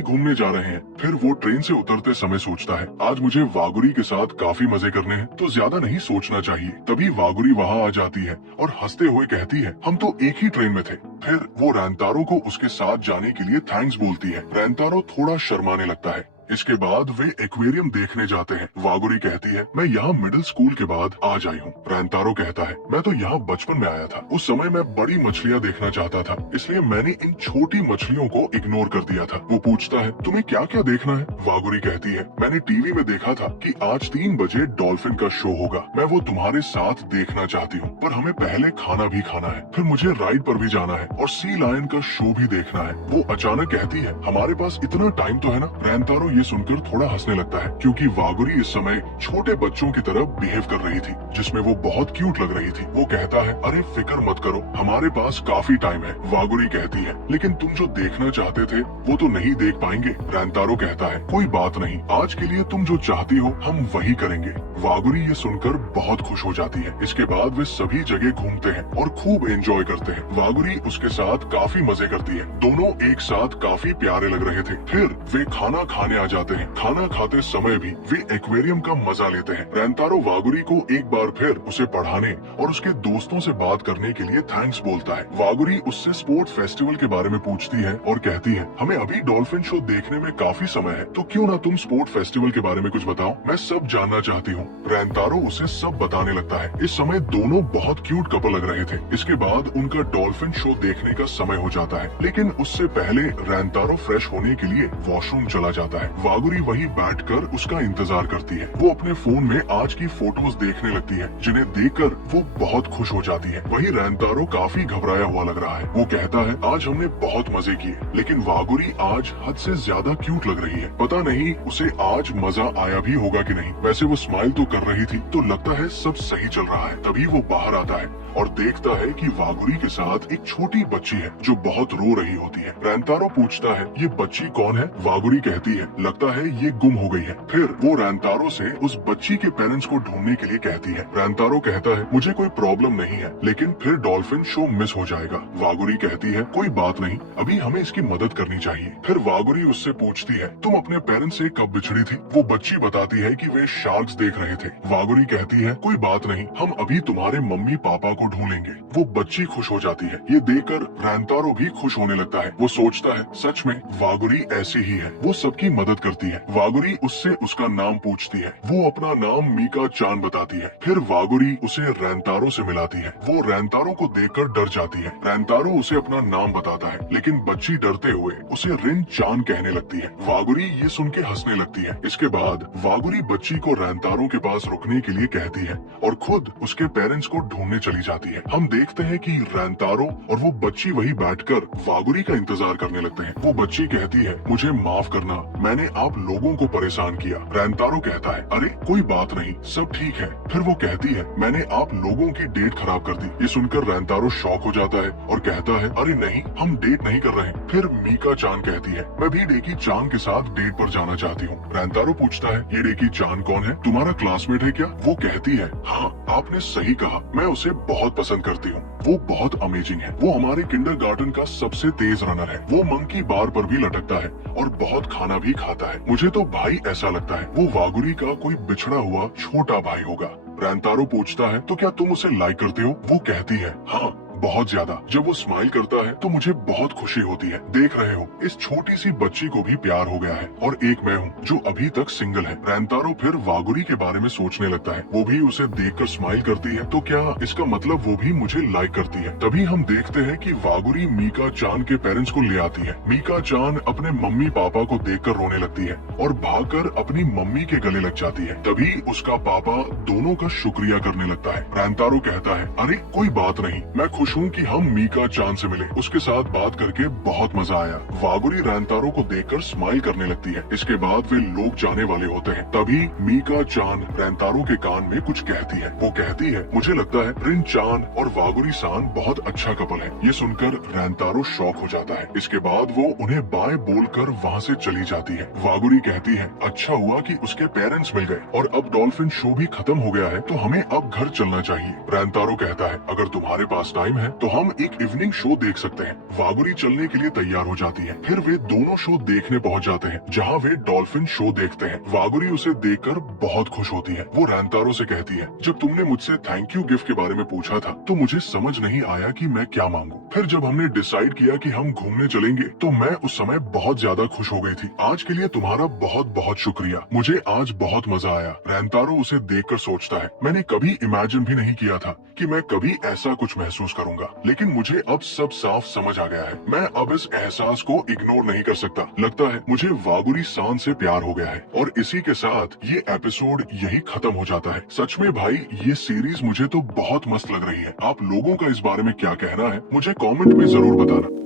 घूमने जा रहे हैं। फिर वो ट्रेन से उतरते समय सोचता है, आज मुझे वागुरी के साथ काफी मजे करने हैं, तो ज्यादा नहीं सोचना चाहिए। तभी वागुरी वहाँ आ जाती है और हंसते हुए कहती है, हम तो एक ही ट्रेन में थे। फिर वो रैंतारो को उसके साथ जाने के लिए थैंक्स बोलती है। रैंतारो थोड़ा शर्माने लगता है। इसके बाद वे एक्वेरियम देखने जाते हैं। वागुरी कहती है, मैं यहाँ मिडिल स्कूल के बाद आज आई हूँ। रैंतारो कहता है, मैं तो यहाँ बचपन में आया था, उस समय मैं बड़ी मछलियाँ देखना चाहता था, इसलिए मैंने इन छोटी मछलियों को इग्नोर कर दिया था। वो पूछता है, तुम्हें क्या क्या देखना है। वागुरी कहती है, मैंने टीवी में देखा था कि आज 3 बजे डॉल्फिन का शो होगा, मैं वो तुम्हारे साथ देखना चाहती हूँ, पर हमें पहले खाना भी खाना है, फिर मुझे राइड पर भी जाना है और सी लायन का शो भी देखना है। वो अचानक कहती है, हमारे पास इतना टाइम तो है ना। रैंतारो ये सुनकर थोड़ा हंसने लगता है, क्योंकि वागुरी इस समय छोटे बच्चों की तरह बिहेव कर रही थी, जिसमें वो बहुत क्यूट लग रही थी। वो कहता है, अरे फिक्र मत करो, हमारे पास काफी टाइम है। वागुरी कहती है, लेकिन तुम जो देखना चाहते थे वो तो नहीं देख पाएंगे। रैंतारो कहता है, कोई बात नहीं, आज के लिए तुम जो चाहती हो हम वही करेंगे। वागुरी ये सुनकर बहुत खुश हो जाती है। इसके बाद वे सभी जगह घूमते हैं और खूब एंजॉय करते हैं। वागुरी उसके साथ काफी मजे करती है। दोनों एक साथ काफी प्यारे लग रहे थे। फिर वे खाना खाने आ जाते हैं। खाना खाते समय भी वे एक्वेरियम का मजा लेते हैं। रैंतारो वागुरी को एक बार फिर उसे पढ़ाने और उसके दोस्तों से बात करने के लिए थैंक्स बोलता है। वागुरी उससे स्पोर्ट्स फेस्टिवल के बारे में पूछती है और कहती है, हमें अभी डॉल्फिन शो देखने में काफी समय है, तो क्यों ना तुम स्पोर्ट फेस्टिवल के बारे में कुछ बताओ, मैं सब जानना चाहती हूँ। रैंतारो उसे सब बताने लगता है। इस समय दोनों बहुत क्यूट कपल लग रहे थे। इसके बाद उनका डॉल्फिन शो देखने का समय हो जाता है, लेकिन उससे पहले रैंतारो फ्रेश होने के लिए वॉशरूम चला जाता है। वागुरी वहीं बैठकर उसका इंतजार करती है। वो अपने फोन में आज की फोटोज देखने लगती है, जिन्हें देखकर वो बहुत खुश हो जाती है। वहीं रैंतारो काफी घबराया हुआ लग रहा है। वो कहता है, आज हमने बहुत मजे किए, लेकिन वागुरी आज हद से ज्यादा क्यूट लग रही है। पता नहीं उसे आज मजा आया भी होगा कि नहीं। वैसे वो स्माइल तो कर रही थी, तो लगता है सब सही चल रहा है। तभी वो बाहर आता है और देखता है कि वागुरी के साथ एक छोटी बच्ची है जो बहुत रो रही होती है। रैंतारो पूछता है, ये बच्ची कौन है। वागुरी कहती है, लगता है ये गुम हो गई है। फिर वो रैंतारो से उस बच्ची के पेरेंट्स को ढूंढने के लिए कहती है। रैंतारो कहता है, मुझे कोई प्रॉब्लम नहीं है, लेकिन फिर डॉल्फिन शो मिस हो जाएगा। वागुरी कहती है, कोई बात नहीं, अभी हमें इसकी मदद करनी चाहिए। फिर वागुरी उससे पूछती है, तुम अपने पेरेंट्स से कब बिछड़ी थी। वो बच्ची बताती है कि वे शार्क्स देख रहे थे। वागुरी कहती है, कोई बात नहीं, हम अभी तुम्हारे मम्मी पापा को ढूंढेंगे। वो बच्ची खुश हो जाती है। ये देखकर रैंतारो भी खुश होने लगता है। वो सोचता है, सच में वागुरी ऐसी ही है, वो सबकी मदद मदद करती है। वागुरी उससे उसका नाम पूछती है। वो अपना नाम मीका चान बताती है। फिर वागुरी उसे रैंतारो से मिलाती है। वो रैंतारो को देखकर डर जाती है। रैंतारो उसे अपना नाम बताता है, लेकिन बच्ची डरते हुए उसे रिन चान कहने लगती है। वागुरी ये सुन के हंसने लगती है। इसके बाद वागुरी बच्ची को रैंतारो के पास रुकने के लिए कहती है और खुद उसके पेरेंट्स को ढूंढने चली जाती है। हम देखते हैं कि रैंतारो और वो बच्ची वही बैठकर वागुरी का इंतजार करने लगते हैं। वो बच्ची कहती है, मुझे माफ करना, मैंने आप लोगों को परेशान किया। रैंतारो कहता है, अरे कोई बात नहीं, सब ठीक है। फिर वो कहती है, मैंने आप लोगों की डेट खराब कर दी। ये सुनकर रैंतारो शॉक हो जाता है और कहता है, अरे नहीं, हम डेट नहीं कर रहे। फिर मीका चान कहती है, मैं भी डेकी चान के साथ डेट पर जाना चाहती हूँ। रैंतारो पूछता है, ये डेकी चान कौन है? तुम्हारा क्लासमेट है क्या? वो कहती है, हाँ आपने सही कहा, मैं उसे बहुत पसंद करती हूँ। वो बहुत अमेजिंग है। वो हमारे किंडरगार्टन का सबसे तेज रनर है। वो मंकी बार पर भी लटकता है और बहुत खाना भी खाता है। मुझे तो भाई ऐसा लगता है वो वागुरी का कोई बिछड़ा हुआ छोटा भाई होगा। रैंतारो पूछता है, तो क्या तुम उसे लाइक करते हो? वो कहती है, हाँ बहुत ज्यादा। जब वो स्माइल करता है तो मुझे बहुत खुशी होती है। देख रहे हो, इस छोटी सी बच्ची को भी प्यार हो गया है और एक मैं हूँ जो अभी तक सिंगल है। रैंतारो फिर वागुरी के बारे में सोचने लगता है। वो भी उसे देखकर स्माइल करती है, तो क्या इसका मतलब वो भी मुझे लाइक करती है? तभी हम देखते हैं कि वागुरी मीका चान के पेरेंट्स को ले आती है। मीका चान अपने मम्मी पापा को देखकर रोने लगती है और भागकर अपनी मम्मी के गले लग जाती है। तभी उसका पापा दोनों का शुक्रिया करने लगता है। रैंतारो कहता है, अरे कोई बात नहीं, मैं खुश हूँ कि हम मीका चान से मिले। उसके साथ बात करके बहुत मजा आया। वागुरी रैंतारो को देखकर स्माइल करने लगती है। इसके बाद वे लोग जाने वाले होते हैं। तभी मीका चान रैंतारो के कान में कुछ कहती है। वो कहती है, मुझे लगता है रिन चान और वागुरी सान बहुत अच्छा कपल है। ये सुनकर रैंतारो शॉक हो जाता है। इसके बाद वो उन्हें बाय बोलकर वहाँ से चली जाती है। वागुरी कहती है, अच्छा हुआ कि उसके पेरेंट्स मिल गए और अब डॉल्फिन शो भी खत्म हो गया है, तो हमें अब घर चलना चाहिए। रैंतारो कहता है, अगर तुम्हारे पास टाइम है तो हम एक इवनिंग शो देख सकते हैं। वागुरी चलने के लिए तैयार हो जाती है। फिर वे दोनों शो देखने पहुंच जाते हैं, जहां वे डॉल्फिन शो देखते हैं। वागुरी उसे देखकर बहुत खुश होती है। वो रैंतारो से कहती है, जब तुमने मुझसे थैंक यू गिफ्ट के बारे में पूछा था तो मुझे समझ नहीं आया कि मैं क्या मांगू। फिर जब हमने डिसाइड किया कि हम घूमने चलेंगे तो मैं उस समय बहुत ज्यादा खुश हो गई थी। आज के लिए तुम्हारा बहुत बहुत शुक्रिया, मुझे आज बहुत मजा आया। रैंतारो उसे देखकर सोचता है, मैंने कभी इमेजिन भी नहीं किया था कि मैं कभी ऐसा कुछ महसूस करूंगा, लेकिन मुझे अब सब साफ समझ आ गया है। मैं अब इस एहसास को इग्नोर नहीं कर सकता। लगता है मुझे वागुरी सान से प्यार हो गया है। और इसी के साथ ये एपिसोड यही खत्म हो जाता है। सच में भाई, ये सीरीज मुझे तो बहुत मस्त लग रही है। आप लोगों का इस बारे में क्या कहना है, मुझे कमेंट में जरूर बताना।